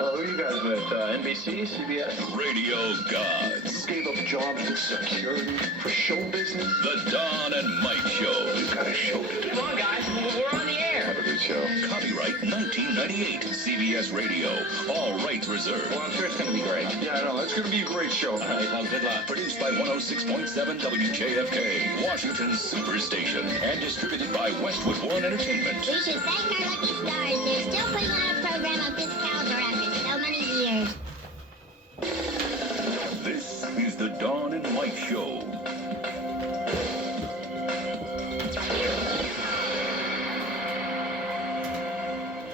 Who are you guys with? NBC, CBS? Radio gods. Gave up jobs to security for show business? The Don and Mike Show. We've got a show to do. Come on, guys. We're on the air. Have a good show. Copyright 1998. CBS Radio. All rights reserved. Well, I'm sure it's going to be great. Yeah, I know. It's going to be a great show. All right, well, good luck. Produced by 106.7 WJFK, Washington's Superstation, and distributed by Westwood One Entertainment. We should thank our lucky stars. They're still putting on a program of this caliber after so many years. This is the Don and Mike Show.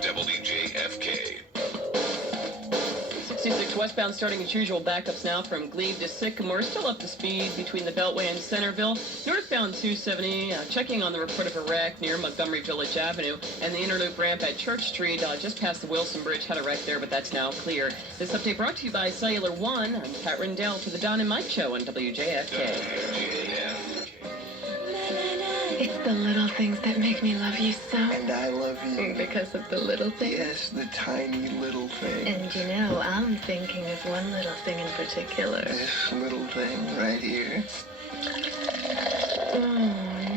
WJFK. 66 westbound starting as usual. Backups now from Glebe to Sycamore. Still up to speed between the Beltway and Centerville. Northbound 270, checking on the report of a wreck near Montgomery Village Avenue. And the interloop ramp at Church Street, just past the Wilson Bridge, had a wreck there, but that's now clear. This update brought to you by Cellular One. I'm Pat Rendell for the Don and Mike Show on WJFK. It's the little things that make me love you so. And I love you. Because of the little things. Yes, the tiny little thing. And you know, I'm thinking of one little thing in particular. This little thing right here.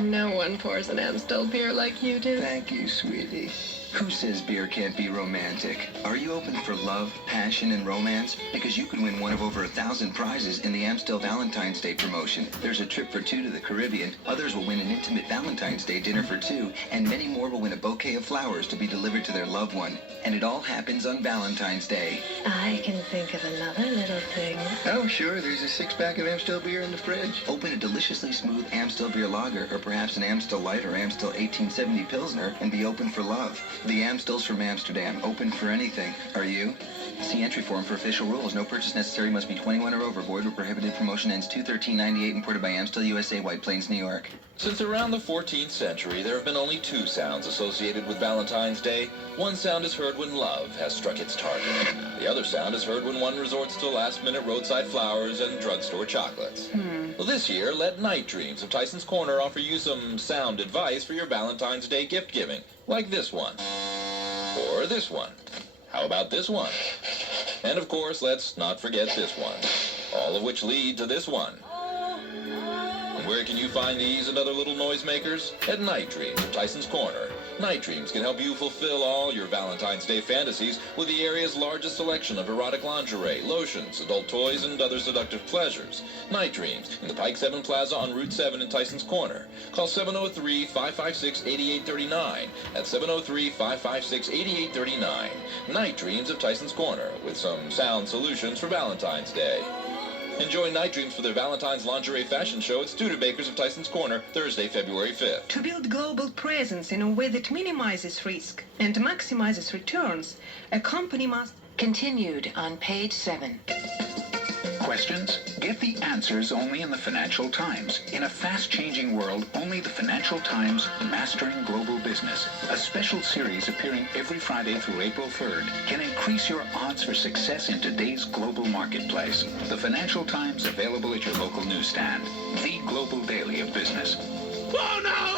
No one pours an Amstel beer like you do. Thank you, sweetie. Who says beer can't be romantic? Are you open for love, passion, and romance? Because you could win one of over 1,000 prizes in the Amstel Valentine's Day promotion. There's a trip for two to the Caribbean. Others will win an intimate Valentine's Day dinner for two. And many more will win a bouquet of flowers to be delivered to their loved one. And it all happens on Valentine's Day. I can think of another little thing. Oh, sure. There's a six-pack of Amstel beer in the fridge. Open a deliciously smooth Amstel beer lager, or perhaps an Amstel Light or Amstel 1870 Pilsner, and be open for love. The Amstels from Amsterdam, open for anything. Are you? See entry form for official rules. No purchase necessary. Must be 21 or over. Void or prohibited. Promotion ends 2/13/98. Imported by Amstel USA, White Plains, New York. Since around the 14th century, there have been only two sounds associated with Valentine's Day. One sound is heard when love has struck its target. The other sound is heard when one resorts to last-minute roadside flowers and drugstore chocolates. Well, this year, let Night Dreams of Tyson's Corner offer you some sound advice for your Valentine's Day gift giving, like this one. Or this one. How about this one? And of course, let's not forget this one. All of which lead to this one. And where can you find these and other little noisemakers? At Night Dreams of Tyson's Corner. Night Dreams can help you fulfill all your Valentine's Day fantasies with the area's largest selection of erotic lingerie, lotions, adult toys, and other seductive pleasures. Night Dreams in the Pike 7 Plaza on Route 7 in Tyson's Corner. Call 703-556-8839. That's 703-556-8839. Night Dreams of Tyson's Corner with some sound solutions for Valentine's Day. Enjoy Night Dreams for their Valentine's lingerie fashion show at Studebakers of Tyson's Corner, Thursday, February 5th. To build global presence in a way that minimizes risk and maximizes returns, a company must... Continued on page 7. Questions? Get the answers only in the Financial Times. In a fast-changing world, only the Financial Times, Mastering Global Business, a special series appearing every Friday through April 3rd, can increase your odds for success in today's global marketplace. The Financial Times, available at your local newsstand. The global daily of business. Oh, no!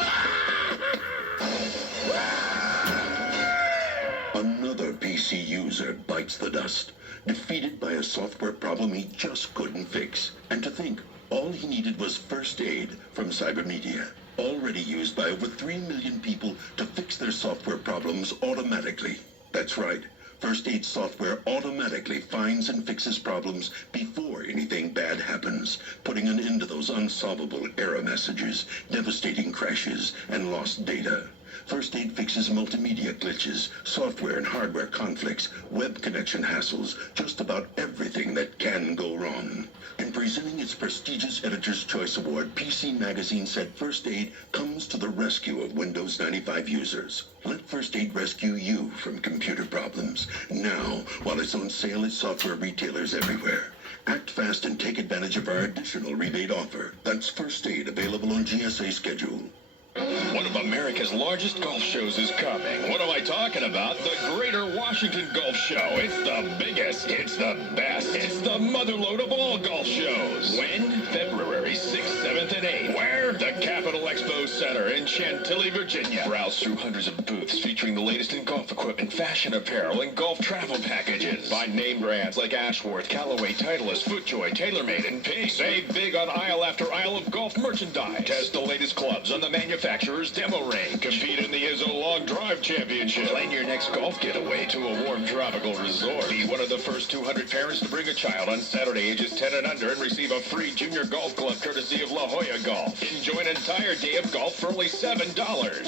Another PC user bites the dust, defeated by a software problem he just couldn't fix. And to think, all he needed was First Aid from Cybermedia, already used by over 3 million people to fix their software problems automatically. That's right. First Aid software automatically finds and fixes problems before anything bad happens, putting an end to those unsolvable error messages, devastating crashes, and lost data. First Aid fixes multimedia glitches, software and hardware conflicts, web connection hassles, just about everything that can go wrong. In presenting its prestigious Editor's Choice Award, PC Magazine said First Aid comes to the rescue of Windows 95 users. Let First Aid rescue you from computer problems, now, while it's on sale at software retailers everywhere. Act fast and take advantage of our additional rebate offer. That's First Aid, available on GSA schedule. One of America's largest golf shows is coming. What am I talking about? The Greater Washington Golf Show. It's the biggest. It's the best. It's the motherlode of all golf shows. When? February 6th, 7th, and 8th. Where? The Capitol Expo Center in Chantilly, Virginia. Browse through hundreds of booths featuring the latest in golf equipment, fashion apparel, and golf travel packages. Find name brands like Ashworth, Callaway, Titleist, FootJoy, TaylorMade, and Ping. Save big on aisle after aisle of golf merchandise. Test the latest clubs on the manufacturer's demo range. Compete in the Izzo Long Drive Championship. Plan your next golf getaway to a warm tropical resort. Be one of the first 200 parents to bring a child on Saturday ages 10 and under and receive a free junior golf club courtesy of La Jolla Golf. Enjoy an entire day of golf for only $7.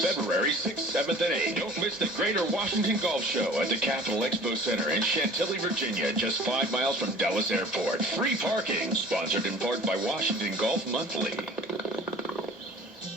February 6th, 7th, and 8th. Don't miss the Greater Washington Golf Show at the Capitol Expo Center in Chantilly, Virginia, just 5 miles from Dallas Airport. Free parking. Sponsored in part by Washington Golf Monthly.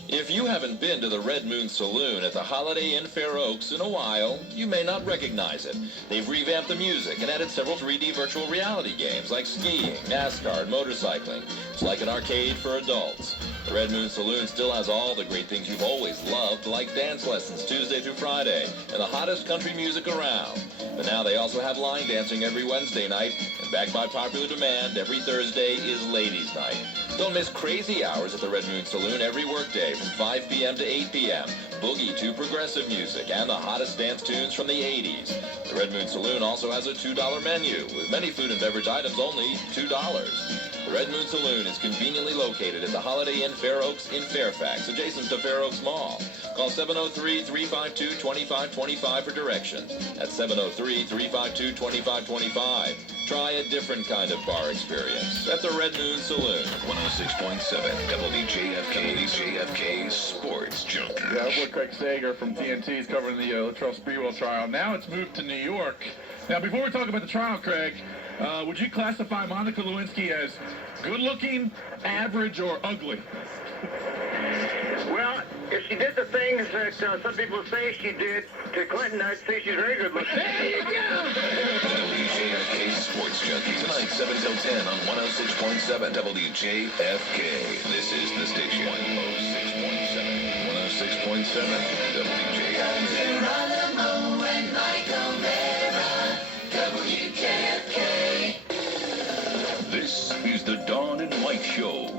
If you haven't been to the Red Moon Saloon at the Holiday Inn Fair Oaks in a while, you may not recognize it. They've revamped the music and added several 3D virtual reality games like skiing, NASCAR, and motorcycling. It's like an arcade for adults. The Red Moon Saloon still has all the great things you've always loved, like dance lessons Tuesday through Friday, and the hottest country music around. But now they also have line dancing every Wednesday night, and backed by popular demand, every Thursday is Ladies' Night. Don't miss crazy hours at the Red Moon Saloon every workday from 5 p.m. to 8 p.m. Boogie to progressive music and the hottest dance tunes from the 80s. The Red Moon Saloon also has a $2 menu with many food and beverage items only $2. The Red Moon Saloon is conveniently located at the Holiday Inn Fair Oaks in Fairfax, adjacent to Fair Oaks Mall. Call 703-352-2525 for directions. That's 703-352-2525. Try a different kind of bar experience at the Red Moon Saloon. 106.7 WJFK Sports Junkie. Yeah, that was Craig Sager from TNT. He's covering the Latrell Sprewell trial. Now it's moved to New York. Now, before we talk about the trial, Craig, would you classify Monica Lewinsky as good-looking, average, or ugly? Well, if she did the things that some people say she did to Clinton, I'd say she's very good looking. There you go! WJFK Sports Junkie. Tonight, 7 till 10 on 106.7 WJFK. This is the station. 106.7. 106.7 WJFK. Geronimo and Michael Mara. WJFK. This is the Dawn and Mike Show.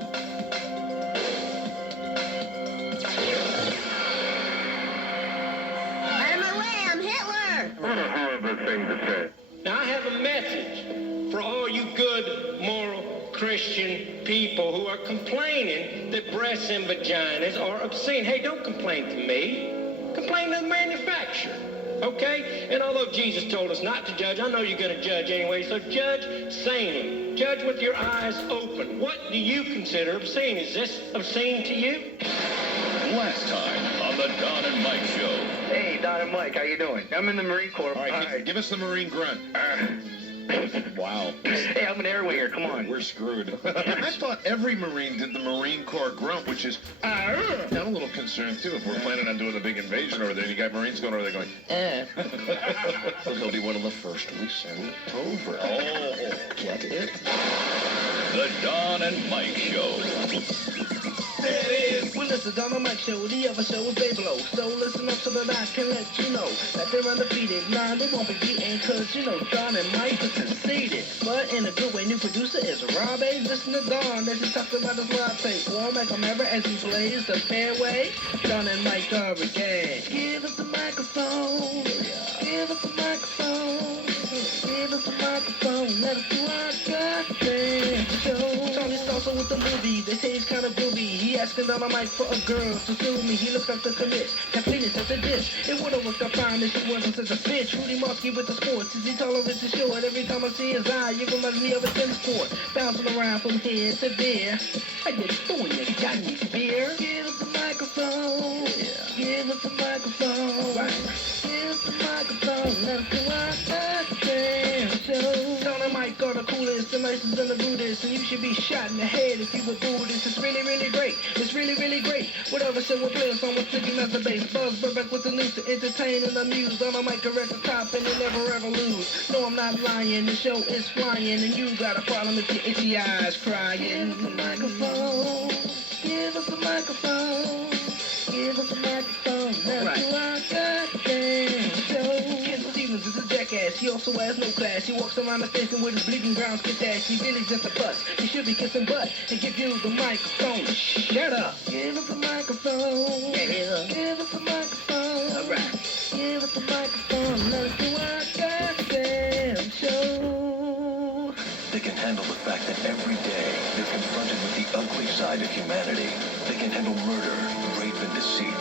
What a horrible thing to say. Now, I have a message for all you good, moral, Christian people who are complaining that breasts and vaginas are obscene. Hey, don't complain to me. Complain to the manufacturer, okay? And although Jesus told us not to judge, I know you're going to judge anyway, so judge sanely. Judge with your eyes open. What do you consider obscene? Is this obscene to you? Last time on the Don and Mike Show. Hey, Don and Mike, how you doing? I'm in the Marine Corps. All right, give us the Marine grunt. Wow. Hey, I'm an air winger. Come on. We're screwed. I thought every Marine did the Marine Corps grunt, which is, I'm a little concerned, too, if we're planning on doing a big invasion over there. You got Marines going over there going, So he'll be one of the first we send over. Oh, get it? The Don and Mike Show. There it is. Well, listen, Don and Mike Show, the other show is Babylo. So listen up so that I can let you know that they're undefeated. Nah, they won't be beaten, cause you know Don and Mike are conceited. But in a good way, new producer is Robbie. Listen to Don as he talks about his latte. Or make him ever as he plays the fairway. Don and Mike are again. Give us the microphone. Give us the microphone. Give us the microphone. Let us do our goddamn show. Tony's also with the movie. They say he's kind of groovy. He asking Don and Mike for a girl to sue me. He looks up to commit. That penis at the dish. It would've worked out fine if she wasn't such a bitch. Rudy Muskie with the sports. Is he tolerant to short? Every time I see his eye, you remind me of a tennis court. Bouncing around from here to there. How you doing? You got any beer? Give us the microphone. Give us the microphone. Give us the microphone. Let us do our goddamn show. Don and Mike are the coolest, the nicest, and the rudest. And you should be shot in the head if you were Buddhist. It's really, really great. It's really, really great. Whatever show we're playing, someone's thinking as the bass. Buzz Burbank with the news to entertain and amuse. Don and Mike are at the top and they never ever lose. No, I'm not lying. The show is flying and you got a problem if your itchy eyes crying. Give us the microphone. Give us the microphone. Give us a microphone. Now do our goddamn show. Ken Stevens is a jackass. He also has no class. He walks around the station with his bleeding brown stash. He really just a bust. He should be kissing butt and give you the microphone. Shut up. Give us a microphone. Give us a microphone. All right. Give us a microphone. Let's do our goddamn show. They can handle the fact that every day they're confronted with the ugly side of humanity. They can handle murder, rape, and deceit.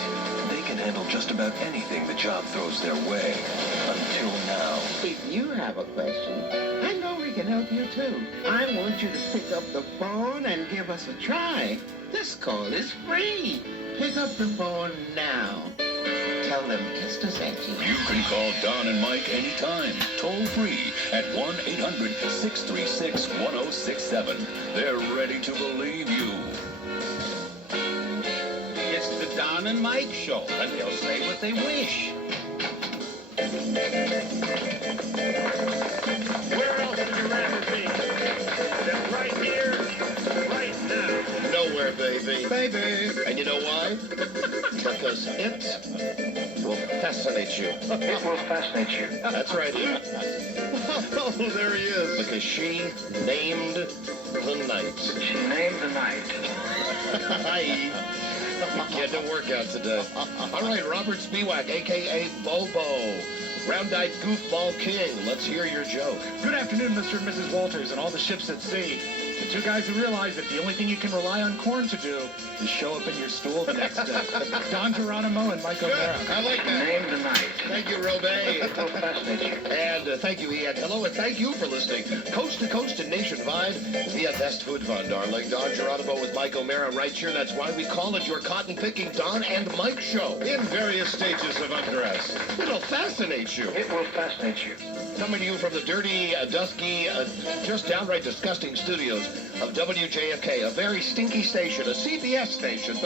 They can handle just about anything the job throws their way. Until now. If you have a question, I know we can help you too. I want you to pick up the phone and give us a try. This call is free. Pick up the phone now. Tell them Kista sent you. You can call Don and Mike anytime, toll free at 1-800-636-1067. They're ready to believe you. It's the Don and Mike Show, and they'll say what they wish. Where else would you rather be? Than right here, right now. Nowhere, baby. Baby. And you know why? Because it will fascinate you. It will fascinate you. That's right. Oh, there he is. Because she named the night. She named the night. Hi. Can't do workout today. All right, Robert Spiewak, a.k.a. Bobo. Round-eyed goofball king. Let's hear your joke. Good afternoon, Mr. and Mrs. Walters and all the ships at sea. The two guys who realize that the only thing you can rely on corn to do is show up in your stool the next day. Don Geronimo and Mike O'Mara. I like that. Name the night. Thank you, Robey. It will fascinate you. And thank you, Ian. Hello, and thank you for listening. Coast to coast and nationwide via Best Food Fund, darling. Don Geronimo with Mike O'Mara right here. That's why we call it your cotton-picking Don and Mike Show. In various stages of undress. It'll fascinate you. It will fascinate you. Coming to you from the dirty, dusky, just downright disgusting studios of WJFK, a very stinky station, a CBS station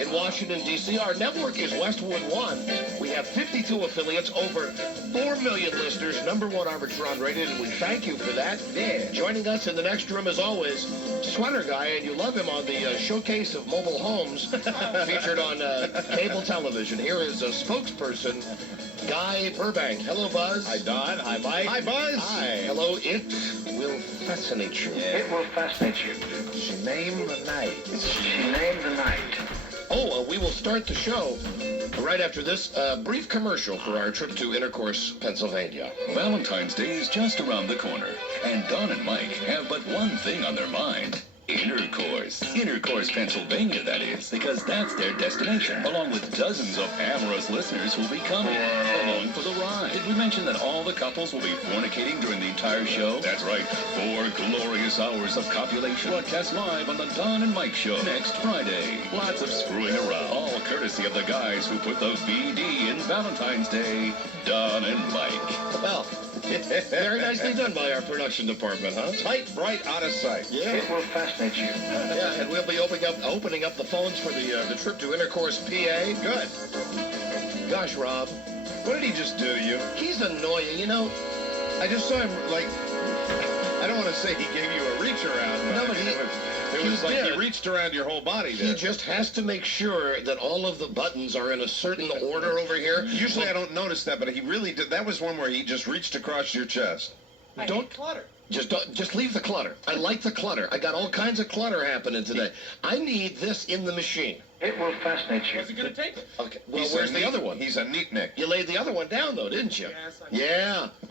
in Washington, D.C. Our network is Westwood One. We have 52 affiliates, over 4 million listeners, #1 Arbitron rated, and we thank you for that. Yeah. Joining us in the next room, as always, Sweater Guy, and you love him on the Showcase of Mobile Homes, featured on cable television. Here is a spokesperson, Guy Burbank. Hello, Buzz. Hi, Don. Hi, Mike. Hi, Buzz. Hi. Hello, it will fascinate you. Yeah. It will fascinate you. She named the night. She named the night. Oh, we will start the show right after this brief commercial for our trip to Intercourse, Pennsylvania. Valentine's Day is just around the corner, and Don and Mike have but one thing on their mind. Intercourse. Intercourse, Pennsylvania, that is, because that's their destination, along with dozens of amorous listeners who will be coming along for the ride. Did we mention that all the couples will be fornicating during the entire show? That's right, 4 glorious hours of copulation. Broadcast live on the Don and Mike Show next Friday. Lots of screwing around, all courtesy of the guys who put the VD in Valentine's Day, Don and Mike. Well, very nicely done by our production department, huh? Tight, bright, out of sight. Yeah. It will fascinate you. Yeah, and we'll be opening up the phones for the trip to Intercourse, PA. Good. Gosh, Rob. What did he just do to you? He's annoying, you know. I just saw him, like, I don't want to say he gave you a reach around. No, but it was like he reached around your whole body there. He just has to make sure that all of the buttons are in a certain order over here. Usually I don't notice that, but he really did. That was one where he just reached across your chest. Don't clutter. Just leave the clutter. I like the clutter. I got all kinds of clutter happening today. I need this in the machine. It will fascinate you. Where's he going to take it? Okay. Well, where's the other one? He's a neatnik. You laid the other one down, though, didn't you? Yes, I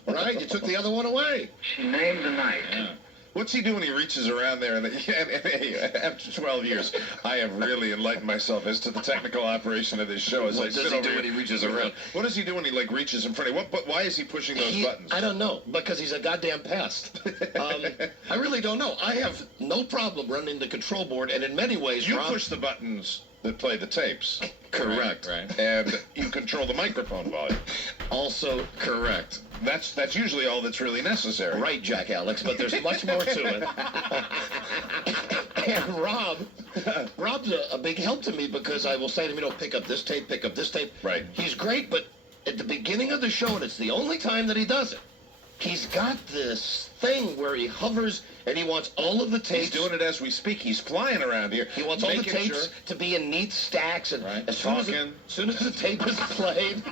did. Right. You took the other one away. She named the night. Yeah. What's he do when he reaches around there? And after 12 years, I have really enlightened myself as to the technical operation of this show. What does he do when he reaches around? What does he do when he reaches in front of you? Why is he pushing those buttons? I don't know, because he's a goddamn pest. I really don't know. I have no problem running the control board, and in many ways, you Rob, push the buttons that play the tapes. Correct. Right. And you control the microphone volume. Also correct. That's usually all that's really necessary. Right, Jack Alex, but there's much more to it. And Rob's a big help to me, because I will say to him, pick up this tape, pick up this tape. Right. He's great, but at the beginning of the show, and it's the only time that he does it, He's got this thing where he hovers and he wants all of the tapes. He's doing it as we speak. He's flying around here. He wants all the tapes to be in neat stacks, and as soon as the tape is played,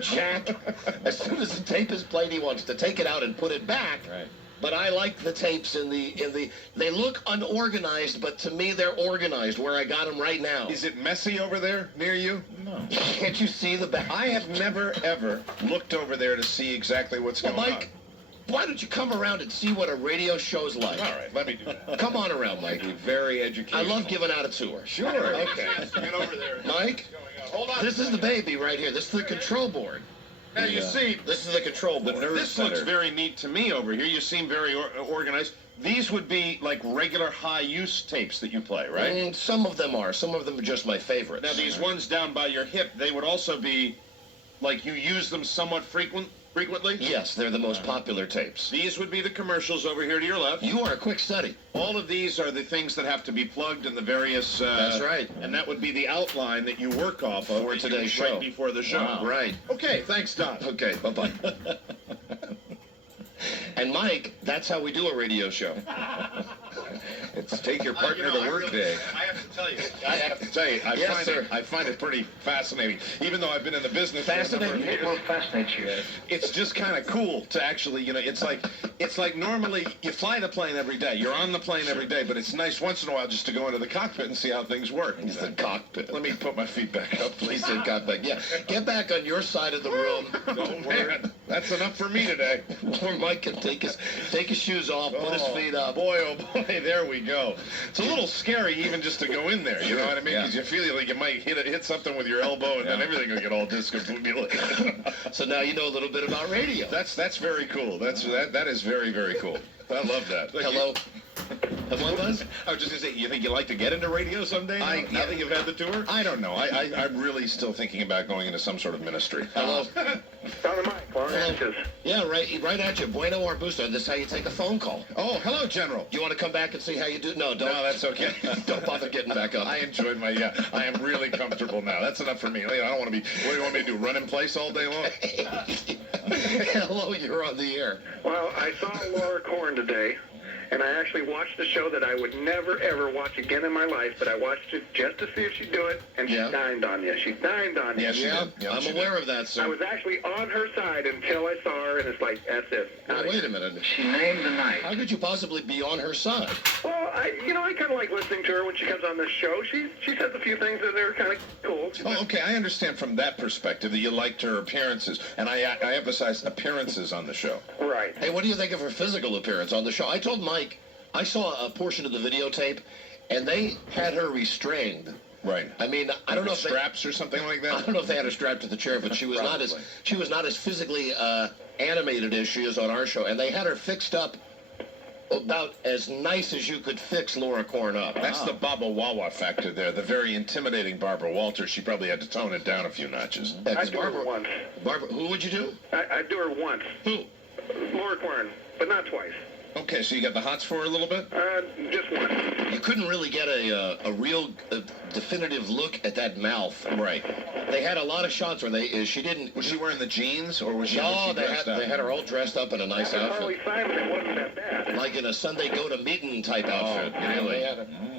Jack, as soon as the tape is played, he wants to take it out and put it back. Right. But I like the tapes they look unorganized, but to me they're organized where I got them right now. Is it messy over there near you? No. Can't you see the back? I have never, ever looked over there to see exactly what's going on. Mike, why don't you come around and see what a radio show's like? All right, let me do that. Come on around, Mike. Very educational. I love giving out a tour. Sure. Okay. Get over there. Mike, hold on. This is the baby right here. This is the control board. Now, you see, this is the control board. This looks very neat to me over here. You seem very organized. These would be like regular high-use tapes that you play, right? Some of them are. Some of them are just my favorites. Now, these ones down by your hip, they would also be, like, you use them somewhat frequently? Yes, they're the most popular tapes. These would be the commercials over here to your left. You are a quick study. All of these are the things that have to be plugged in the various... That's right. And that would be the outline that you work off of for today's show. Right before the show. Wow. Right. Okay, thanks, Don. Okay, bye-bye. And Mike, that's how we do a radio show. It's take your partner to work day. I have to tell you, I find it pretty fascinating. Even though I've been in the business for a number of years. What fascinates you? It's just kind of cool to actually, it's like normally you fly the plane every day. You're on the plane every day, but it's nice once in a while just to go into the cockpit and see how things work. It's the cockpit. Let me put my feet back up, please. The cockpit. Yeah, get back on your side of the room. Oh, man, that's enough for me today. Or Mike can take his shoes off, put his feet up. Boy, oh boy, there we go. It's a little scary even just to go in there, you know what I mean? Because you feel like you might hit something with your elbow and then everything will get all discombobulated. So now you know a little bit about radio. That's very cool. That is very, very cool. I love that. Hello. What was? I was just going to say, you think you'd like to get into radio someday? Now that you've had the tour? I don't know. I'm really still thinking about going into some sort of ministry. Hello. Donna Mike, Lauren Anstis. Yeah, right at you. Bueno Arbusto. This is how you take a phone call. Oh, hello, General. You want to come back and see how you do? No, don't. No, that's okay. Don't bother getting back up. I enjoyed I am really comfortable now. That's enough for me. I don't want to be, what do you want me to do, run in place all day long? Hello, you're on the air. Well, I saw Laura Korn today. And I actually watched the show that I would never, ever watch again in my life, but I watched it just to see if she'd do it, and she dined on you. She dined on you. Yes, she did. Yeah, I'm aware of that, sir. I was actually on her side until I saw her, and it's like, that's it. Well, wait a minute. She named the night. How could you possibly be on her side? Well, I kind of like listening to her when she comes on this show. She says a few things that are kind of cool. Oh, okay, I understand from that perspective that you liked her appearances, and I emphasize appearances on the show. Right. Hey, what do you think of her physical appearance on the show? I told Mike, I saw a portion of the videotape, and they had her restrained. Right. I mean, I don't know if straps or something like that. I don't know if they had her strapped to the chair, but she was not as physically animated as she is on our show, and they had her fixed up about as nice as you could fix Laura Korn up. That's the Baba Wawa factor there, the very intimidating Barbara Walters. She probably had to tone it down a few notches. Yeah, I'd do her once. Barbara, who would you do? I'd do her once. Who? Laura Korn, but not twice. Okay, so you got the hots for her a little bit? Just once. You couldn't really get a real definitive look at that mouth. Right. They had a lot of shots where she didn't... Was she wearing the jeans, or was she dressed up? They had her all dressed up in a nice outfit. Harley Simon, it wasn't that bad. Like in a Sunday go-to-meeting type outfit. Really?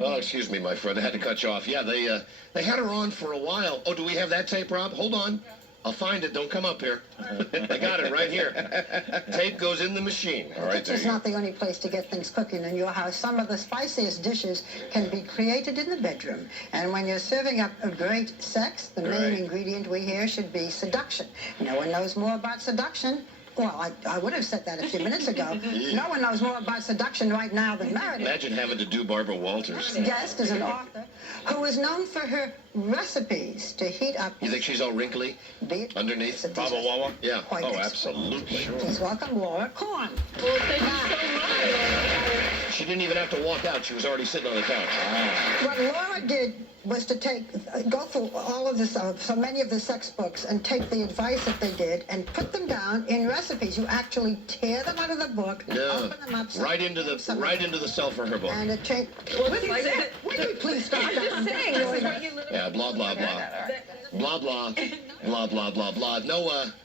Oh, excuse me, my friend. I had to cut you off. Yeah, they had her on for a while. Oh, do we have that tape, Rob? Hold on. I'll find it. Don't come up here. I got it right here. Tape goes in the machine. All right, It's just not the only place to get things cooking in your house. Some of the spiciest dishes can be created in the bedroom. And when you're serving up a great sex, the main ingredient we hear should be seduction. No one knows more about seduction. Well, I would have said that a few minutes ago. No one knows more about seduction right now than Meredith. Imagine having to do Barbara Walters. Guest is an author who is known for her recipes to heat up. You think she's all wrinkly underneath? Baba Wawa? Yeah. Quite absolutely. Sure. Please welcome Laura Korn. Well, thank you so much. She didn't even have to walk out. She was already sitting on the couch. What Laura did was to go through all of this, so many of the sex books, and take the advice that they did and put them down in recipes. You actually tear them out of the book, open them up, right into the cell for her book. And it changed. Well, this is it. Would you please stop I'm just saying, this is what you live Yeah, blah blah blah. Blah, blah. Blah, blah, blah, blah.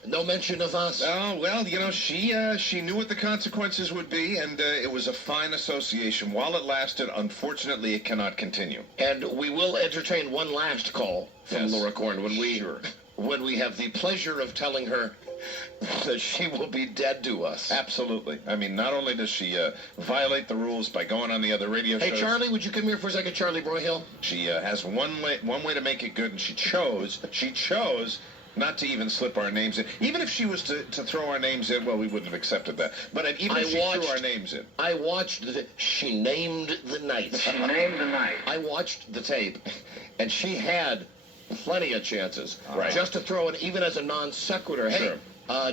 No mention of us? Oh, well, you know, she knew what the consequences would be, and it was a fine association. While it lasted, unfortunately, it cannot continue. And we will entertain one last call from Yes. Laura Korn when we have the pleasure of telling her that she will be dead to us. Absolutely. I mean, not only does she violate the rules by going on the other radio Hey, shows. Charlie, would you come here for a second, Charlie Broyhill? She has one way to make it good, and she chose not to even slip our names in. Even if she was to throw our names in, well, we wouldn't have accepted that. But even if she threw our names in. I watched she named the night. She named the night. I watched the tape, and she had plenty of chances. Right. Just to throw it, even as a non sequitur. Hey, Sure.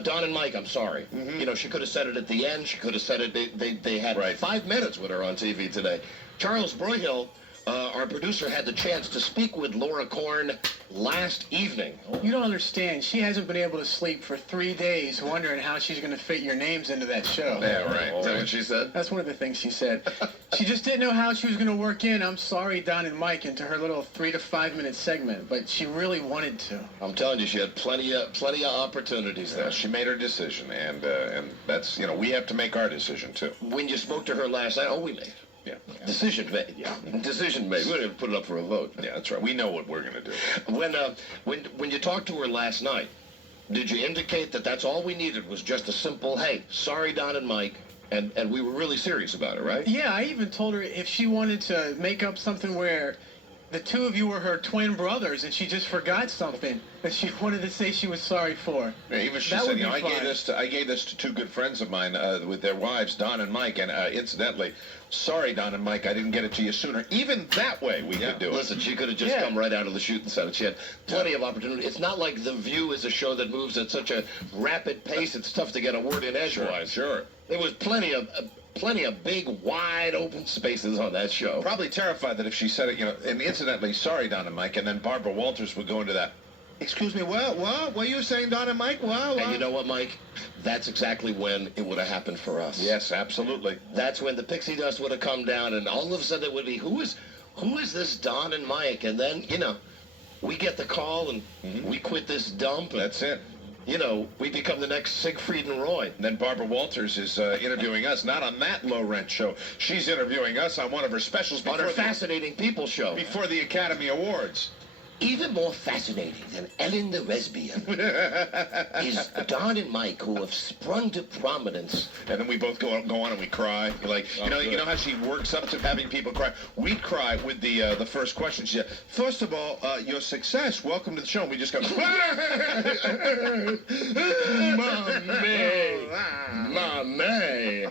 Don and Mike, I'm sorry. You know, she could have said it at the end. She could have said it. They had 5 minutes with her on TV today. Charles Broyhill, our producer, had the chance to speak with Laura Korn last evening. You don't understand. She hasn't been able to sleep for 3 days wondering how she's going to fit your names into that show. Yeah, right. Is that what she said? That's one of the things she said. She just didn't know how she was going to work in I'm Sorry, Don and Mike into her little 3 to 5 minute segment, but she really wanted to. I'm telling you, she had plenty of opportunities there. She made her decision, and that's, you know, we have to make our decision, too. When you spoke to her last night, we made. Yeah. Decision made. Yeah. Decision made. We didn't put it up for a vote. Yeah, that's right. We know what we're going to do. When you talked to her last night, did you indicate that that's all we needed was just a simple, hey, sorry, Don and Mike, and we were really serious about it, right? Yeah, I even told her if she wanted to make up something where the two of you were her twin brothers and she just forgot something that she wanted to say she was sorry for. Yeah, even she That said, would you know, be I gave this to two good friends of mine with their wives, Don and Mike, and incidentally, sorry, Don and Mike, I didn't get it to you sooner. Even that way we could do it. Listen, she could have just come right out of the shooting set. She had plenty of opportunity. It's not like The View is a show that moves at such a rapid pace, it's tough to get a word in edgewise. Sure. There was plenty of big, wide open spaces on that show. Probably terrified that if she said it, you know, and incidentally, sorry, Don and Mike, and then Barbara Walters would go into that. Excuse me, what? What are you saying, Don and Mike? What? And you know what, Mike? That's exactly when it would have happened for us. Yes, absolutely. That's when the pixie dust would have come down, and all of a sudden it would be, who is this Don and Mike? And then, you know, we get the call, and we quit this dump. And, that's it. You know, we become the next Siegfried and Roy. And then Barbara Walters is interviewing us, not on that low-rent show. She's interviewing us on one of her specials. On her Fascinating People show. Before the Academy Awards. Even more fascinating than Ellen the Lesbian is Don and Mike, who have sprung to prominence. And then we both go on and we cry. Like, you know how she works up to having people cry. We cry with the first question. She said, "First of all, your success. Welcome to the show." And we just go, Mommy.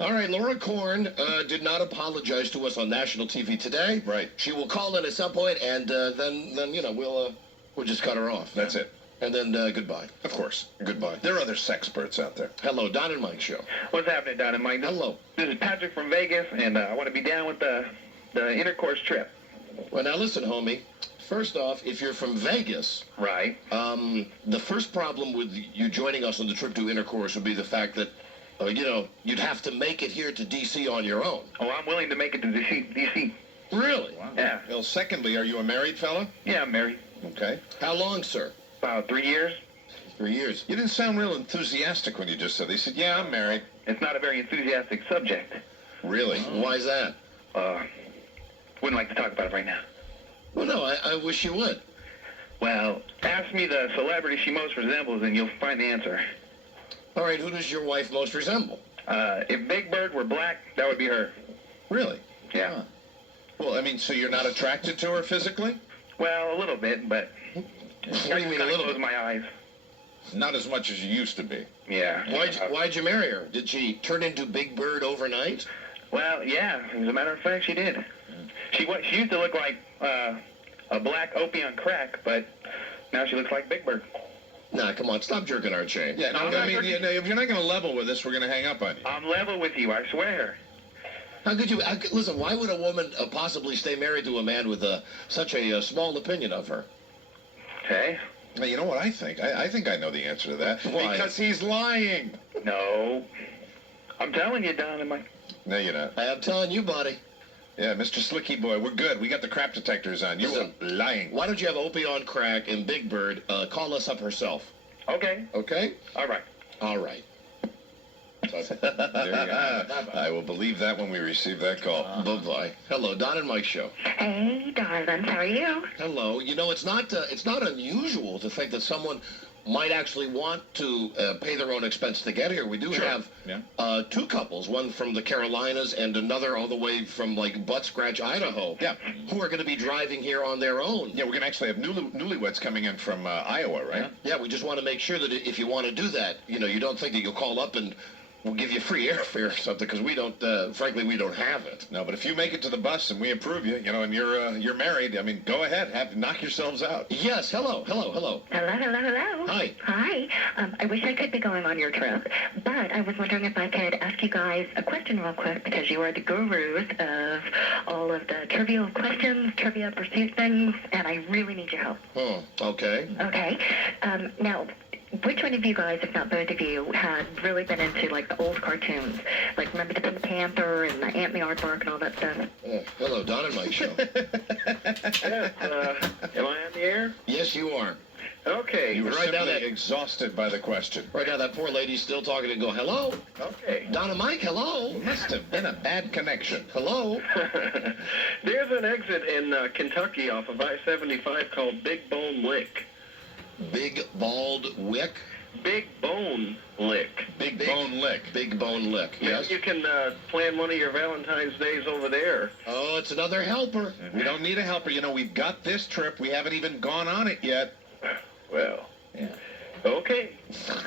All right, Laura Korn did not apologize to us on national TV today. Right. She will call in at some point, and then you know we'll just cut her off. That's it. And then goodbye. Of course. Goodbye. There are other sexperts out there. Hello, Don and Mike show. What's happening, Don and Mike? Hello. This is Patrick from Vegas, and I want to be down with the intercourse trip. Well, now listen, homie. First off, if you're from Vegas, right? The first problem with you joining us on the trip to intercourse would be the fact that, you know, you'd have to make it here to D.C. on your own. Oh, I'm willing to make it to D.C. Really? Wow. Yeah. Well, secondly, are you a married fella? Yeah, I'm married. Okay. How long, sir? About 3 years. 3 years. You didn't sound real enthusiastic when you just said that. You said, yeah, I'm married. It's not a very enthusiastic subject. Really? Why's that? Wouldn't like to talk about it right now. Well, no, I wish you would. Well, ask me the celebrity she most resembles, and you'll find the answer. All right, who does your wife most resemble? If Big Bird were black, that would be her. Really? Yeah. Huh. Well, I mean, so you're not attracted to her physically? Well, a little bit, but What do you mean a little close bit? my eyes. Not as much as you used to be. Yeah. Why'd you marry her? Did she turn into Big Bird overnight? Well, yeah. As a matter of fact, she did. She used to look like a black Opie on crack, but now she looks like Big Bird. Nah, come on, stop jerking our chain. Yeah, no, I mean, if you're not going to level with us, we're going to hang up on you. I'm level with you, I swear. How could you... listen, why would a woman possibly stay married to a man with such a small opinion of her? Hey? Now, you know what I think? I think I know the answer to that. Why? Because he's lying. No. I'm telling you, Don and Mike. No, you're not. I'm telling you, buddy. Yeah, Mr. Slicky Boy, we're good. We got the crap detectors on. You are lying. Why don't you have Opie on crack and Big Bird call us up herself? Okay. Okay? All right. All right. There you go. I will believe that when we receive that call. Bye-bye. Hello, Don and Mike Show. Hey, darling, how are you? Hello. You know, it's not unusual to think that someone might actually want to pay their own expense to get here. We do have two couples, one from the Carolinas and another all the way from, like, Butt Scratch, Idaho, who are going to be driving here on their own. Yeah, we're going to actually have newlyweds coming in from Iowa, right? Yeah, we just want to make sure that if you want to do that, you know, you don't think that you'll call up and we'll give you free airfare or something, because we don't, frankly, we don't have it. No, but if you make it to the bus and we approve you, you know, and you're married, I mean, go ahead, knock yourselves out. Yes, hello. Hello. Hi. Hi. I wish I could be going on your trip, but I was wondering if I could ask you guys a question real quick, because you are the gurus of all of the trivial questions, trivia pursuit things, and I really need your help. Okay. Okay. Now, which one of you guys, if not both of you, had really been into, like, the old cartoons? Like, remember the Pink Panther and the Ant and the Aardvark and all that stuff? Hello, Don and Mike Show. Am I on the air? Yes, you are. Okay. You were Right now simply exhausted by the question. Right now, that poor lady's still talking and go, hello? Okay. Don and Mike, hello? Must have been a bad connection. Hello? There's an exit in Kentucky off of I-75 called Big Bone Lick. Big Bald Wick? Big Bone Lick. Big Bone Lick. Big Bone Lick, yes. You can plan one of your Valentine's days over there. Oh, it's another helper. We don't need a helper. You know, we've got this trip. We haven't even gone on it yet. Well, okay.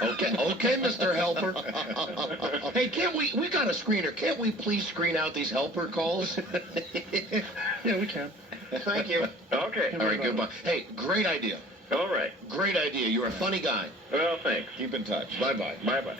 Okay, Mr. Helper. Hey, we got a screener. Can't we please screen out these helper calls? Yeah, we can. Thank you. Okay. All right, goodbye. Hey, great idea. All right. Great idea. You're a funny guy. Well, thanks. Keep in touch. Bye-bye. Bye-bye.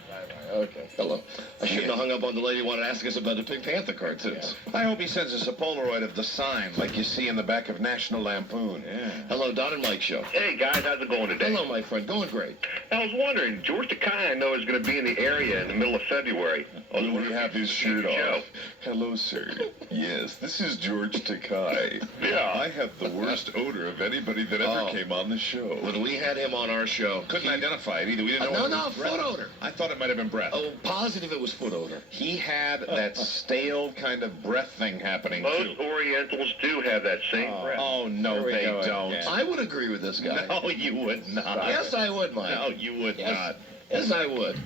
Okay. Hello. I shouldn't have hung up on the lady who wanted to ask us about the Pink Panther cartoons. I hope he sends us a Polaroid of the sign like you see in the back of National Lampoon. Hello, Don and Mike Show. Hey, guys. How's it going today? Hello, my friend. Going great. I was wondering, George Takei, I know, is going to be in the area in the middle of February. Will he have his shirt off? Hello, sir. Yes, this is George Takei. Yeah. I have the worst odor of anybody that ever came on the show. When we had him on our show... Couldn't identify it either. We didn't know No, it was breath. foot odor. I thought it might have been breath. Oh, positive it was foot odor. He had that stale kind of breath thing happening, Most too. Orientals do have that same breath. Oh, no, they don't. I would agree with this guy. No, you would not. Yes, I would, Mike. No, you would not. Yes, I would.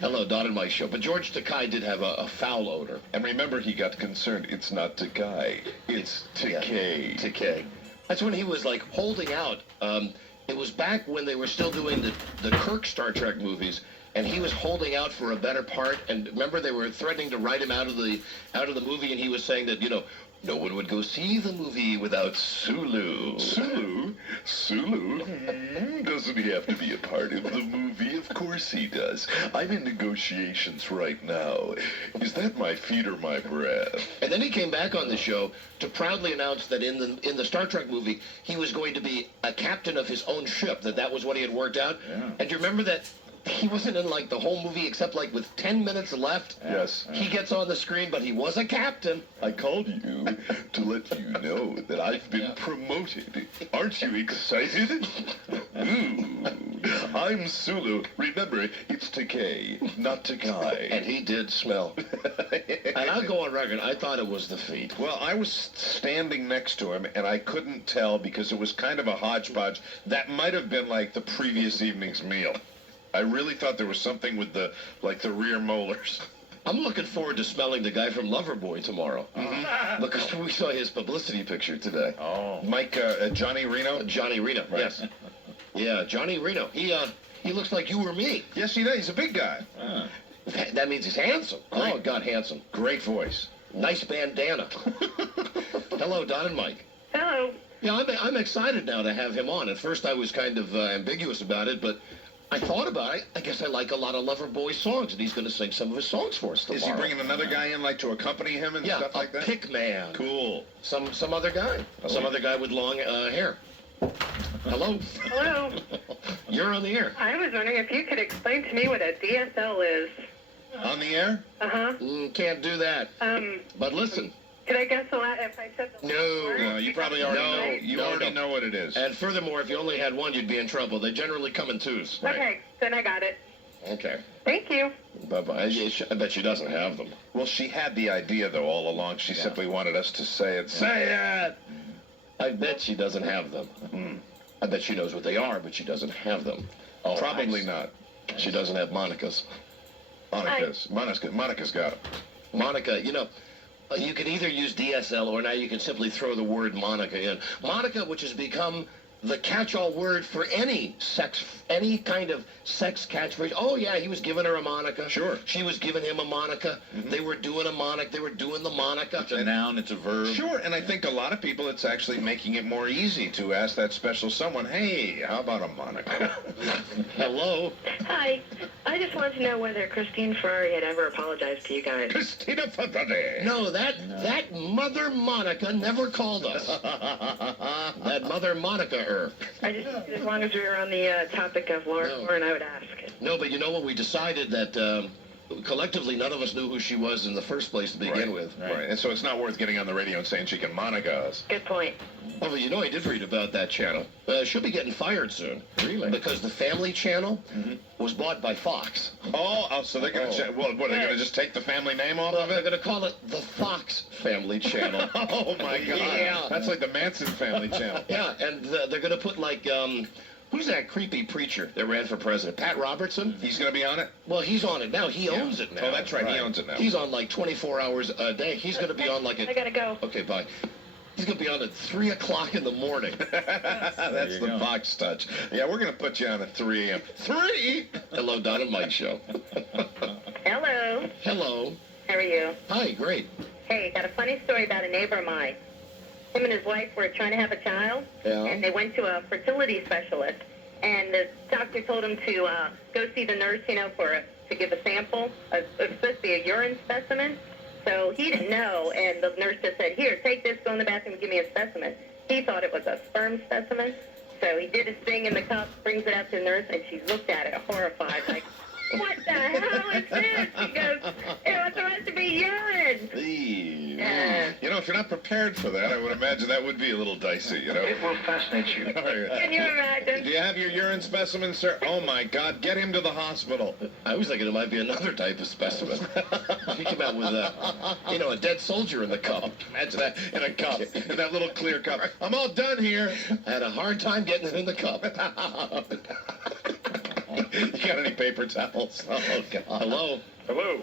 Hello, Don and Mike Show. But George Takei did have a foul odor. And remember, he got concerned. It's not Takei. It's Takei. Takei. That's when he was, like, holding out. It was back when they were still doing the Kirk Star Trek movies, and he was holding out for a better part. And remember, they were threatening to write him out of the movie, and he was saying that, you know, no one would go see the movie without Sulu. Sulu? Sulu? Doesn't he have to be a part of the movie? Of course he does. I'm in negotiations right now. Is that my feet or my breath? And then he came back on the show to proudly announce that in the Star Trek movie, he was going to be a captain of his own ship, that was what he had worked out. Yeah. And do you remember that he wasn't in, like, the whole movie except, like, with 10 minutes left? Yes. He gets on the screen, but he was a captain. I called you to let you know that I've been promoted. Aren't you excited? Ooh, I'm Sulu. Remember, it's Takei, not Takei. And he did smell. And I'll go on record, I thought it was the feet. Well, I was standing next to him, and I couldn't tell because it was kind of a hodgepodge. That might have been like the previous evening's meal. I really thought there was something with the rear molars. I'm looking forward to smelling the guy from Loverboy tomorrow. Mm-hmm. Because we saw his publicity picture today. Oh. Mike, Johnny Reno? Johnny Reno, right. Yes. Yeah, Johnny Reno. He looks like you or me. Yes, he does. He's a big guy. That means he's handsome. Oh, God, handsome. Great voice. Nice bandana. Hello, Don and Mike. Hello. Yeah, I'm excited now to have him on. At first I was kind of ambiguous about it, but I thought about it. I guess I like a lot of Loverboy songs, and he's going to sing some of his songs for us tomorrow. Is he bringing another guy in, like, to accompany him and stuff like that? Yeah, a pick man. Cool. Some other guy. Some other guy with long hair. Hello? Hello. You're on the air. I was wondering if you could explain to me what a DSL is. On the air? Uh-huh. Can't do that. But listen. Could I guess a lot if I said the No, you probably already know. You already know what it is. And furthermore, if you only had one, you'd be in trouble. They generally come in twos. Okay, then I got it. Okay. Thank you. Bye-bye. I bet she doesn't have them. Well, she had the idea, though, all along. She simply wanted us to say it. Say it! I bet she doesn't have them. I bet she knows what they are, but she doesn't have them. Oh, probably not. She doesn't have Monica's. Monica's got them. Monica, you know, you can either use DSL or now you can simply throw the word Monica in. Monica, which has become the catch-all word for any kind of sex catchphrase. Oh, yeah, he was giving her a Monica. Sure. She was giving him a Monica. They were doing a Monica. They were doing the Monica. It's a noun. It's a verb. Sure, and I think a lot of people, it's actually making it more easy to ask that special someone, hey, how about a Monica? Hello? Hi. I just wanted to know whether Christine Ferrari had ever apologized to you guys. Christina Ferrari. No, that Mother Monica never called us. That Mother Monica I just, as long as we were on the topic of Laura Corn, I would ask. No, but you know what? We decided that collectively none of us knew who she was in the first place to begin with. Right, and so it's not worth getting on the radio and saying she can Monica us. Good point. Oh, well, you know, I did read about that channel. She'll be getting fired soon. Really? Because the Family Channel was bought by Fox. Oh, so they're going to... What, are they going to just take the family name off of it? They're going to call it the Fox Family Channel. Oh, my God. Yeah. That's like the Manson Family Channel. Yeah, and they're going to put, like... who's that creepy preacher that ran for president? Pat Robertson? He's going to be on it? Well, he's on it now. He owns it now. Oh, that's right. He owns it now. He's on like 24 hours a day. He's going to be on like I got to go. Okay, bye. He's going to be on at 3 o'clock in the morning. That's the Fox touch. Yeah, we're going to put you on at 3 a.m. 3? Hello, Don and Mike Show. Hello. Hello. How are you? Hi, great. Hey, got a funny story about a neighbor of mine. Him and his wife were trying to have a child, and they went to a fertility specialist, and the doctor told him to go see the nurse, you know, to give a sample. It was supposed to be a urine specimen. So he didn't know, and the nurse just said, here, take this, go in the bathroom and give me a specimen. He thought it was a sperm specimen. So he did his thing in the cup, brings it out to the nurse, and she looked at it horrified, like, what the hell is this? She goes, it was supposed to be urine. You know, if you're not prepared for that, I would imagine that would be a little dicey, you know? It will fascinate you. Can you imagine? Do you have your urine specimen, sir? Oh, my God. Get him to the hospital. I was thinking it might be another type of specimen. He came out with a dead soldier in the cup. Imagine that in a cup, in that little clear cup. I'm all done here. I had a hard time getting it in the cup. You got any paper towels? Oh, God. Hello. Hello.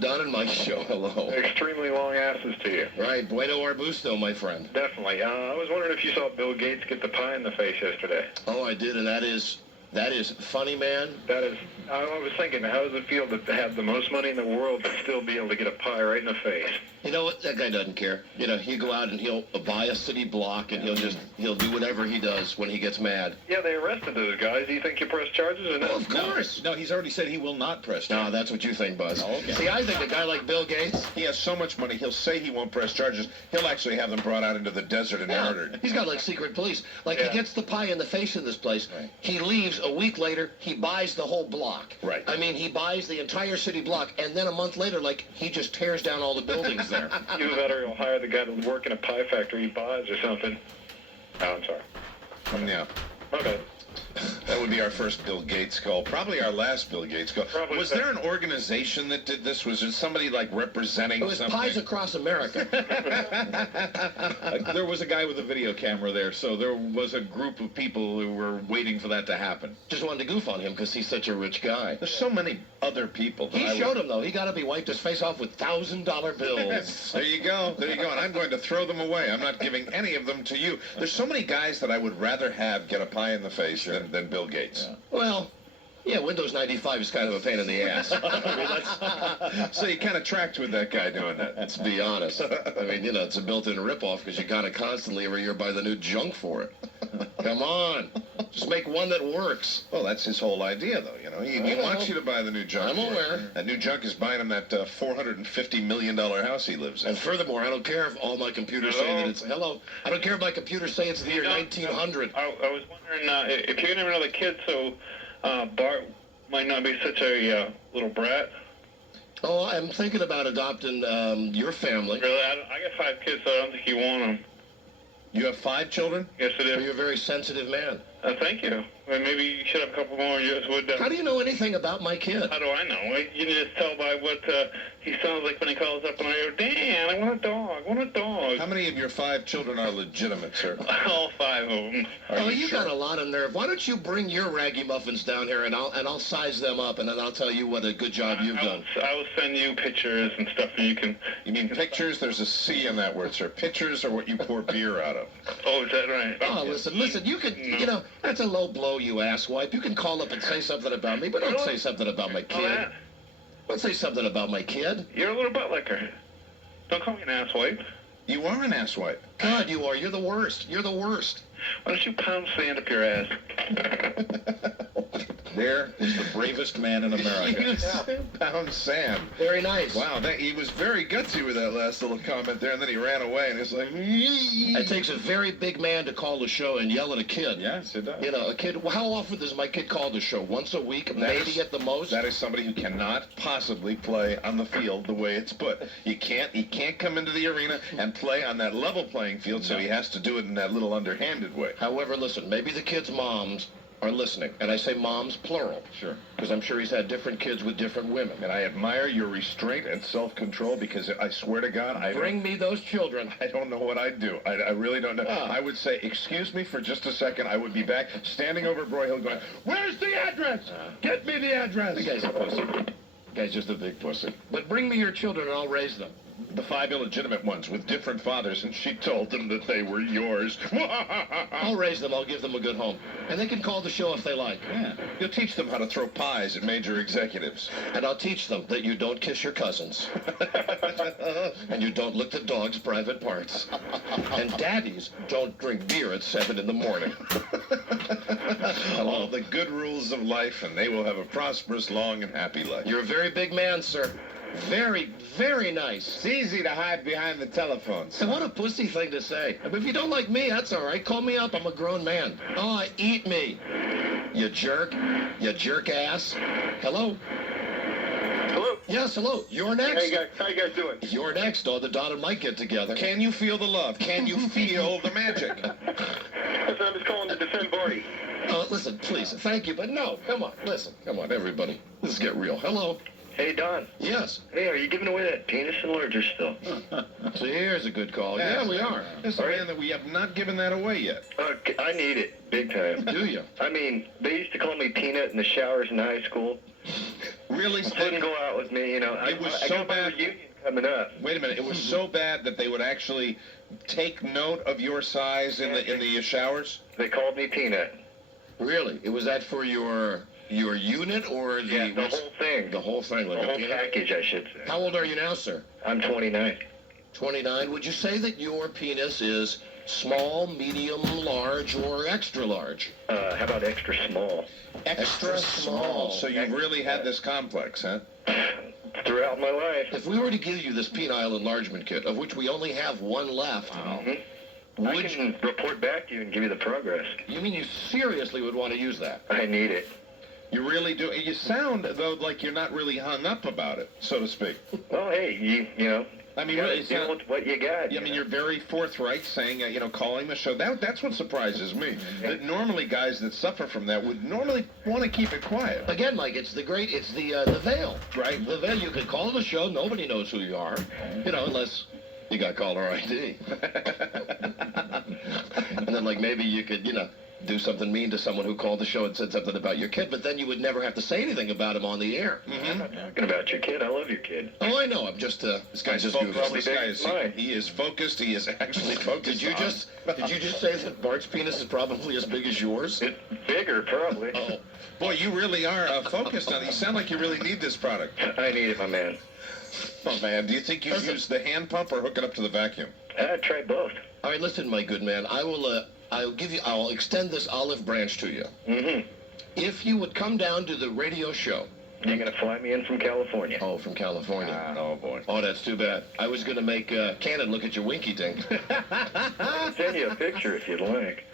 Don and Mike Show. Hello. Extremely long asses to you. Right. Bueno arbusto, my friend. Definitely. I was wondering if you saw Bill Gates get the pie in the face yesterday. Oh, I did, and that is funny, man. That is, I was thinking, how does it feel to have the most money in the world but still be able to get a pie right in the face? You know what? That guy doesn't care. You know, he'll go out and he'll buy a city block, and he'll do whatever he does when he gets mad. Yeah, they arrested those guys. Do you think you press charges or not? Oh, of course. No, he's already said he will not press charges. No, that's what you think, Buzz. Oh, okay. See, I think a guy like Bill Gates... He has so much money, he'll say he won't press charges. He'll actually have them brought out into the desert and murdered. He's got, like, secret police. Like, he gets the pie in the face in this place. Right. He leaves. A week later, he buys the whole block. Right. I mean, he buys the entire city block, and then a month later, like, he just tears down all the buildings there. You better hire the guy to work in a pie factory he buys or something. Oh, I'm sorry. Yeah. Okay. That would be our first Bill Gates call. Probably our last Bill Gates call. Probably was there an organization that did this? Was there somebody like representing something? It was Pies Across America. There was a guy with a video camera there, so there was a group of people who were waiting for that to happen. Just wanted to goof on him because he's such a rich guy. There's so many other people. He showed him, though. He got up, he wiped his face off with $1,000 bills. There you go. There you go. And I'm going to throw them away. I'm not giving any of them to you. There's so many guys that I would rather have get a pie in the face than Bill Gates. Yeah. Well, yeah, Windows 95 is kind of a pain in the ass. I mean, so you kind of tracked with that guy doing that. Let's be honest. I mean, you know, it's a built-in ripoff because you got to constantly every year buy the new junk for it. Come on. Just make one that works. Well, that's his whole idea, though. You know, he wants you to buy the new junk. I'm aware. That new junk is buying him that $450 million house he lives in. And furthermore, I don't care if all my computers say that it's... Hello? I don't care if my computers say it's the year 1900. I was wondering if you have another kid, so Bart might not be such a little brat. Oh, I'm thinking about adopting your family. Really? I got 5 kids, so I don't think you want them. You have 5 children? Yes, I do. You're a very sensitive man. Thank you. Well, maybe you should have a couple more. You just would. How do you know anything about my kid? How do I know? You can just tell by what he sounds like when he calls up and I go, Dan, I want a dog. I want a dog. How many of your 5 children are legitimate, sir? All 5 of them. Oh, you got a lot of nerve. Why don't you bring your raggy muffins down here and I'll size them up and then I'll tell you what a good job you've done. I will send you pictures and stuff and you can... You mean pictures? There's a C in that word, sir. Pictures are what you pour beer out of. Oh, is that right? Oh, listen, you can, you know, that's a low blow, you asswipe. You can call up and say something about me, but don't say something about my kid. Don't say something about my kid. You're a little butt licker. Don't call me an asswipe. You are an asswipe. God, you are. You're the worst. You're the worst. Why don't you pound sand up your ass? There is the bravest man in America. Pound sand. Very nice. Wow, he was very gutsy with that last little comment there, and then he ran away, and it's like... It takes a very big man to call the show and yell at a kid. Yes, it does. You know, a kid... How often does my kid call the show? Once a week, maybe at the most? That is somebody who cannot possibly play on the field the way it's put. He can't come into the arena and play on that level playing field, so he has to do it in that little underhanded way. However, listen, maybe the kids' moms are listening. And I say moms, plural. Sure. Because I'm sure he's had different kids with different women. And I admire your restraint and self-control because I swear to God, Bring me those children. I don't know what I'd do. I really don't know. I would say, excuse me for just a second. I would be back standing over Broyhill going, where's the address? Get me the address. The guy's a pussy. The guy's just a big pussy. But bring me your children and I'll raise them. The 5 illegitimate ones with different fathers, and she told them that they were yours. I'll raise them. I'll give them a good home. And they can call the show if they like. Yeah. You'll teach them how to throw pies at major executives. And I'll teach them that you don't kiss your cousins. And you don't look at dogs' private parts. And daddies don't drink beer at 7 in the morning. All the good rules of life, and they will have a prosperous, long, and happy life. You're a very big man, sir. Very, very nice. It's easy to hide behind the telephone. So what a pussy thing to say. If you don't like me, that's all right. Call me up. I'm a grown man. Oh, eat me. You jerk. You jerk ass. Hello? Hello? Yes, hello. You're next. How you guys doing? You're next. Oh, the Don and Mike get together. Can you feel the love? Can you feel the magic? Listen, I'm just calling to defend Barty. Listen, please. Thank you, but no. Come on. Listen. Come on, everybody. Let's get real. Hello? Hey, Don. Yes. Hey, are you giving away that penis enlarger still? So here's a good call. Yeah, we are. Listen, man, that we have not given that away yet. I need it, big time. Do you? I mean, they used to call me Peanut in the showers in high school. Really? Wouldn't go out with me, you know. It was I so got my bad. reunion coming up. Wait a minute. It was so bad that they would actually take note of your size in the showers? They called me Peanut. Really? Was that for your unit or the whole thing? The whole thing. Like the whole package, I should say. How old are you now, sir? I'm 29. 29. Would you say that your penis is small, medium, large, or extra large? How about extra small? Extra small. So you really had this complex, huh? Throughout my life. If we were to give you this penile enlargement kit, of which we only have one left, I can report back to you and give you the progress. You mean you seriously would want to use that? I need it. You really do. You sound, though, like you're not really hung up about it, so to speak. Well, hey, you know. I mean, really, deal with what you got. Yeah, I mean, you're very forthright, saying, calling the show. That's what surprises me. That normally guys that suffer from that would normally want to keep it quiet. Again, Mike, it's the veil, right? The veil. You could call the show. Nobody knows who you are, unless you got caller ID. And then, maybe you could, do something mean to someone who called the show and said something about your kid, but then you would never have to say anything about him on the air. I'm not talking about your kid. I love your kid. Oh, I know. I'm just, this guy's just focused. This guy he is focused. He is actually focused. Did you just say that Bart's penis is probably as big as yours? It's bigger, probably. Oh, boy, you really are focused on it. You sound like you really need this product. I need it, my man. Oh, man, do you think you'd use the hand pump or hook it up to the vacuum? I'd try both. All right, listen, my good man. I'll extend this olive branch to you. Mm-hmm. If you would come down to the radio show. You're going to fly me in from California. Oh, from California. Oh, boy. Oh, that's too bad. I was going to make Cannon look at your winky ding. I can send you a picture if you'd like.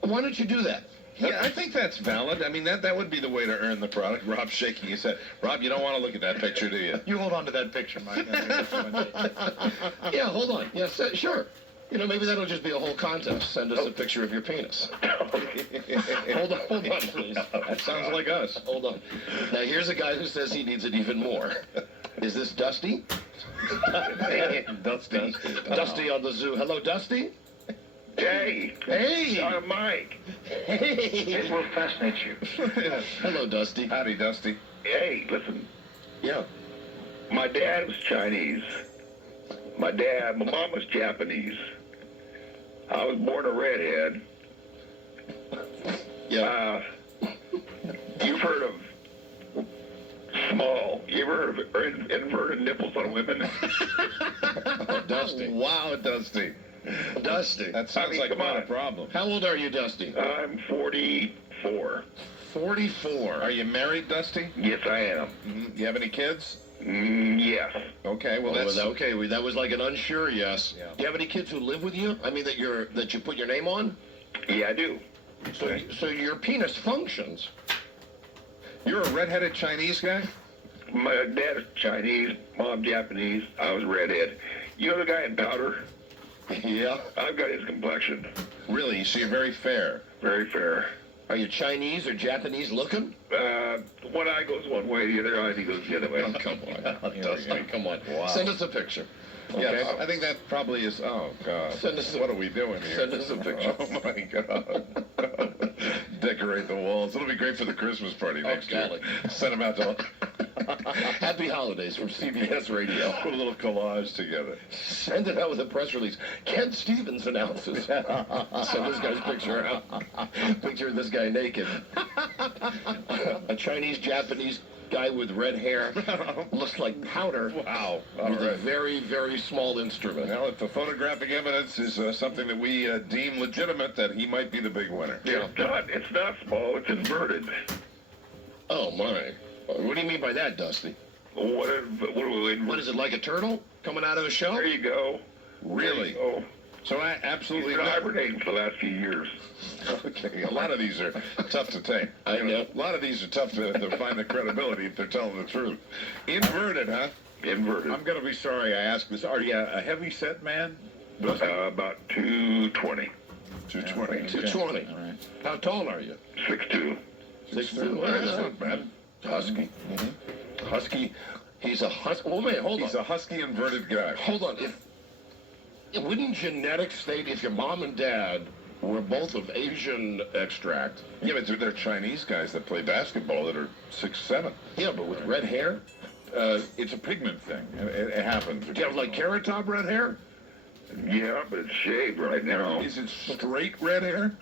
Why don't you do that? Yeah, I think that's valid. I mean, that would be the way to earn the product. Rob's shaking his head. Rob, you don't want to look at that picture, do you? You hold on to that picture, Mike. Yeah, hold on. Yeah, sure. You know, maybe that'll just be a whole contest. Send us a picture of your penis. Hold on, please. That sounds like us. Hold on. Now, here's a guy who says he needs it even more. Is this Dusty? Dusty. Dusty on the zoo. Hello, Dusty? Hey. Hey. I'm Mike. Hey. It will fascinate you. Hello, Dusty. Howdy, Dusty. Hey, listen. Yeah. My dad was Chinese. My mom was Japanese. I was born a redhead. Yeah. You've heard of small. You ever heard of inverted nipples on women? Dusty. Wow, Dusty. Dusty. That sounds like quite a problem. How old are you, Dusty? I'm 44. 44. Are you married, Dusty? Yes, I am. Mm-hmm. You have any kids? Yes. Okay, well, that's... Okay, that was like an unsure yes. Yeah. Do you have any kids who live with you? I mean, that you put your name on? Yeah, I do. So your penis functions. You're a redheaded Chinese guy? My dad is Chinese, mom Japanese. I was redhead. You know the guy in Powder? Yeah. I've got his complexion. Really? So you're very fair? Very fair. Are you Chinese or Japanese looking? One eye goes one way, the other eye goes the other way. Oh, come on. Dusty, come on. Wow. Send us a picture. Okay? Yes, I think that probably is... Oh, God. What are we doing here? Send us a picture. Oh, my God. Decorate the walls. It'll be great for the Christmas party next year. Send them out to... Happy holidays from CBS Radio. Put a little collage together. Send it out with a press release. Kent Stevens announces. Send this guy's picture out. Picture of this guy naked. A Chinese-Japanese guy with red hair. Looks like Powder. Wow. With a very, very small instrument. Well, if the photographic evidence is something that we deem legitimate, that he might be the big winner. Yeah. It's not small, it's inverted. Oh, my. What do you mean by that, Dusty? What is it, like a turtle coming out of a shell? There you go. Really? Oh. So I absolutely... He's been hibernating for the last few years. Okay, a lot of these are tough to take. I know. A lot of these are tough to find the credibility if they're telling the truth. Inverted, huh? Inverted. I'm going to be sorry I asked this. Are you a heavy-set man? About 220. 220. 220. All right. How tall are you? 6'2". 6'2". Well, that's not bad. Husky. Mm-hmm. Husky. He's a husky. Oh, man, hold on. He's a husky inverted guy. Hold on. Wouldn't genetics state if your mom and dad were both of Asian extract? Yeah, but they're Chinese guys that play basketball that are 6'7". Yeah, but with red hair? It's a pigment thing. It happens. Do you have like Carrot Top red hair? Yeah, but it's shaved right now. Is it straight red hair?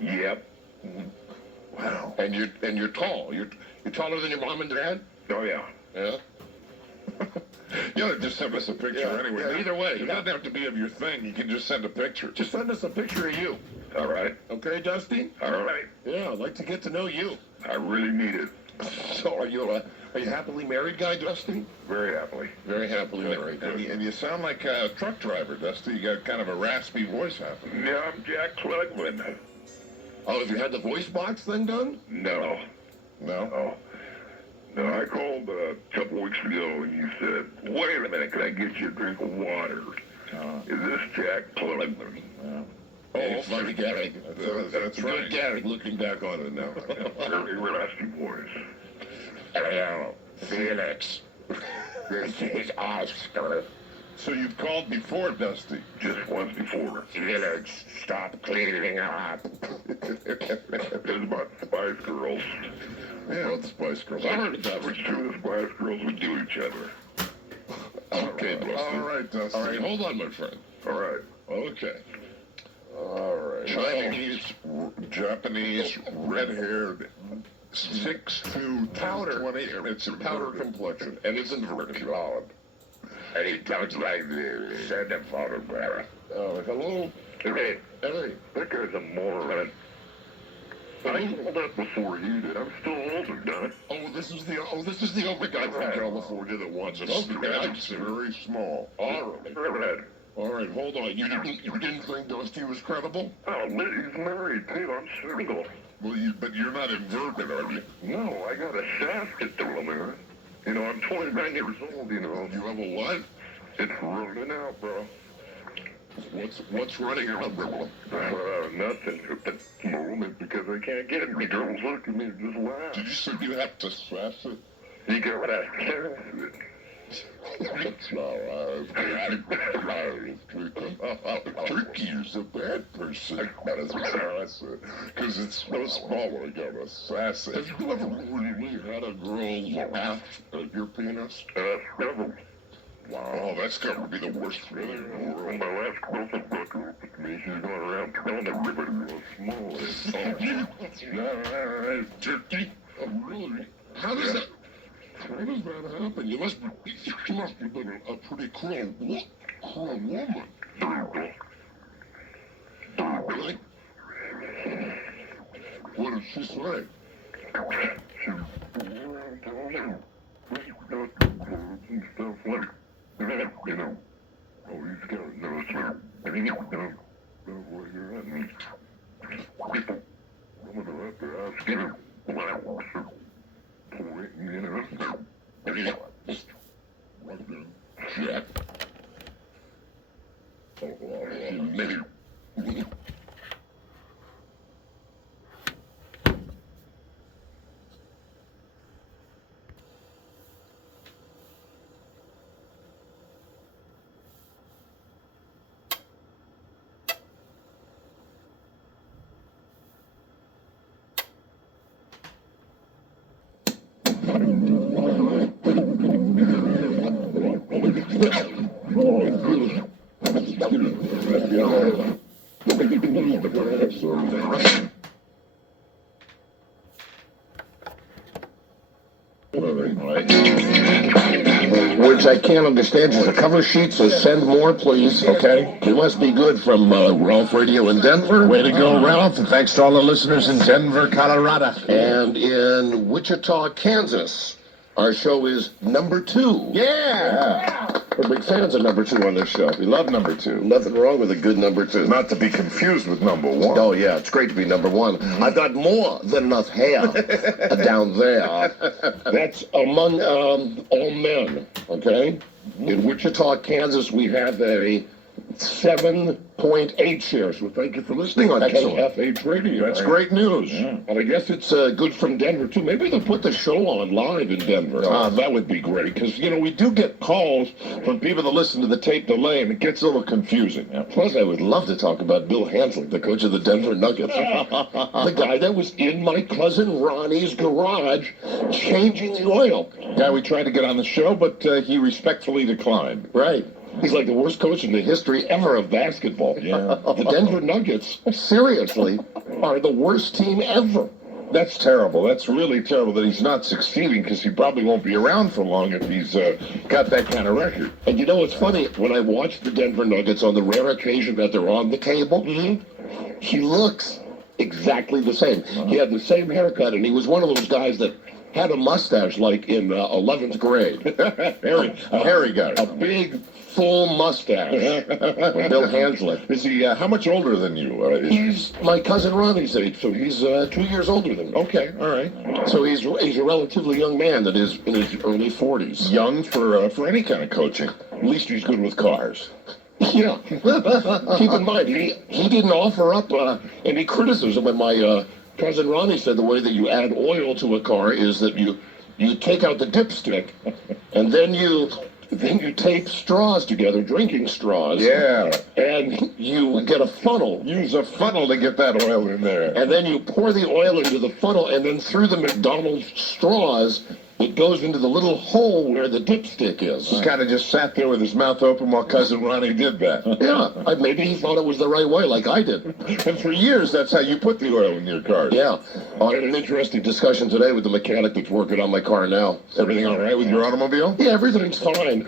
Yep. Wow. And you're tall. You're taller than your mom and dad? Oh, yeah. Yeah? Yeah, just send us a picture anyway. Yeah, either way. It doesn't have to be of your thing. You can just send a picture. Just send us a picture of you. All right. Okay, Dusty? All right. Yeah, I'd like to get to know you. I really need it. So are you happily married guy, Dusty? Very happily. Very happily married. And you sound like a truck driver, Dusty. You got kind of a raspy voice happening. Yeah, I'm Jack Klugman. Oh, have you had the voice box thing done? No. No? Oh. No, I called a couple weeks ago and you said, wait a minute, can I get you a drink of water? Is this Jack Klugman? Oh, funny Gary. That's right. Good Gary looking back on it now. Very raspy voice. Hello, Felix. This is Oscar. So you've called before, Dusty? Just once before. Felix, stop cleaning up. It was about Spice Girls. Yeah, well, the Spice Girls. I heard that. Which two of the Spice Girls would do each other? Okay, Dusty. All right, Dusty. All right, hold on, my friend. All right. Okay. All right. Japanese, red-haired, 6'2", Powder. 20. It's a Powder complexion, and it's inverted. God. And he talks like this. Send a photograph. Oh, hello. Hey, Hey. that guy's a moron. I called that before you did. I'm still older, Don. Oh, this is the only guy from California that wants it. It's Okay, very small. all right. Red. All right, hold on. You didn't think Dusty was credible? Oh, he's married, too. I'm single. Well, but you're not inverted, are you? No, I got a shaft telomere. You know, I'm 29 years old, you know. You have a what? It's running out, bro. What's running out, bro? Nothing at the moment because I can't get it. The girls look at me and just laugh. Did you say you have to stress it? You got what I said. That's all right. Turkey is a bad person. That's because it's so small. I got assassin. Have you ever really had a girl laugh at your penis? Never. Wow, that's got to be the worst feeling in the world. My last girlfriend broke up with me. She's going around telling everybody how small it is. Turkey? Oh, really? How does that happen? You must have been a pretty cruel woman. Really? What did she say? She was telling me and stuff like, you know, oh, he's got a nose for where you're at. And people, women are out there asking him, you know, Jack. Maybe. Which I can't understand. The cover sheet says send more, please. Okay. It must be good from Ralph Radio in Denver. Way to go, Ralph. And thanks to all the listeners in Denver, Colorado. And in Wichita, Kansas. Our show is number 2. Yeah! We're big fans of number 2 on this show. We love number 2. Nothing wrong with a good number 2. not to be confused with number 1. Oh, yeah, it's great to be number 1. I've got more than enough hair down there. That's among all men, okay? In Wichita, Kansas, we have a 7.8 shares. So thank you for listening on KFH Radio. That's great news. Yeah. And I guess it's good from Denver, too. Maybe they'll put the show on live in Denver. That would be great, because, you know, we do get calls from people that listen to the tape delay, and it gets a little confusing. Yeah. Plus, I would love to talk about Bill Hanslick, the coach of the Denver Nuggets. The guy that was in my cousin Ronnie's garage changing the oil. Guy we tried to get on the show, but he respectfully declined. Right. He's like the worst coach in the history ever of basketball. Yeah. The Denver Nuggets, seriously, are the worst team ever. That's terrible. That's really terrible that he's not succeeding, because he probably won't be around for long if he's got that kind of record. And you know, it's funny, when I watch the Denver Nuggets on the rare occasion that they're on the table, he looks exactly the same. He had the same haircut, and he was one of those guys that had a mustache like in 11th grade. A hairy guy. A big, full mustache. Bill Hanslick. Is he, how much older than you? He's my cousin Ronnie's age, so he's 2 years older than me. Okay, all right. So he's a relatively young man that is in his early 40s. Young for any kind of coaching. At least he's good with cars. Yeah. Keep in mind, he didn't offer up any criticism, and my cousin Ronnie said the way that you add oil to a car is that you take out the dipstick, and then you tape straws together, drinking straws. Yeah. And you get a funnel. Use a funnel to get that oil in there. And then you pour the oil into the funnel, and then through the McDonald's straws, it goes into the little hole where the dipstick is. He kind of just sat there with his mouth open while Cousin Ronnie did that. Yeah, maybe he thought it was the right way, like I did. And for years, that's how you put the oil in your car. Yeah. I had an interesting discussion today with the mechanic that's working on my car now. Everything all right with your automobile? Yeah, everything's fine.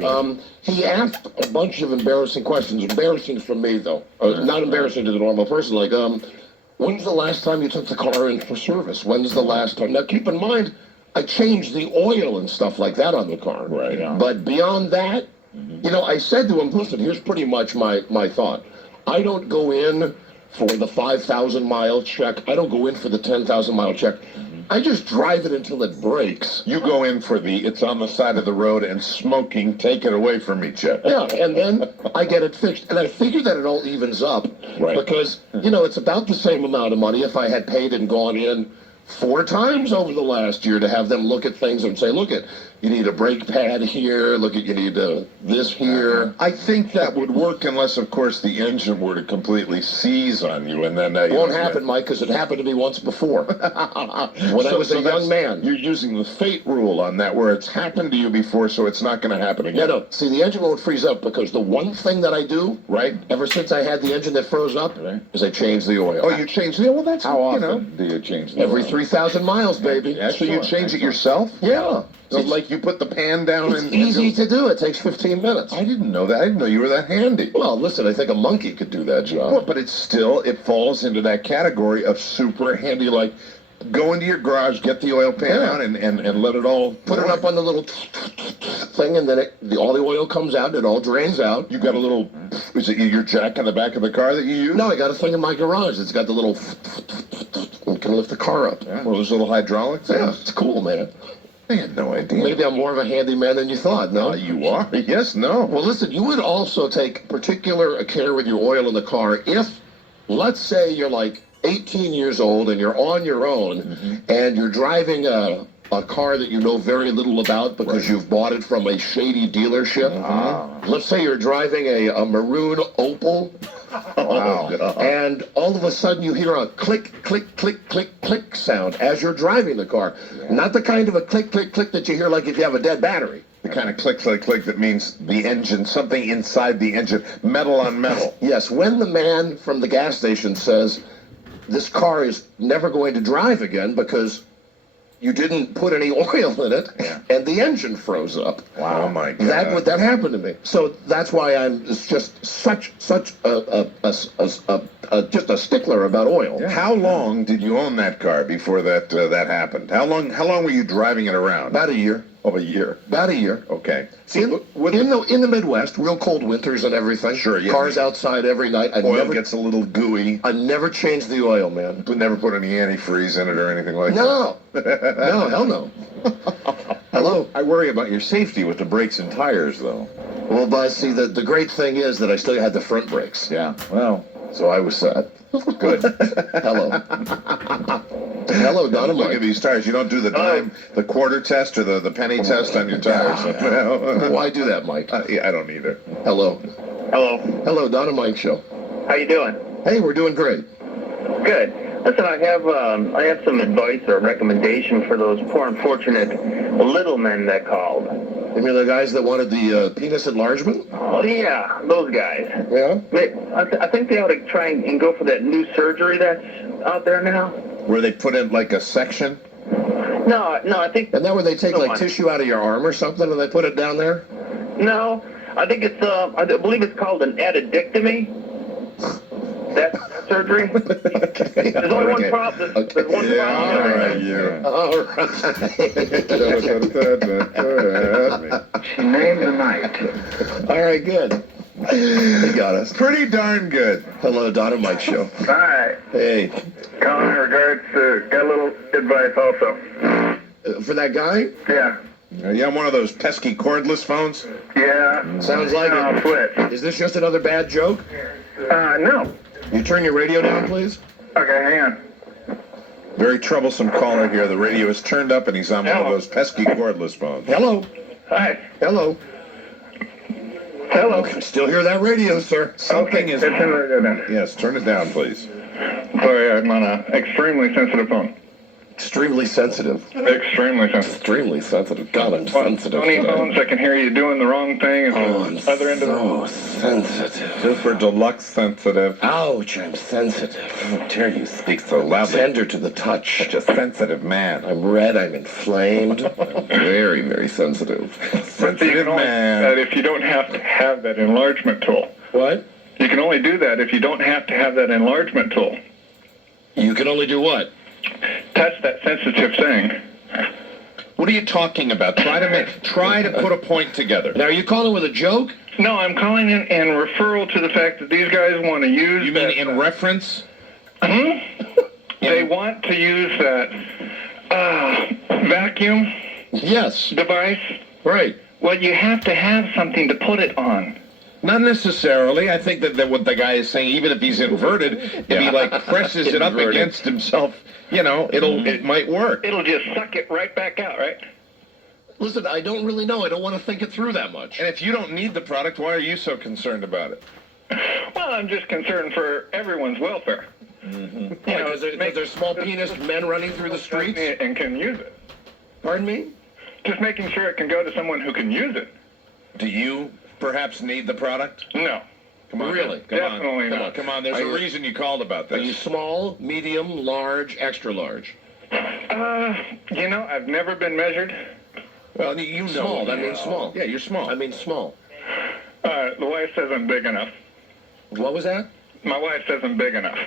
He asked a bunch of embarrassing questions. Embarrassing for me, though. Not embarrassing to the normal person. Like, when's the last time you took the car in for service? When's the last time? Now, keep in mind, I changed the oil and stuff like that on the car. Right. Yeah. But beyond that, you know, I said to him, listen, here's pretty much my thought. I don't go in for the 5,000-mile check. I don't go in for the 10,000-mile check. I just drive it until it breaks. You go in for the it's on the side of the road and smoking, take it away from me check. Yeah, and then I get it fixed. And I figure that it all evens up. Right. Because, you know, it's about the same amount of money if I had paid and gone in 4 times over the last year to have them look at things and say, look, you need a brake pad here, you need this here. I think that would work unless, of course, the engine were to completely seize on you, and then won't happen, Mike, because it happened to me once before. When I was a young man. You're using the fate rule on that, where it's happened to you before, so it's not going to happen again. No. See, the engine won't freeze up because the one thing that I do, right, ever since I had the engine that froze up, is I change the oil. Oh, you change the oil? Well, that's how often do you change the oil? Every 3,000 miles, baby. So you change it yourself? Yeah. So, like, you put the pan down It's easy to do. It takes 15 minutes. I didn't know that. I didn't know you were that handy. Well, listen, I think a monkey could do that job. Well, but it falls into that category of super handy, like, go into your garage, get the oil pan out, and let it all... Put it up on the little thing, and then all the oil comes out, and it all drains out. You got a little... Is it your jack in the back of the car that you use? No, I got a thing in my garage. It's got the little... It can lift the car up. Yeah. Well, those little hydraulics? Yeah, it's cool, man. I had no idea. Maybe I'm more of a handyman than you thought, no? You are? Yes, no. Well, listen, you would also take particular care with your oil in the car if, let's say you're like 18 years old and you're on your own and you're driving a car that you know very little about because you've bought it from a shady dealership. Let's say you're driving a maroon Opel. Wow. And all of a sudden you hear a click, click, click, click, click sound as you're driving the car. Not the kind of a click, click, click that you hear like if you have a dead battery. The kind of click, click, click that means the engine, something inside the engine, metal on metal. Yes, when the man from the gas station says, this car is never going to drive again because you didn't put any oil in it, and the engine froze up. Wow, oh my God. That happened to me. So that's why it's just such just a stickler about oil. Yeah. How long did you own that car before that happened? How long were you driving it around? About a year. Oh, a year. About a year. Okay. See, in the Midwest, real cold winters and everything. Sure, yeah. Cars outside every night. Oil gets a little gooey. I never changed the oil, man. But never put any antifreeze in it or anything like that. No. No, hell no. Hello. I worry about your safety with the brakes and tires, though. Well, but see, the great thing is that I still had the front brakes. Yeah. Well. So I was set. Good. Hello. Hello, Dynamite. Look at these tires. You don't do the dime, the quarter test or the penny test on your tires. Why do that, Mike? I don't either. Hello. Hello. Hello, Dynamite Show. How you doing? Hey, we're doing great. Good. Listen, I have some advice or recommendation for those poor unfortunate little men that called. You mean the guys that wanted the penis enlargement? Oh, yeah, those guys. Yeah? I think they ought to try and go for that new surgery that's out there now. Where they put in, like, a section? No, I think... And that where they take, tissue out of your arm or something and they put it down there? No, I think it's, I believe it's called an addictomy. That surgery? There's only one problem. There's one problem. All right, yeah. All right. Name the night. All right, good. He got us. Pretty darn good. Hello, Dynamite Show. Hi. Hey. Calling in regards to, got a little advice also. For that guy? Yeah. You have one of those pesky cordless phones? Yeah. Sounds like it. Switch. Is this just another bad joke? No. You turn your radio down, please? Okay, hang on. Very troublesome caller here. The radio is turned up and he's on one of those pesky cordless phones. Hello. Hi. Hello. Hello. I can still hear that radio, sir. Something is... Turn the radio down. Yes, turn it down, please. Sorry, I'm on an extremely sensitive phone. Extremely sensitive. Extremely sensitive. Extremely sensitive. God, I'm sensitive. Funny phones, I can hear you doing the wrong thing at the other end of the sensitive. Super deluxe sensitive. Ouch, I'm sensitive. How dare you speak so loudly? Tender to the touch. Such a sensitive man. I'm red, I'm inflamed. I'm very, very sensitive. Sensitive man. If you don't have to have that enlargement tool. What? You can only do that if you don't have to have that enlargement tool. You can only do what? Touch that sensitive thing. What are you talking about? Try to put a point together. Now, are you calling with a joke? No, I'm calling in referral to the fact that these guys want to use. You mean in reference? They want to use that vacuum device. Right. Well, you have to have something to put it on. Not necessarily. I think that what the guy is saying, even if he's inverted, if he like presses it up against himself, you know, it might work. It'll just suck it right back out, right? Listen, I don't really know. I don't want to think it through that much. And if you don't need the product, why are you so concerned about it? Well, I'm just concerned for everyone's welfare. You know, is there small penis men running through the streets and can use it? Pardon me? Just making sure it can go to someone who can use it. Do you perhaps need the product? No. Come on. Really? Definitely not. Come on. There's a reason you called about this. Are you small, medium, large, extra large? You know, I've never been measured. Well, you know. Small. That means small. Yeah, you're small. I mean small. The wife says I'm big enough. What was that? My wife says I'm big enough.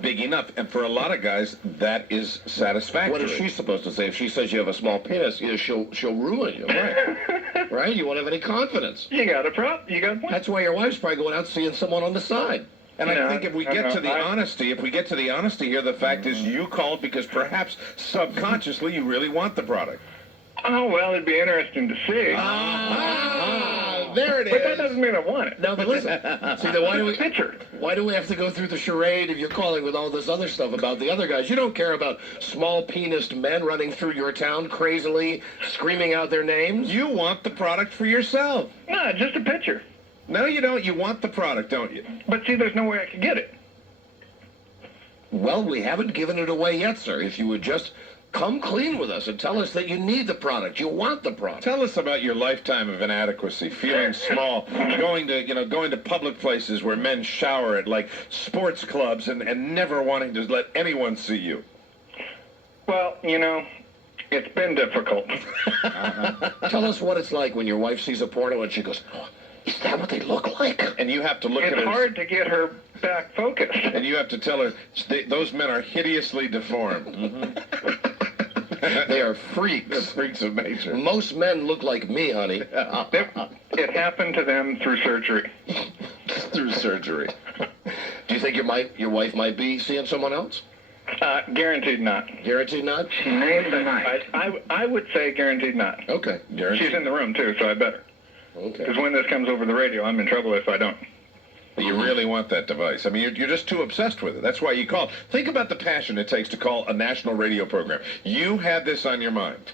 Big enough, and for a lot of guys, that is satisfactory. What is she supposed to say? If she says you have a small penis, she'll ruin you, right? Right? You won't have any confidence. You got a prop. You got a point. That's why your wife's probably going out seeing someone on the side. And I think if we get to the honesty, here, the fact is you called because perhaps subconsciously you really want the product. Oh, well, it'd be interesting to see. There it is. But that doesn't mean I want it. No, but listen. See, then why do we have to go through the charade if you're calling with all this other stuff about the other guys? You don't care about small-penised men running through your town crazily, screaming out their names? You want the product for yourself. No, just a picture. No, you don't. You want the product, don't you? But see, there's no way I could get it. Well, we haven't given it away yet, sir. If you would just come clean with us and tell us that you need the product, you want the product. Tell us about your lifetime of inadequacy, feeling small, going to public places where men shower at, like sports clubs, and never wanting to let anyone see you. Well, you know, it's been difficult. Tell us what it's like when your wife sees a porno and she goes, oh, is that what they look like? And you have to look at her. It's hard to get her back focused. And you have to tell her, those men are hideously deformed. They are freaks. They're freaks of nature. Most men look like me, honey. It happened to them through surgery. Through surgery. Do you think your wife might be seeing someone else? Guaranteed not. Guaranteed not? Name the night. I would say guaranteed not. Okay. She's in the room, too, so I better. Okay. Because when this comes over the radio, I'm in trouble if I don't. You really want that device. I mean, you're just too obsessed with it. That's why you called. Think about the passion it takes to call a national radio program. You had this on your mind.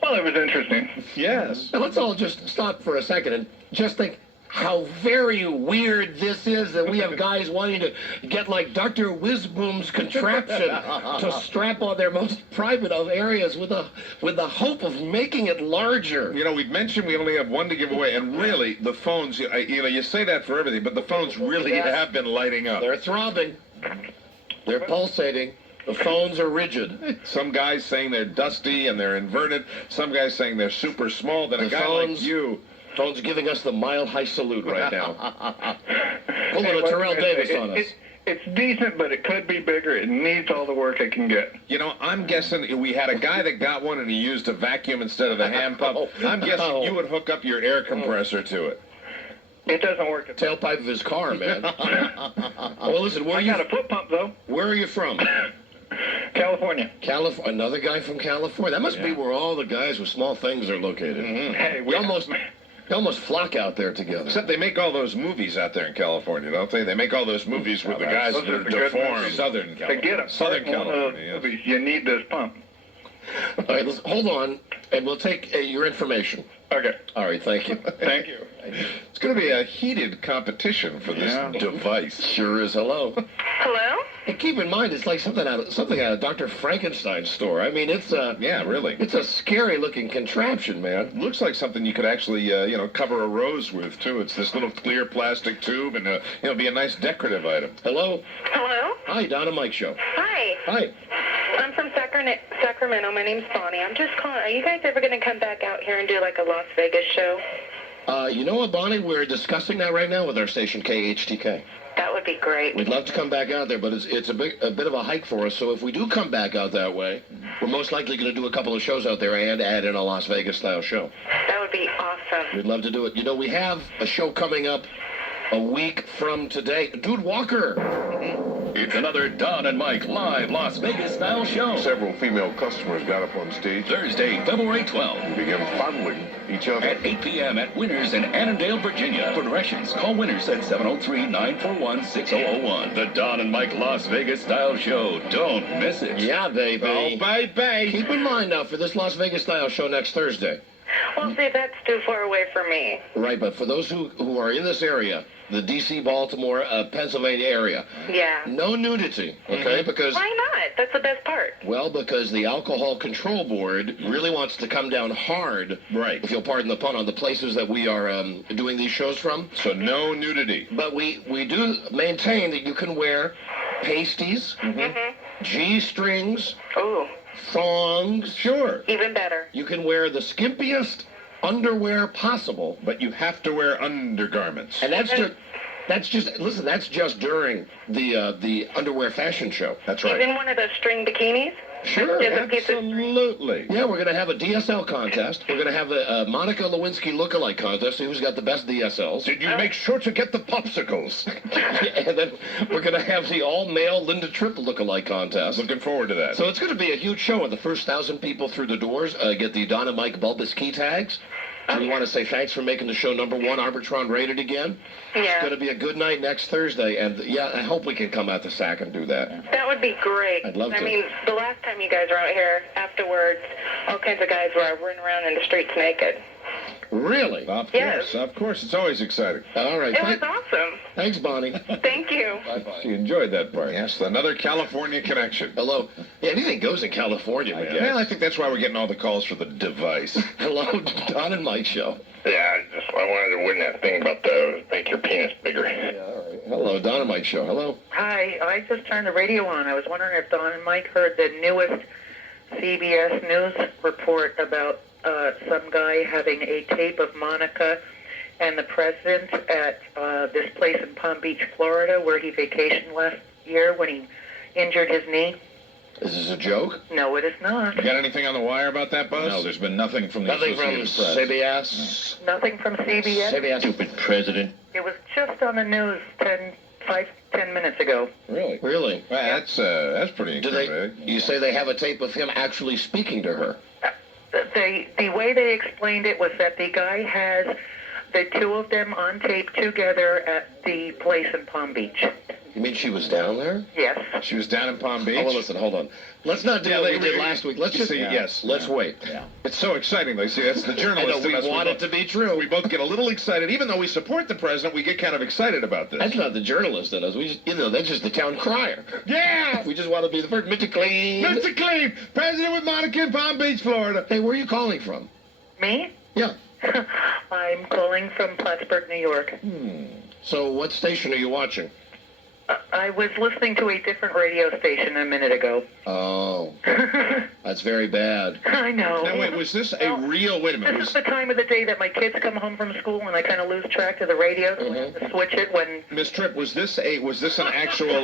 Well, it was interesting. Yes. Now, let's all just stop for a second and just think how very weird this is that we have guys wanting to get like Dr. Whizboom's contraption to strap on their most private of areas with the hope of making it larger. You know, we've mentioned we only have one to give away, and really, the phones, you say that for everything, but the phones really have been lighting up. They're throbbing. They're pulsating. The phones are rigid. Some guys saying they're dusty and they're inverted. Some guys saying they're super small. Then a guy like you. Phone's giving us the Mile High Salute right now. Pulling a Terrell Davis on us. It's decent, but it could be bigger. It needs all the work it can get. You know, I'm guessing we had a guy that got one and he used a vacuum instead of the hand pump. I'm guessing you would hook up your air compressor to it. It doesn't work. Tailpipe of his car, man. Well, listen, I got a foot pump, though. Where are you from? California. Another guy from California. That must be where all the guys with small things are located. Mm-hmm. Hey, they almost flock out there together. Except they make all those movies out there in California, don't they? They make all those movies with the guys that are deformed. Southern California. Southern California. Yes. You need this pump. All right, hold on, and we'll take your information. Okay. All right, thank you. Thank you. It's going to be a heated competition for this device. Sure is. Hello. Hello? And keep in mind, it's like something out of Dr. Frankenstein's store. I mean, it's a really. It's a scary-looking contraption, man. Looks like something you could actually, cover a rose with too. It's this little clear plastic tube, and it'll be a nice decorative item. Hello. Hello? Hi, Donna Mike Show. Hi. Hi. I'm from Sacramento. My name's Bonnie. I'm just calling. Are you guys ever going to come back out here and do like a Las Vegas show? You know what, Bonnie? We're discussing that right now with our station KHTK. That would be great. We'd love to come back out there, but it's a bit of a hike for us. So if we do come back out that way, we're most likely going to do a couple of shows out there and add in a Las Vegas-style show. That would be awesome. awesome. We'd love to do it. You know, we have a show coming up a week from today. Dude Walker. It's another Don and Mike live Las Vegas style show. Several female customers got up on stage. Thursday, February 12th. We began fondling each other. At 8 p.m. at Winners in Annandale, Virginia. For directions, call Winners at 703-941-6001. The Don and Mike Las Vegas style show. Don't miss it. Yeah, baby. Oh, baby. Keep in mind now for this Las Vegas style show next Thursday. Well, see, that's too far away for me. Right, but for those who are in this area, the D.C., Baltimore, Pennsylvania area, Yeah. no nudity, okay? Because Why not? That's the best part. well, because the Alcohol Control Board really wants to come down hard, Right. if you'll pardon the pun, on the places that we are doing these shows from. So no nudity. But we do maintain that you can wear pasties, G-strings, Ooh, thongs. Sure. even better. You can wear the skimpiest underwear possible. But you have to wear undergarments. And that's just during the underwear fashion show. That's right. Even one of those string bikinis? Sure, Just a piece of Absolutely. Yeah, we're going to have a DSL contest. We're going to have a Monica Lewinsky lookalike contest. See who's got the best DSLs. Did you make sure to get the popsicles? And then we're going to have the all-male Linda Tripp lookalike contest. Looking forward to that. So it's going to be a huge show. And the first 1,000 people through the doors get the Don and Mike Bulbous key tags. We want to say thanks for making the show #1 Arbitron rated again. It's Yeah. going to be a good night next Thursday. And, yeah, I hope we can come out to SAC and do that. That would be great. I'd love to. I mean, the last time you guys were out here, afterwards, all kinds of guys were running around in the streets naked. Really? Of Yes. course. Of course. It's always exciting. All right. It was awesome. Thanks, Bonnie. Thank you. Bye-bye. She enjoyed that part. Yes, another California connection. Hello. Yeah, anything goes in California, man. Well, I think that's why we're getting all the calls for the device. Hello, Don and Mike show. Yeah, I wanted to win that thing about the make your penis bigger. Yeah, all right. Hello, Don and Mike show. Hello. Hi, I just turned the radio on. I was wondering if Don and Mike heard the newest CBS News report about some guy having a tape of Monica and the president at this place in Palm Beach, Florida, where he vacationed last year when he injured his knee. Is this a joke? No, it is not. You got anything on the wire about that, Buzz? No, there's been nothing from the Nothing from Associated Press. CBS. Nothing from CBS. CBS. Stupid president. It was just on the news 10 minutes ago. Really? Really? Well, that's pretty Do they? incriminating. You say they have a tape of him actually speaking to her? The way they explained it was that the guy has the two of them on tape together at the place in Palm Beach. You mean she was down there? Yes. She was down in Palm Beach? Oh, well, listen, hold on. Let's not do what we did last week. Let's just see. Yes. Let's wait. Yeah. It's so exciting, though. See, that's the journalist. I know, we in us. want it to be true. We both get a little excited. Even though we support the president, we get kind of excited about this. That's not the journalist in us. We just, that's just the town crier. Yeah! We just want to be the first. Mr. Clean. Mr. Clean! President with Monica in Palm Beach, Florida. Hey, where are you calling from? Me? Yeah. I'm calling from Plattsburgh, New York. So what station are you watching? I was listening to a different radio station a minute ago. Oh. That's very bad. I know. Now, wait, was this a real... Wait a minute. This is the time of the day that my kids come home from school and I kind of lose track of the radio, so I have to switch it when... Miss Tripp, was this an actual,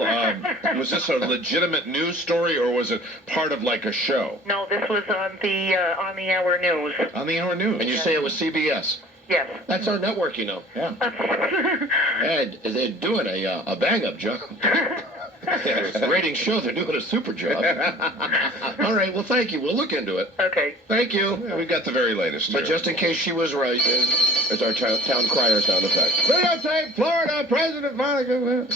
was this a legitimate news story, or was it part of, like, a show? No, this was on the Hour News. On the Hour News. And you say it was CBS? Yes. That's our network, you know. Yeah. And they're doing a bang-up job. Rating show, they're doing a super job. All right, well, thank you. We'll look into it. Okay. Thank you. Yeah, we've got the very latest. But here. just in case she was right, there's our town crier sound effect. Videotape, Florida, President Monica.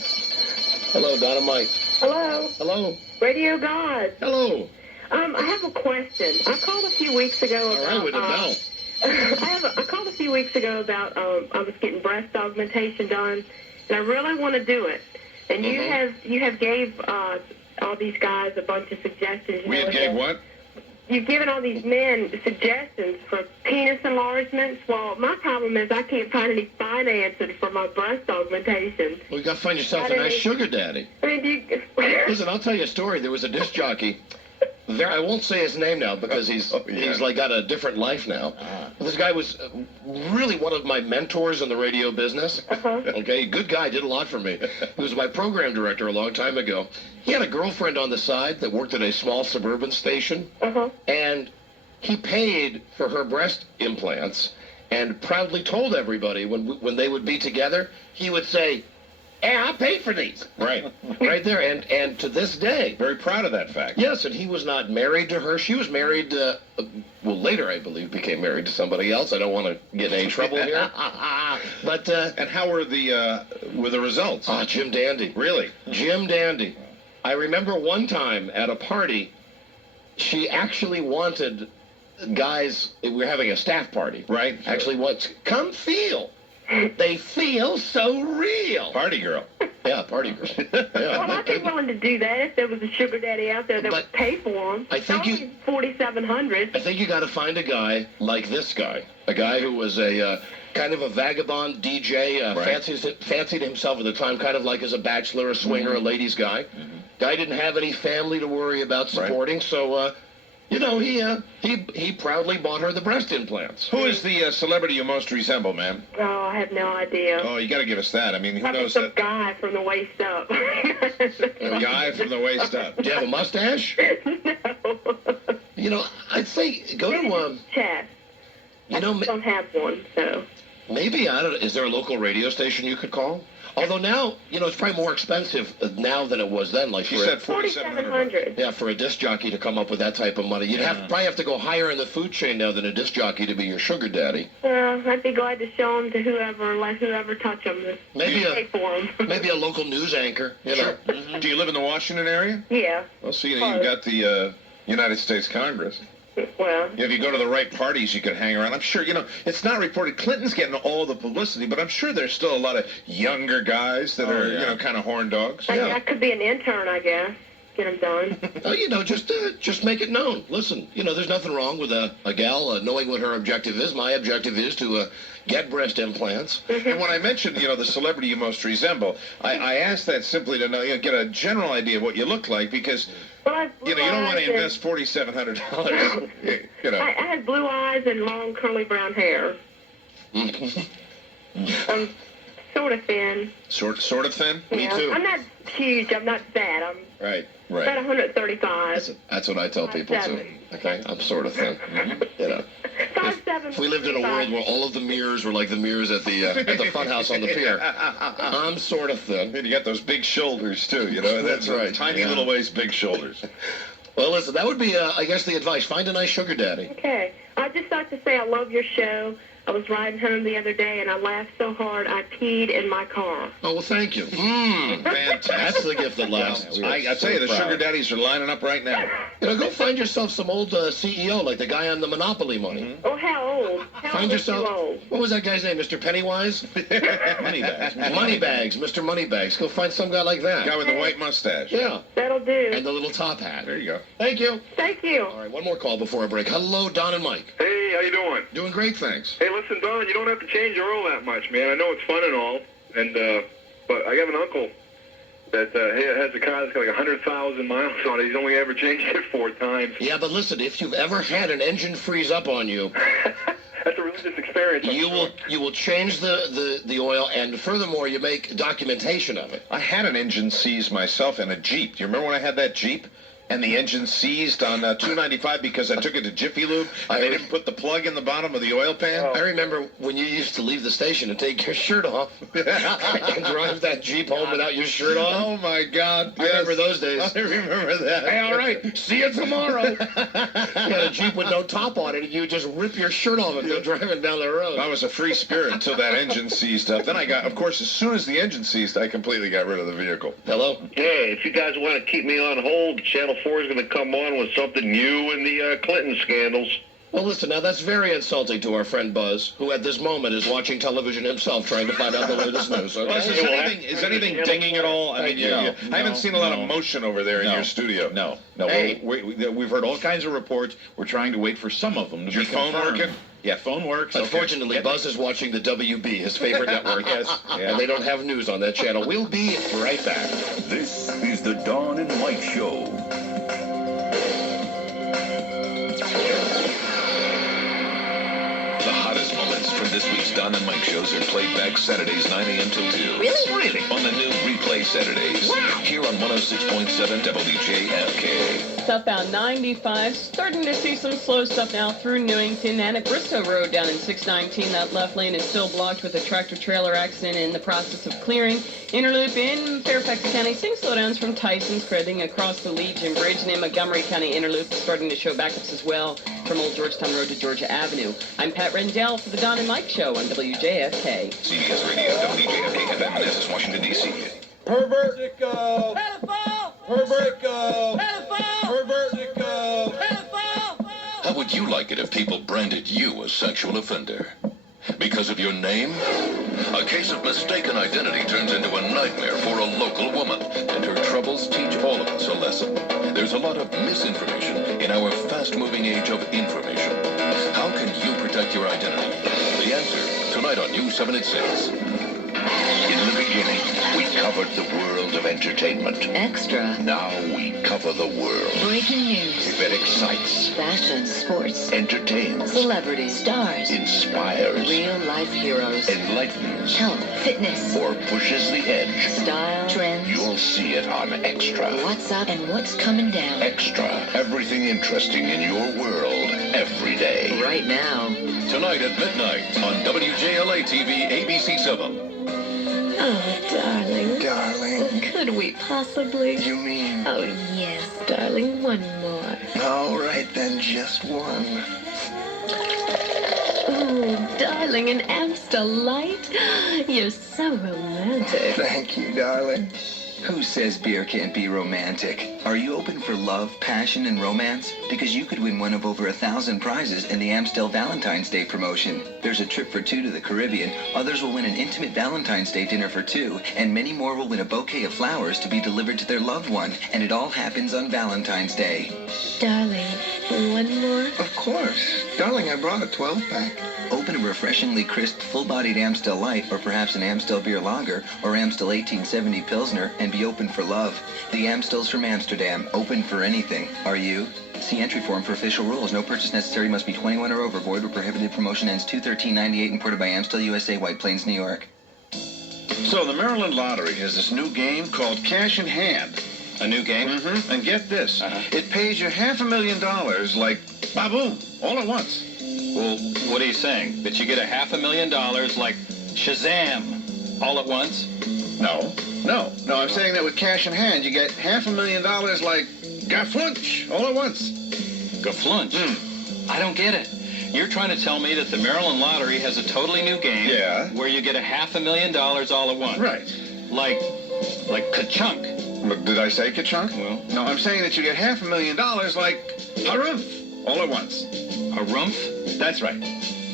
Hello, Donna Mike. Hello. Hello. Radio God. Hello. I have a question. I called a few weeks ago All right, with the bell. I called a few weeks ago about I was getting breast augmentation done, and I really want to do it. And you have gave all these guys a bunch of suggestions. We had gave what? You've given all these men suggestions for penis enlargements. Well, my problem is I can't find any financing for my breast augmentation. Well, you got to find yourself a nice sugar daddy. I mean, Listen, I'll tell you a story. There was a disc jockey. I won't say his name now because he's like got a different life now. This guy was really one of my mentors in the radio business. Okay, good guy, did a lot for me. He was my program director a long time ago. He had a girlfriend on the side that worked at a small suburban station, and he paid for her breast implants. and proudly told everybody when they would be together, he would say, "Yeah, I paid for these." Right. Right there. And to this day. Very proud of that fact. Yes, and he was not married to her. She was married, well, later, I believe, became married to somebody else. I don't want to get in any trouble here. But, and how were the results? Oh, Jim Dandy. Really? Jim Dandy. I remember one time at a party, she actually wanted guys, we were having a staff party. Right. Sure. Actually, come feel. They feel so real. Party girl. Yeah, party girl. Yeah. Well, I'd be willing to do that if there was a sugar daddy out there that would pay for them. I think you $4,700. I think you got to find a guy like this guy, a guy who was a kind of a vagabond DJ, fancied himself at the time kind of like as a bachelor, a swinger, a ladies guy. Guy didn't have any family to worry about supporting, so. You know, he proudly bought her the breast implants. Who is the celebrity you most resemble, ma'am? Oh, I have no idea. Oh, you got to give us that. I mean, who Probably knows some that? guy from the waist up. A guy from the waist up. Do you have a mustache? No. You know, I'd say go to chest. You know, I don't have one, so. Maybe I don't. Is there a local radio station you could call? Although now, you know, it's probably more expensive now than it was then. Like she said, $4,700. Yeah, for a disc jockey to come up with that type of money, you'd probably have to go higher in the food chain now than a disc jockey to be your sugar daddy. I'd be glad to show them to whoever, let whoever touch them. Maybe pay for them. Maybe a local news anchor. You know. Do you live in the Washington area? Yeah. Well, see, you've got the United States Congress. Well, if you go to the right parties, you could hang around. I'm sure, you know, it's not reported. Clinton's getting all the publicity, but I'm sure there's still a lot of younger guys that are, you know, kind of horn dogs. I could be an intern, I guess. Get them done. Oh, you know, just make it known. Listen, you know, there's nothing wrong with a gal knowing what her objective is. My objective is to get breast implants. And when I mentioned, you know, the celebrity you most resemble, I asked that simply to know, get a general idea of what you look like, because you know, you don't want to invest $4,700. You know. I had blue eyes and long curly brown hair. I'm sort of thin. Sort of thin? Yeah. Me too. I'm not huge. I'm not fat. I'm right. about 135. That's what I tell people too. Okay, I'm sort of thin. You know. If we lived in a world where all of the mirrors were like the mirrors at the fun house on the pier, I'm sort of thin. And you got those big shoulders too, you know. That's right. Tiny little waist, big shoulders. Well, listen, that would be, I guess, the advice. Find a nice sugar daddy. Okay. I'd just like to say I love your show. I was riding home the other day, and I laughed so hard I peed in my car. Oh, well, thank you. Fantastic. That's the gift that lasts. I tell you, the sugar daddies are lining up right now. You know, go find yourself some old CEO, like the guy on the Monopoly money. Oh, how old? Find yourself. What was that guy's name? Mr. Pennywise? Moneybags. Moneybags. Mr. Moneybags. Go find some guy like that. Guy with the white mustache. Yeah. That'll do. And the little top hat. There you go. Thank you. Thank you. All right, one more call before I break. Hello, Don and Mike. Hey, how you doing? Doing great, thanks. Hey, listen, Don, you don't have to change your oil that much, man. I know it's fun and all, and but I have an uncle that has a car that's got like 100,000 miles on it. He's only ever changed it 4 times. Yeah, but listen, if you've ever had an engine freeze up on you, that's a religious experience. You will change the oil, and furthermore, you make documentation of it. I had an engine seize myself in a Jeep. Do you remember when I had that Jeep? And the engine seized on 295 because I took it to Jiffy Lube and they didn't put the plug in the bottom of the oil pan. I remember when you used to leave the station and take your shirt off and drive that Jeep home without your shirt on. Oh, my God. I remember those days. I remember that. Hey, all right. See you tomorrow. You had a Jeep with no top on it, and you just rip your shirt off and go driving down the road. I was a free spirit until that engine seized up. Then I got, of course, as soon as the engine seized, I completely got rid of the vehicle. Hello? Hey, if you guys want to keep me on hold, Channel 4 is going to come on with something new in the Clinton scandals. Well, listen, now that's very insulting to our friend Buzz, who at this moment is watching television himself trying to find out the latest news. Okay? Buzz, is anything dinging at all? I mean, I haven't seen a lot of motion over there in your studio. No. Hey. We've heard all kinds of reports. We're trying to wait for some of them to be confirmed. Your phone working? Yeah, phone works. Unfortunately, Buzz is watching the WB, his favorite network. Yes. Yeah. And they don't have news on that channel. We'll be right back. This is the Dawn and Mike Show. The hottest moments from this week's Don and Mike shows are played back Saturdays 9 a.m. till 2. Really? On the new Replay Saturdays. Wow. Here on 106.7 WJFK. Southbound 95, starting to see some slow stuff now through Newington and at Bristow Road down in 619. That left lane is still blocked with a tractor-trailer accident in the process of clearing. Interloop in Fairfax County, seeing slowdowns from Tyson spreading across the Legion Bridge, and in Montgomery County, Interloop starting to show backups as well from Old Georgetown Road to Georgia Avenue. I'm Pat Rendell for the Don and Mike Show on WJFK. CBS Radio, WJFK FM, Manassas, Washington, D.C. Pervert! Sicko! Pedophile! Pervert! Sicko! Pedophile! Pervert! Sicko! Pedophile! How would you like it if people branded you a sexual offender? Because of your name? A case of mistaken identity turns into a nightmare for a local woman, and her troubles teach all of us a lesson. There's a lot of misinformation in our fast-moving age of information. How can you protect your identity? The answer, tonight on News 7 at 6. In the beginning, we covered the world of entertainment. Extra. Now we cover the world. Breaking news. If it excites, Fashion. Sports. entertains, Celebrities. Stars. inspires, Real-life heroes. enlightens, Health. Fitness. or pushes the edge, Style. Trends. you'll see it on Extra. What's up and what's coming down. Extra. Everything interesting in your world every day. Right now. Tonight at midnight on WJLA TV, ABC 7. Oh, darling. Darling. Could we possibly? You mean? Oh, yes, darling. One more. All right, then, just one. Oh, darling, an Amstel Light? You're so romantic. Thank you, darling. Who says beer can't be romantic? Are you open for love, passion, and romance? Because you could win one of over 1,000 prizes in the Amstel Valentine's Day promotion. There's a trip for two to the Caribbean, others will win an intimate Valentine's Day dinner for two, and many more will win a bouquet of flowers to be delivered to their loved one. And it all happens on Valentine's Day. Darling, one more? Of course. Darling, I brought a 12-pack. Open a refreshingly crisp, full-bodied Amstel Light, or perhaps an Amstel Beer Lager, or Amstel 1870 Pilsner, and be open for love. The Amstels from Amsterdam, open for anything. Are you? See entry form for official rules. No purchase necessary, must be 21 or over. Void or prohibited. Promotion ends 2/13/98, imported by Amstel USA, White Plains, New York. So the Maryland Lottery has this new game called Cash in Hand. A new game? Mm-hmm. And get this. It pays you $500,000 like, ba-boom, all at once. Well, what are you saying? That you get $500,000 like Shazam all at once? No, I'm saying that with Cash in Hand, you get $500,000 like gaflunch all at once. Gaflunch? I don't get it. You're trying to tell me that the Maryland Lottery has a totally new game where you get $500,000 all at once. Right. Like ka-chunk. Look, did I say ka-chunk? Well, no, I'm saying that you get $500,000 like harumph all at once. Harumph? That's right.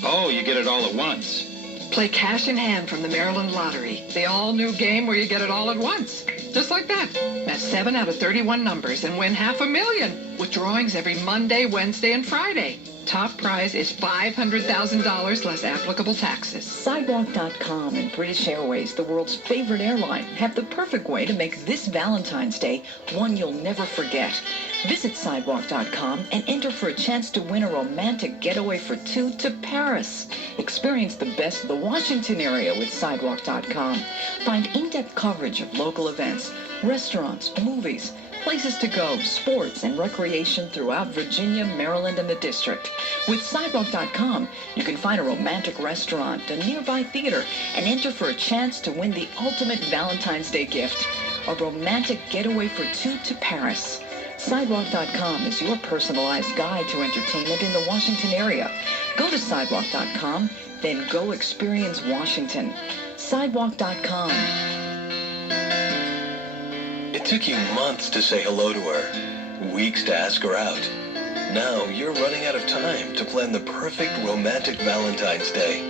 Oh, you get it all at once. Play Cash in Hand from the Maryland Lottery. The all-new game where you get it all at once. Just like that. That's 7 out of 31 numbers and win $500,000 with drawings every Monday, Wednesday, and Friday. Top prize is $500,000 less applicable taxes. Sidewalk.com and British Airways, the world's favorite airline, have the perfect way to make this Valentine's Day one you'll never forget. Visit Sidewalk.com and enter for a chance to win a romantic getaway for two to Paris. Experience the best of the Washington area with Sidewalk.com. Find in-depth coverage of local events, restaurants, movies, places to go, sports, and recreation throughout Virginia, Maryland, and the District. With Sidewalk.com, you can find a romantic restaurant, a nearby theater, and enter for a chance to win the ultimate Valentine's Day gift, a romantic getaway for two to Paris. Sidewalk.com is your personalized guide to entertainment in the Washington area. Go to Sidewalk.com, then go experience Washington. Sidewalk.com. It took you months to say hello to her, weeks to ask her out. Now you're running out of time to plan the perfect romantic Valentine's Day.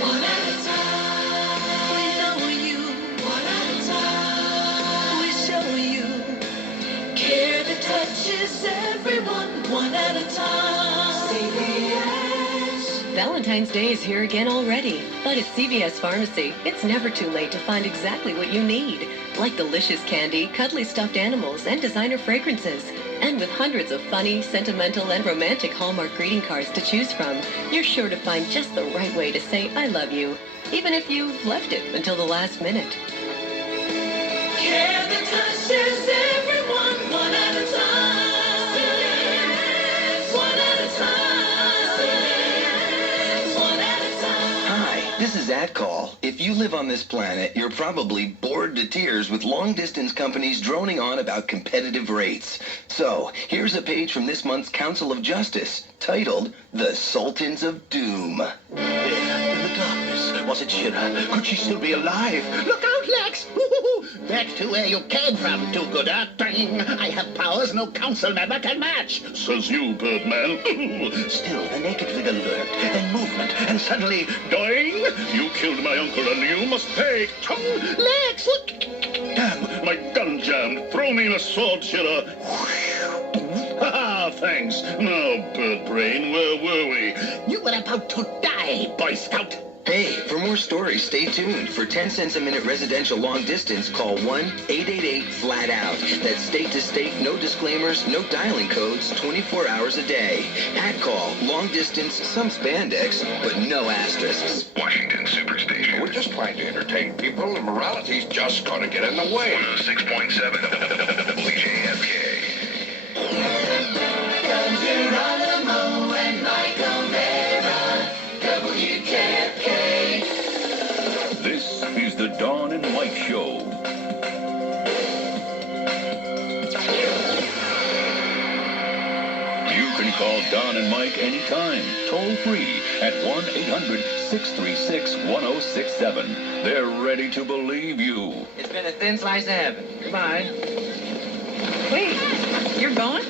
One at a time, we know you. One at a time, we show you. Care that touches everyone. One at a time. CVS. Valentine's Day is here again already, but at CVS Pharmacy, it's never too late to find exactly what you need, like delicious candy, cuddly stuffed animals, and designer fragrances. And with hundreds of funny, sentimental, and romantic Hallmark greeting cards to choose from, you're sure to find just the right way to say I love you, even if you've left it until the last minute. Care that touches everyone. AtCall. If you live on this planet, you're probably bored to tears with long-distance companies droning on about competitive rates. So, here's a page from this month's Council of Justice, titled The Sultans of Doom. There, in the darkness, was it Shira? Could she still be alive? Look out, Lex! Back to where you came from, do-gooder. I have powers no council member can match. Says you, Birdman. Still, the naked figure lurked, and movement, and suddenly, doing! You killed my uncle, and you must pay. Lex! Damn, my gun jammed. Throw me in a sword, Shira. Ah, thanks. Now, Birdbrain, where were we? You were about to die, Boy Scout. Hey, for more stories, stay tuned. For 10 cents a minute residential long distance, call 1-888-FLAT-OUT. That's state to state, no disclaimers, no dialing codes, 24 hours a day. AtCall, long distance, some spandex, but no asterisks. Washington Superstation. We're just trying to entertain people, and morality's just gonna get in the way. 106.7 WJFK. Geronimo and Mike O'Mara, WJFK. This is the Don and Mike Show. You can call Don and Mike anytime, toll free at 1-800-636-1067. They're ready to believe you. It's been a thin slice of heaven. Goodbye. Wait, you're going?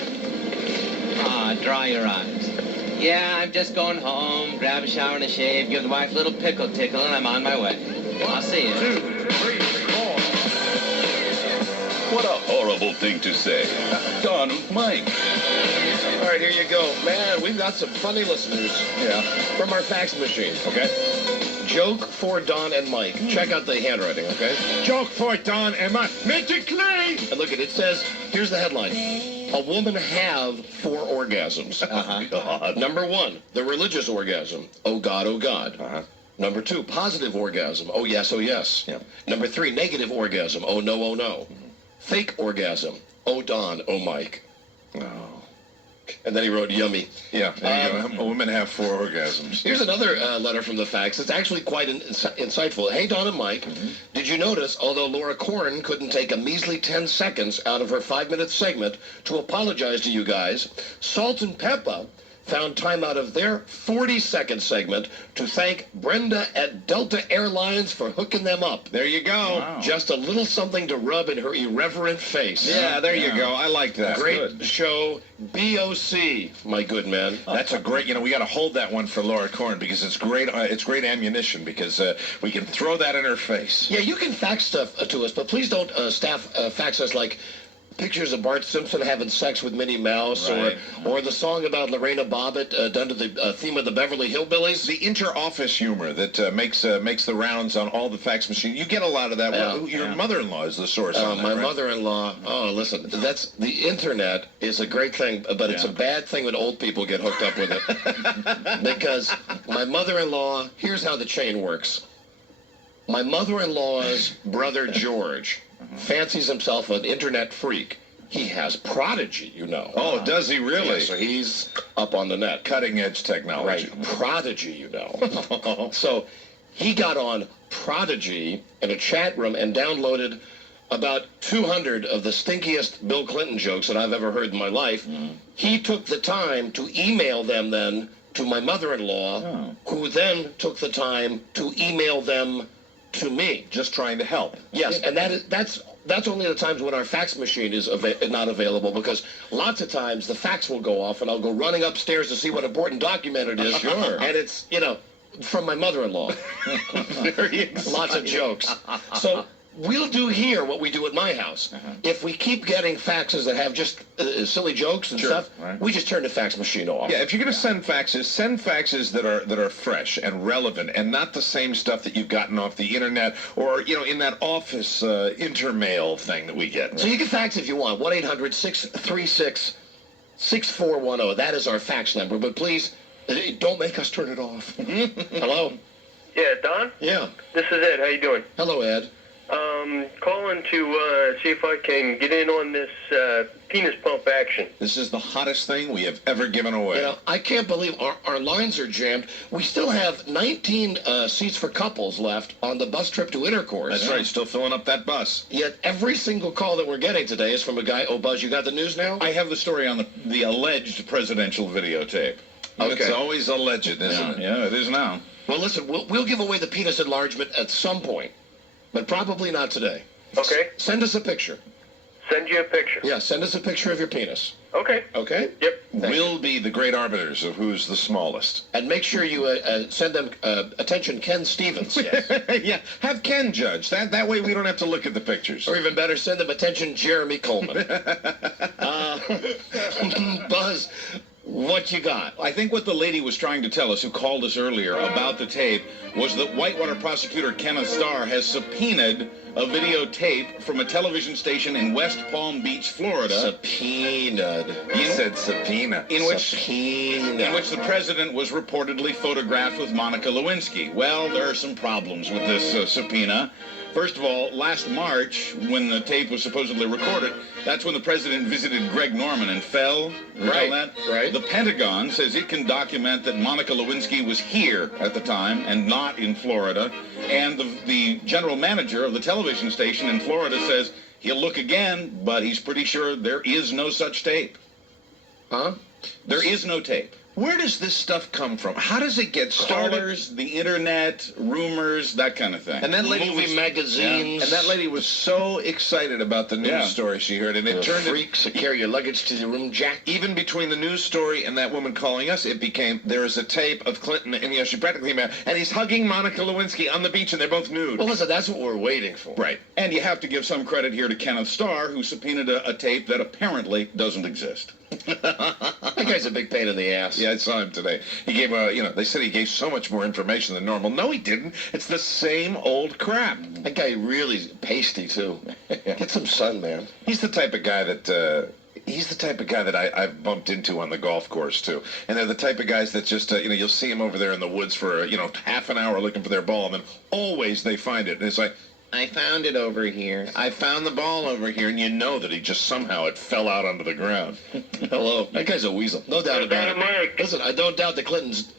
Ah, dry your eyes. Yeah, I'm just going home, grab a shower and a shave, give the wife a little pickle tickle, and I'm on my way. I'll see you. 2, 3, 4. What a horrible thing to say. Don and Mike. All right, here you go. Man, we've got some funny listeners. Yeah. From our fax machine. Okay. Joke for Don and Mike. Check out the handwriting, okay? Joke for Don and Mike. Make it clean! And look at it. It says, here's the headline. A woman have 4 orgasms. God. Number 1, the religious orgasm. Oh, God, oh, God. Number 2, positive orgasm. Oh, yes, oh, yes. Number 3, negative orgasm. Oh, no, oh, no. Fake orgasm. Oh, Don, oh, Mike. Oh. And then he wrote yummy. Yeah, there you go. Women have 4 orgasms. Here's another letter from the fax. It's actually quite insightful. Hey, Don and Mike, did you notice, although Laura Corn couldn't take a measly 10 seconds out of her 5-minute segment to apologize to you guys, Salt and Peppa found time out of their 40-second segment to thank Brenda at Delta Airlines for hooking them up. There you go. Wow. Just a little something to rub in her irreverent face. Yeah, there you go. I like that. Great show, BOC, my good man. That's a great, we got to hold that one for Laura Corn because it's great ammunition because we can throw that in her face. Yeah, you can fax stuff to us, but please don't fax us like pictures of Bart Simpson having sex with Minnie Mouse, right, or the song about Lorena Bobbitt done to the theme of the Beverly Hillbillies. The inter-office humor that makes the rounds on all the fax machines. You get a lot of that. Your mother-in-law is the source on that, my right? mother-in-law. Oh, listen, that's the internet is a great thing, but it's a bad thing when old people get hooked up with it. Because my mother-in-law, here's how the chain works. My mother-in-law's brother George fancies himself an internet freak. He has Prodigy, Oh, does he really? Yeah, so he's up on the net. Cutting edge technology. Right. Prodigy, So he got on Prodigy in a chat room and downloaded about 200 of the stinkiest Bill Clinton jokes that I've ever heard in my life. He took the time to email them then to my mother-in-law, who then took the time to email them to me. Just trying to help. Yes, and that's only the times when our fax machine is not available, because lots of times the fax will go off and I'll go running upstairs to see what important document it is. Sure. And it's, from my mother-in-law. Very Lots of jokes. So we'll do here what we do at my house. If we keep getting faxes that have just silly jokes and stuff, we just turn the fax machine off. Yeah, if you're going to send faxes that are fresh and relevant and not the same stuff that you've gotten off the internet or, in that office intermail thing that we get. So you can fax if you want. 1-800-636-6410. That is our fax number. But please, don't make us turn it off. Hello? Yeah, Don? Yeah. This is Ed. How you doing? Hello, Ed. Calling to see if I can get in on this penis pump action. This is the hottest thing we have ever given away. You know, I can't believe our lines are jammed. We still have 19 seats for couples left on the bus trip to Intercourse. That's right, still filling up that bus. Yet every single call that we're getting today is from a guy. Oh, Buzz, you got the news now? I have the story on the alleged presidential videotape. Okay. It's always alleged, isn't it? Yeah, it is now. Well, listen, we'll give away the penis enlargement at some point, but probably not today. Okay. Send us a picture. Send you a picture. Yeah, send us a picture of your penis. Okay. Okay? Yep. We'll be the great arbiters of who's the smallest. And make sure you send them, attention, Ken Stevens. Yes. Yeah, have Ken judge. That way we don't have to look at the pictures. Or even better, send them, attention, Jeremy Coleman. Buzz, what you got? I think what the lady was trying to tell us, who called us earlier about the tape, was that Whitewater prosecutor Kenneth Starr has subpoenaed a videotape from a television station in West Palm Beach, Florida. Subpoenaed. He said subpoena. In which the president was reportedly photographed with Monica Lewinsky. Well, there are some problems with this subpoena. First of all, last March, when the tape was supposedly recorded, that's when the president visited Greg Norman and fell. Right, right. The Pentagon says it can document that Monica Lewinsky was here at the time and not in Florida. And the general manager of the television station in Florida says he'll look again, but he's pretty sure there is no such tape. Huh? There is no tape. Where does this stuff come from? How does it get started? Callers, the internet, rumors, that kind of thing. And that lady movie magazines. And that lady was so excited about the news story she heard, and it turned freaks that carry your luggage to the room, Jack. Even between the news story and that woman calling us, it became there is a tape of Clinton, and she practically met, and he's hugging Monica Lewinsky on the beach, and they're both nude. Well, listen, that's what we're waiting for. Right. And you have to give some credit here to Kenneth Starr, who subpoenaed a tape that apparently doesn't exist. That guy's a big pain in the ass. Yeah, I saw him today. He gave, they said he gave so much more information than normal. No, he didn't. It's the same old crap. That guy really pasty, too. Get some sun, man. He's the type of guy that... He's the type of guy that I've bumped into on the golf course, too. And they're the type of guys that just, you'll see him over there in the woods for, half an hour looking for their ball, and then always they find it. And it's like, I found it over here. I found the ball over here. And you know that he just somehow it fell out onto the ground. Hello. That guy's a weasel. No doubt about it. Listen, I don't doubt that Clinton's,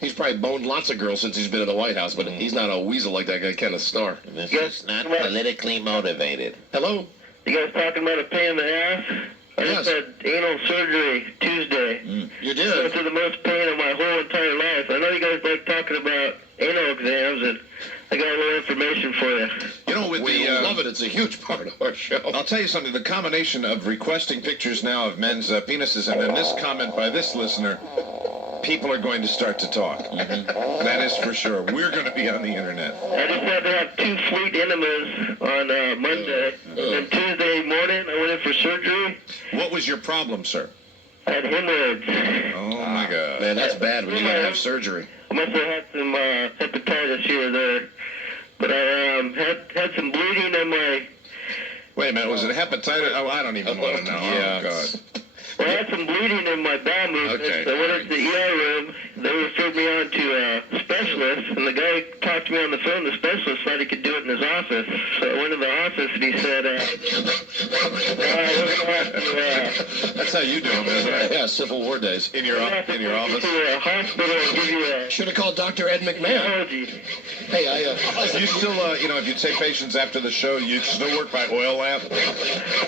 he's probably boned lots of girls since he's been in the White House, but he's not a weasel like that guy Kenneth Starr. This is not politically motivated. Hello? You guys talking about a pain in the ass? I just had anal surgery Tuesday. You did? I went through the most pain of my whole entire life. I know you guys like talking about anal exams, and I got a little information for you. We love it. It's a huge part of our show. I'll tell you something. The combination of requesting pictures now of men's penises and then this comment by this listener, people are going to start to talk. That is for sure. We're going to be on the internet. I just had to have 2 fleet enemas on Monday. And Tuesday morning, I went in for surgery. What was your problem, sir? I had hemorrhoids. Oh, my God. Man, that's bad when you got to have surgery. I must have had some hepatitis here or there. But I had some bleeding in my... Wait a minute, was it hepatitis? Oh, I don't even want to know. Yeah. Oh, God. Well, I had some bleeding in my bowel movement. Okay. I went into the ER room. They referred me on to a specialist, and the guy talked to me on the phone. The specialist said he could do it in his office. So I went to the office, and he said, we're going to have to... That's how you do them, isn't it? Yeah, Civil War days. In your office? to a hospital and give you a... Should have called Dr. Ed McMahon. Hey, You still, if you take patients after the show, you still work by oil lamp? This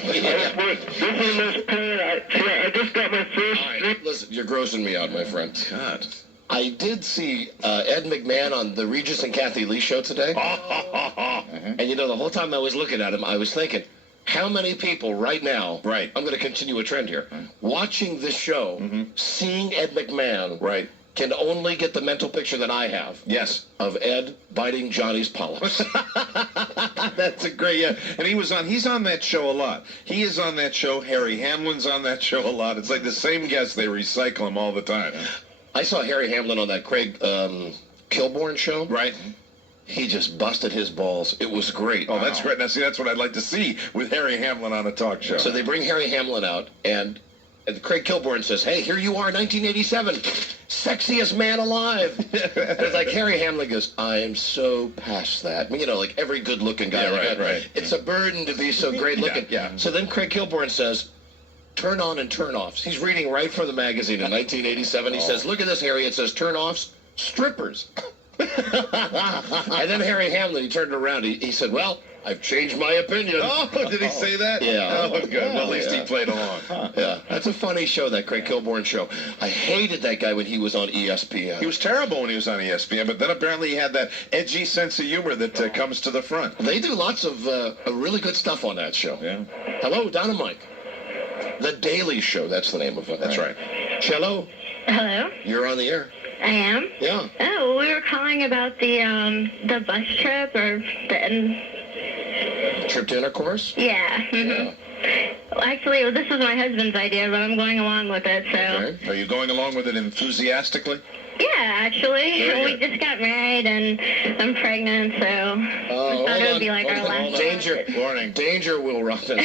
is the most pain. I just got my first... Right, listen, you're grossing me out, my friend. God. I did see Ed McMahon on the Regis and Kathy Lee show today. And the whole time I was looking at him, I was thinking, how many people right now, I'm going to continue a trend here, watching this show, seeing Ed McMahon, can only get the mental picture that I have. Yes. Of Ed biting Johnny's polyps. That's a great, And he's on that show a lot. He is on that show. Harry Hamlin's on that show a lot. It's like the same guests. They recycle him all the time. I saw Harry Hamlin on that Craig Kilborn show. Right. He just busted his balls. It was great. Oh, that's great. Now, see, that's what I'd like to see with Harry Hamlin on a talk show. So they bring Harry Hamlin out, and Craig Kilborn says, hey, here you are, 1987. sexiest man alive. And it's like Harry Hamlin goes, I am so past that. You know, like every good-looking guy. Yeah, right. It's a burden to be so great-looking. Yeah. So then Craig Kilborn says, turn on and turn offs. He's reading right from the magazine in 1987. He says, look at this, Harry. It says turn offs, strippers. And then Harry Hamlin, he turned around. He said, well, I've changed my opinion. Oh, did he say that? Yeah. Oh, good. Well, at least he played along. Yeah, that's a funny show, that Craig Kilborn show. I hated that guy when he was on ESPN. He was terrible when he was on ESPN, but then apparently he had that edgy sense of humor that comes to the front. They do lots of really good stuff on that show. Yeah. Hello, Dynamite. The Daily Show, that's the name of it. That's right. Cello, Hello, you're on the air. I am. Yeah. Oh, we were calling about the bus trip or the. Trip to intercourse? Yeah. Mm-hmm. Well, actually, this was my husband's idea, but I'm going along with it. So. Okay. Are you going along with it enthusiastically? Yeah, actually, Very we good. just got married and I'm pregnant, so I thought it would be like our last. Danger. Warning. Danger, Will Robinson.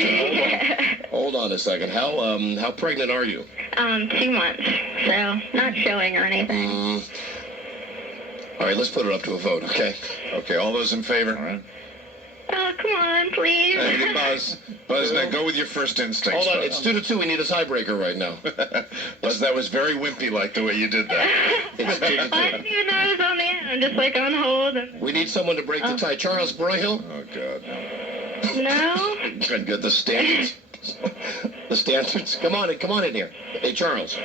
Hold on a second. How pregnant are you? 2 months, so not showing or anything. All right, let's put it up to a vote, okay? Okay, all those in favor? All right. Oh, come on, please. Hey, Buzz, now go with your first instincts. Hold on, Buzz. it's 2-2. We need a tiebreaker right now. Buzz, that was very wimpy-like the way you did that. It's 2-2. I didn't even know I was on the air. I'm just like on hold. And... We need someone to break the tie. Charles Broyhill? Oh, God. No. Good. The standards. The standards. Come on in here. Hey, Charles.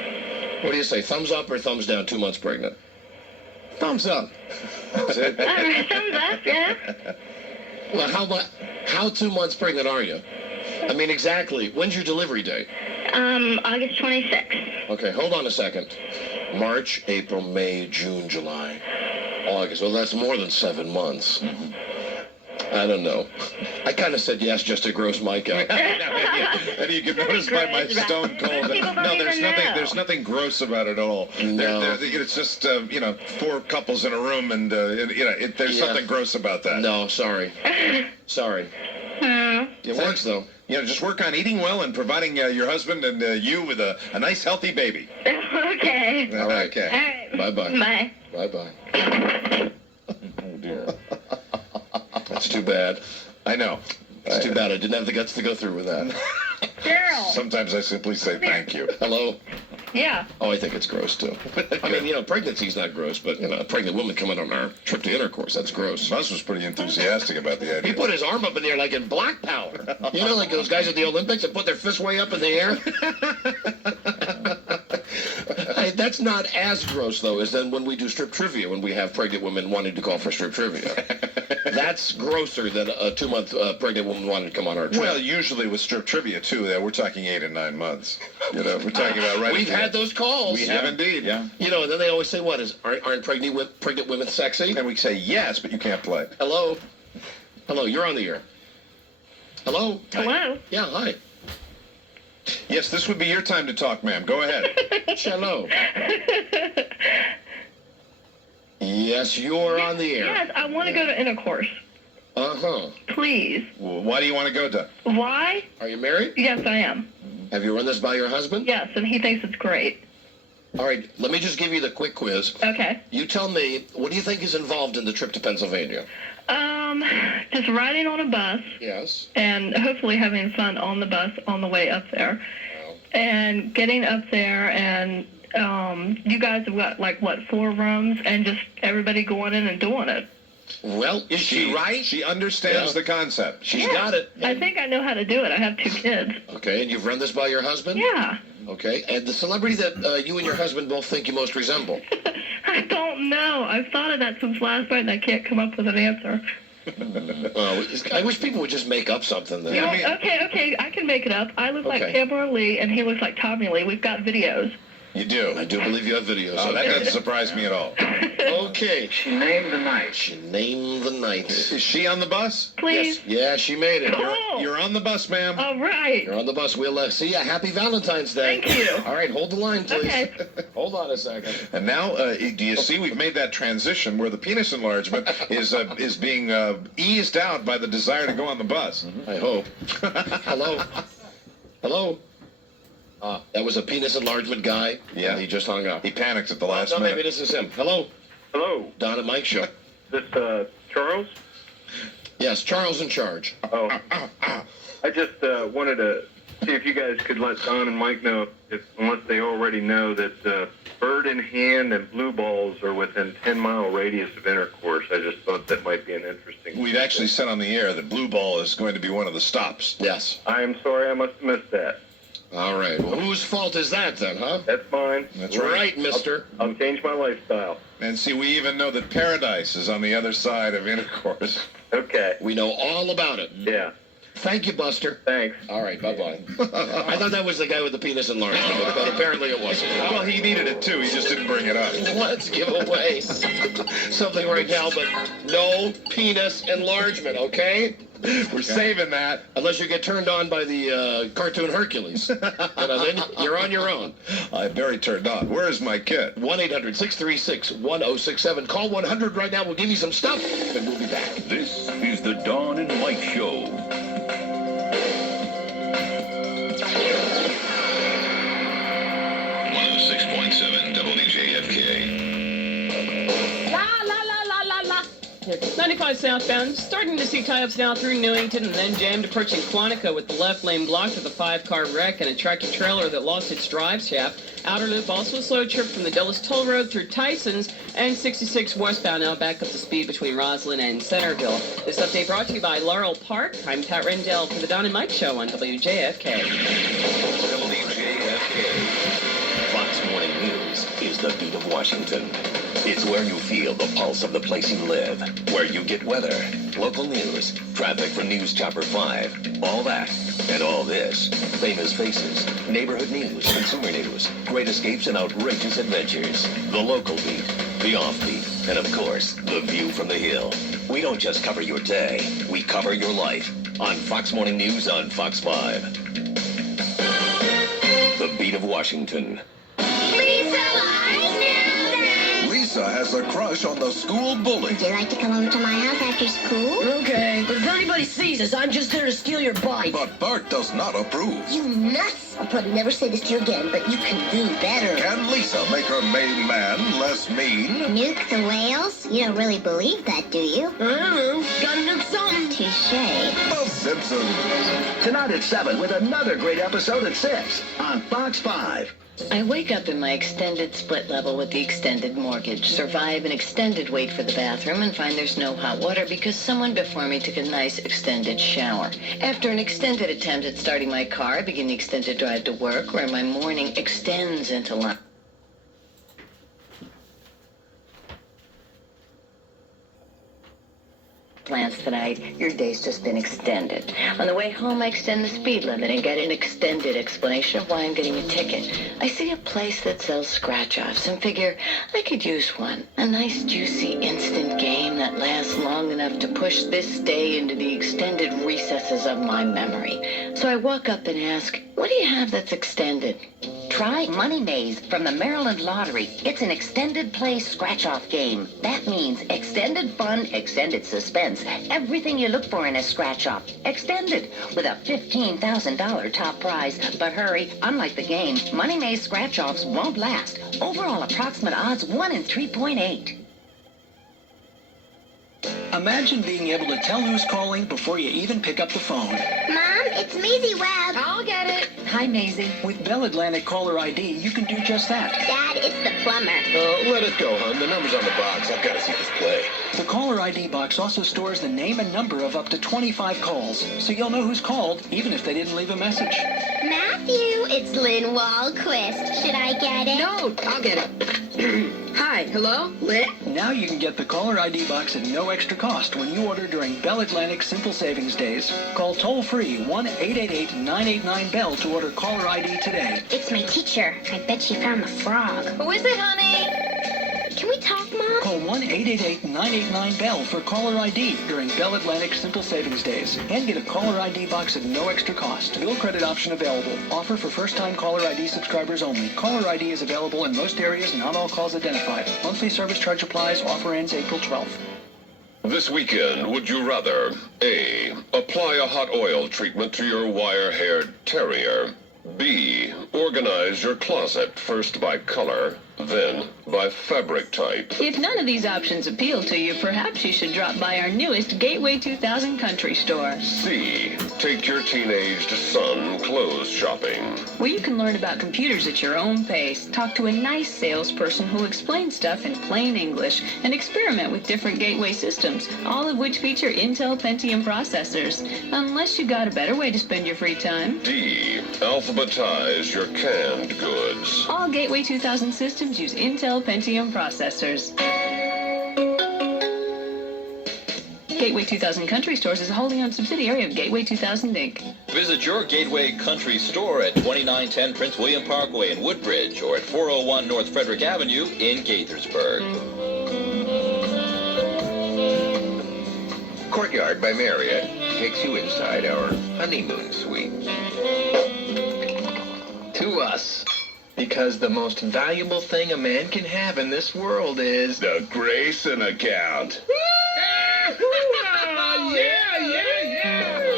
What do you say? Thumbs up or thumbs down? 2 months pregnant. Thumbs up. That's it. Thumbs up, yeah. Well, how 2 months pregnant are you? I mean, exactly. When's your delivery date? August 26th. Okay, hold on a second. March, April, May, June, July, August. Well, that's more than 7 months. I don't know. I kind of said yes just to gross Mike out. And you can notice by my stone cold. No, there's nothing gross about it at all. No. It's just 4 couples in a room, and there's nothing gross about that. No, sorry. Sorry. Thanks, though. Just work on eating well and providing your husband and you with a nice, healthy baby. Okay. All right. Okay. All right. Bye-bye. Bye. Bye-bye. Oh, dear. That's too bad. I know. It's too bad I didn't have the guts to go through with that. Daryl. Sometimes I simply say thank you. Hello? Yeah. Oh, I think it's gross, too. I mean, pregnancy's not gross, but, a pregnant woman coming on our trip to intercourse, that's gross. Buzz was pretty enthusiastic about the idea. He put his arm up in the air like in Black Power. Like those guys at the Olympics that put their fist way up in the air? That's not as gross, though, as then when we do strip trivia, when we have pregnant women wanting to call for strip trivia. That's grosser than a 2-month pregnant woman wanting to come on our trip. Well, usually with strip trivia, too, we're talking 8 and 9 months. We're talking about right. We've had those calls. We have indeed, yeah. And then they always say, aren't pregnant women sexy? And we say, yes, but you can't play. Hello? Hello, you're on the air. Hello? Hello? Yeah, hi. Yes, this would be your time to talk, ma'am. Go ahead. Hello. Yes, you're on the air. Yes, I want to go to intercourse. Uh-huh. Please. Well, why do you want to go to? Why? Are you married? Yes, I am. Have you run this by your husband? Yes, and he thinks it's great. All right, let me just give you the quick quiz. Okay. You tell me, what do you think is involved in the trip to Pennsylvania? Just riding on a bus. Yes. And hopefully having fun on the bus on the way up there. And getting up there and you guys have got 4 rooms and just everybody going in and doing it. Well, is she right? She understands the concept. She's got it. I think I know how to do it. I have 2 kids. Okay, and you've run this by your husband? Yeah. Okay, and the celebrity that you and your husband both think you most resemble? I don't know. I've thought of that since last night and I can't come up with an answer. I wish people would just make up something then. Okay, I can make it up. I look like Okay. Pamela Lee and he looks like Tommy Lee. We've got videos. You do? I do believe you have videos. Oh, that doesn't surprise me at all. Okay. She named the night. She named the night. Is she on the bus? Please. Yes. Yeah, she made it. Cool. You're on the bus, ma'am. All right. You're on the bus. We'll see ya. Happy Valentine's Day. Thank you. All right, hold the line, please. Okay. Hold on a second. And now, do you see we've made that transition where the penis enlargement is being eased out by the desire to go on the bus? I hope. Hello? Hello? That was a penis enlargement guy. Yeah. And he just hung up. He panicked at the last No, minute. maybe this is him. Hello? Hello. Don and Mike show. This Charles? Yes, Charles in charge. Oh. I just wanted to see if you guys could let Don and Mike know, unless they already know, that Bird in Hand and Blue Balls are within 10-mile radius of intercourse. I just thought that might be an interesting... We've actually said on the air that Blue Ball is going to be one of the stops. Yes. I am sorry, I must have missed that. All right. Well, whose fault is that then, huh? That's mine. That's right. mister. I'll change my lifestyle. And see, we even know that paradise is on the other side of intercourse. Okay. We know all about it. Yeah. Thank you, Buster. Thanks. All right, bye-bye. I thought that was the guy with the penis enlargement, but apparently it wasn't. Well, he needed it too. He just didn't bring it up. Let's give away something right now, but no penis enlargement, okay? We're saving that. Unless you get turned on by the cartoon Hercules. Then you're on your own. I'm very turned on. Where is my kit? 1-800-636-1067. Call 100 right now. We'll give you some stuff, and we'll be back. This is the Dawn and Mike Show. 106.7 WJFK. 95 southbound, starting to see tie-ups now through Newington and then jammed approaching Quantico with the left lane blocked with a 5-car wreck and a tractor-trailer that lost its drive shaft. Outer loop also a slow trip from the Dulles Toll Road through Tyson's, and 66 westbound now back up to speed between Roslyn and Centerville. This update brought to you by Laurel Park. I'm Pat Rendell for the Don and Mike Show on WJFK. Fox Morning News is the beat of Washington. It's where you feel the pulse of the place you live, where you get weather, local news, traffic from News Chopper 5, all that, and all this. Famous faces, neighborhood news, consumer news, great escapes and outrageous adventures. The local beat, the offbeat, and of course, the view from the hill. We don't just cover your day, we cover your life on Fox Morning News on Fox 5. The beat of Washington. Lisa has a crush on the school bully. Would you like to come over to my house after school? Okay, but if anybody sees us, I'm just there to steal your bike. But Bart does not approve. You nuts! I'll probably never say this to you again, but you can do better. Can Lisa make her main man less mean? Nuke the whales? You don't really believe that, do you? I don't know. Gotta nuke something. Touche. The Simpsons. Tonight at 7 with another great episode at 6 on Fox 5. I wake up in my extended split level with the extended mortgage, survive an extended wait for the bathroom, and find there's no hot water because someone before me took a nice extended shower. After an extended attempt at starting my car, I begin the extended drive to work, where my morning extends into lunch. Plans tonight, your day's just been extended. On the way home, I extend the speed limit and get an extended explanation of why I'm getting a ticket. I see a place that sells scratch-offs and figure I could use one. A nice, juicy, instant game that lasts long enough to push this day into the extended recesses of my memory. So I walk up and ask, what do you have that's extended? Try Money Maze from the Maryland Lottery. It's an extended play scratch-off game. That means extended fun, extended suspense. Everything you look for in a scratch-off. Extended with a $15,000 top prize. But hurry, unlike the game, Money Maze scratch-offs won't last. Overall approximate odds 1 in 3.8. Imagine being able to tell who's calling before you even pick up the phone. Mom, it's Maisie Webb. I'll get it. Hi, Maisie. With Bell Atlantic Caller ID, you can do just that. Dad, it's the plumber. Let it go, hon. The number's on the box. I've got to see this play. The Caller ID box also stores the name and number of up to 25 calls, so you'll know who's called, even if they didn't leave a message. Matthew, it's Lynn Walquist. Should I get it? No, I'll get it. Hi, hello? Lit? Now you can get the Caller ID box at no extra cost when you order during Bell Atlantic Simple Savings Days. Call toll-free 1-888-989-BELL to order Caller ID today. It's my teacher. I bet she found the frog. Who is it, honey? Can we talk, Mom? Call 1-888-989-BELL for Caller ID during Bell Atlantic Simple Savings Days. And get a Caller ID box at no extra cost. Bill credit option available. Offer for first-time Caller ID subscribers only. Caller ID is available in most areas, not all calls identified. Monthly service charge applies. Offer ends April 12th. This weekend, would you rather A. Apply a hot oil treatment to your wire-haired terrier, B. Organize your closet first by color, then by fabric type. If none of these options appeal to you, perhaps you should drop by our newest Gateway 2000 Country Store, C. Take your teenaged son clothes shopping. where you can learn about computers at your own pace, talk to a nice salesperson who explains stuff in plain English, and experiment with different Gateway systems, all of which feature Intel Pentium processors. Unless you got a better way to spend your free time. D. Alphabetize your canned goods. All Gateway 2000 systems use Intel Pentium processors. Gateway 2000 Country Stores is a wholly owned subsidiary of Gateway 2000 Inc. Visit your Gateway Country Store at 2910 Prince William Parkway in Woodbridge or at 401 North Frederick Avenue in Gaithersburg. Courtyard by Marriott takes you inside our honeymoon suite. To us. Because the most valuable thing a man can have in this world is... The Grayson account.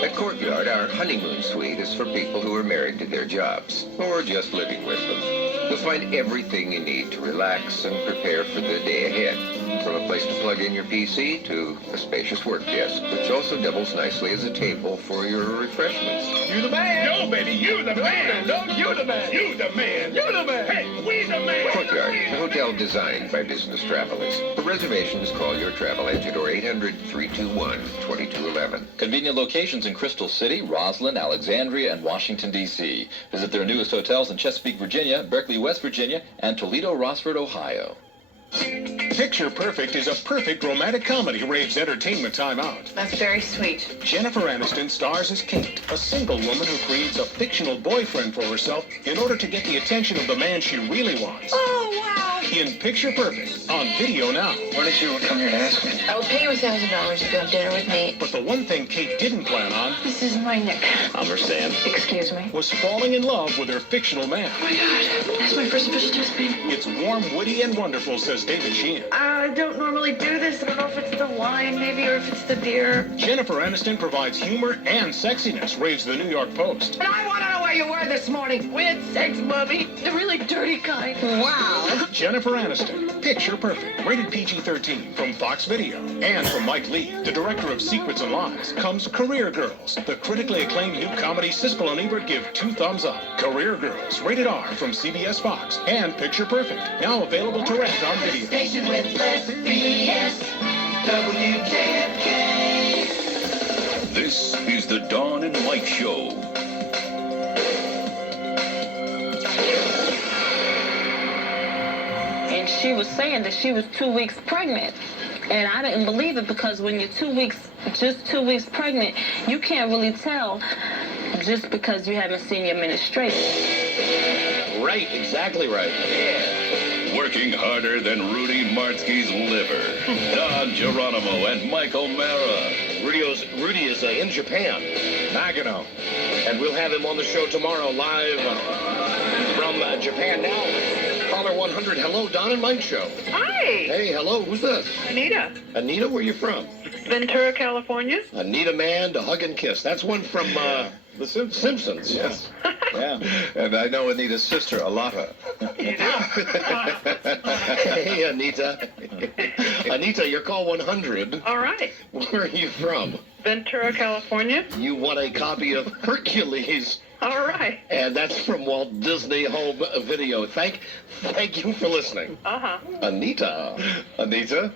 At Courtyard, our honeymoon suite is for people who are married to their jobs or just living with them. You'll find everything you need to relax and prepare for the day ahead. From a place to plug in your PC to a spacious work desk, which also doubles nicely as a table for your refreshments. You the man. No, baby, you the man. No, you the man. You the man. You the man. Hey, we the man. Courtyard, a hotel designed by business travelers. For reservations, call your travel agent or 800-321-2211. Convenient locations in Crystal City, Roslyn, Alexandria, and Washington, D.C. Visit their newest hotels in Chesapeake, Virginia, Berkeley, West Virginia, and Toledo, Rossford, Ohio. Picture Perfect is a perfect romantic comedy raves entertainment time out. That's very sweet. Jennifer Aniston stars as Kate, a single woman who creates a fictional boyfriend for herself in order to get the attention of the man she really wants. Oh, wow. In Picture Perfect, on video now. Why did you come here to ask me? I will pay you $1,000 to go have dinner with me. But the one thing Kate didn't plan on... This is my Nick. Understand. Excuse me. Was falling in love with her fictional man. Oh, my God. That's my first official test pin. It's warm, witty, and wonderful, says David Sheehan. I don't normally do this. I don't know if it's the wine, maybe, or if it's the beer. Jennifer Aniston provides humor and sexiness, raves the New York Post. And I want to know where you were this morning. We had sex, Bubby. The really dirty kind. Wow. Jennifer Aniston, Picture Perfect, rated PG-13 from Fox Video. And from Mike Lee, the director of Secrets and Lies, comes Career Girls, the critically acclaimed new comedy Siskel and Ebert give 2 thumbs up. Career Girls, rated R from CBS Fox, and Picture Perfect, now available to rent on video. Station with less BS, WJFK. This is the Dawn and Mike Show. And she was saying that she was 2 weeks pregnant. And I didn't believe it because when you're 2 weeks, just 2 weeks pregnant, you can't really tell just because you haven't seen your menstruation. Right, exactly right. Yeah. Working harder than Rudy Martzke's liver. Don Geronimo and Mike O'Mara. Rudy is in Japan, Nagano, and we'll have him on the show tomorrow live from Japan now. Caller 100. Hello, Don and Mike Show. Hi. Hey, hello. Who's this? Anita. Anita, where you from? Ventura, California. Anita Man to hug and kiss. That's one from The Simpsons. Yes. Yeah. And I know Anita's sister, Alata. Hey, Anita. Anita, you're call 100. All right. Where are you from? Ventura, California. You want a copy of Hercules. All right. And that's from Walt Disney Home Video. Thank you for listening. Uh-huh. Anita. Alata,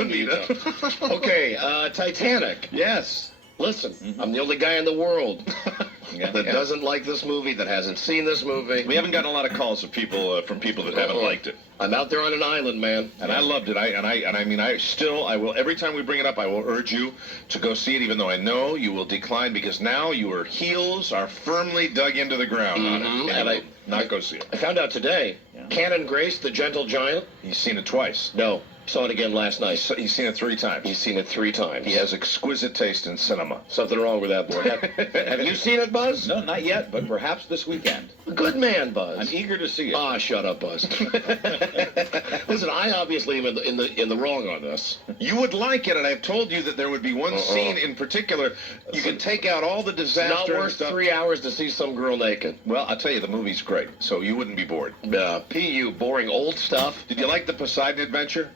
Anita. Okay, Titanic. Yes. Listen, I'm the only guy in the world that doesn't like this movie, that hasn't seen this movie. We haven't gotten a lot of calls of people from people that haven't liked it. I'm out there on an island, man. And I loved it. I will, every time we bring it up, I will urge you to go see it, even though I know you will decline, because now your heels are firmly dug into the ground on it. And I not go see it. I found out today, Canon Grace, the Gentle Giant. He's seen it twice. No. Saw it again last night. He's seen it 3 times. He's seen it 3 times. He has exquisite taste in cinema. Something wrong with that boy. Have you seen it, Buzz? No, not yet, but perhaps this weekend. Good man, Buzz. I'm eager to see it. Ah, shut up, Buzz. This Listen, I obviously am in the wrong on this. You would like it, and I've told you that there would be one scene in particular. You can take out all the It's disaster. not and worth stuff. 3 hours to see some girl naked. Well, I'll tell you, the movie's great, so you wouldn't be bored. P.U. boring old stuff. Did you like the Poseidon Adventure?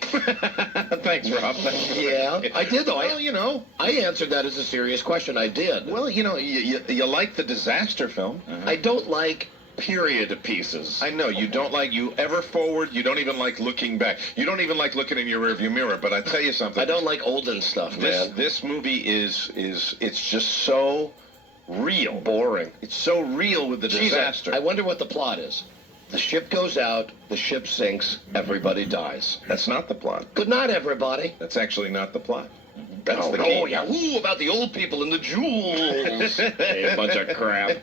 Thanks, Rob. Yeah, I did though. Well, you know, I answered that as a serious question. I did. well, you know, you like the disaster film. I don't like period pieces. I know you don't like you ever forward. You don't even like looking back. You don't even like looking in your rearview mirror. But I tell you something. I don't like olden stuff, man. This movie is it's just so real. Boring. It's so real with the Geez, disaster. I wonder what the plot is. The ship goes out, the ship sinks, everybody dies. That's not the plot. Good night, everybody. That's actually not the plot. That's the oh, key. yeah. Ooh, about the old people and the jewels. Hey, a bunch of crap.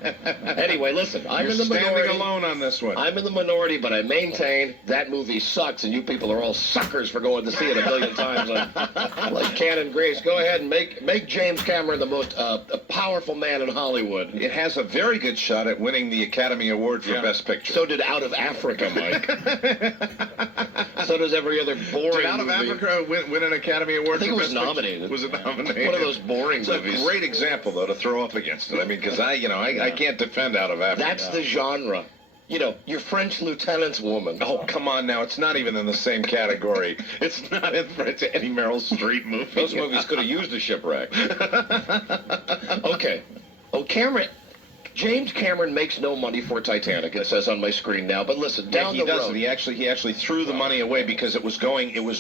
Anyway, listen, I'm You're in the standing minority. alone on this one. I'm in the minority, but I maintain that movie sucks, and you people are all suckers for going to see it a million times. Like Canon Grace, go ahead and make James Cameron the most powerful man in Hollywood. It has a very good shot at winning the Academy Award for Best Picture. So did Out of Africa, Mike. So does every other boring Did Out of movie. Africa win an Academy Award? I think for it was Best Picture? nominated. Was it nominated? One of those boring it's movies. It's a great example, though, to throw up against it. I mean, because I can't defend Out of Africa. That's the genre. You know, your French Lieutenant's Woman. Oh, come on now. It's not even in the same category. It's not in it's any Meryl Streep movie. Those movies could have used a shipwreck. Okay. Oh, James Cameron makes no money for Titanic, it says on my screen now. But listen, down he the doesn't. road. He actually threw the money away because it was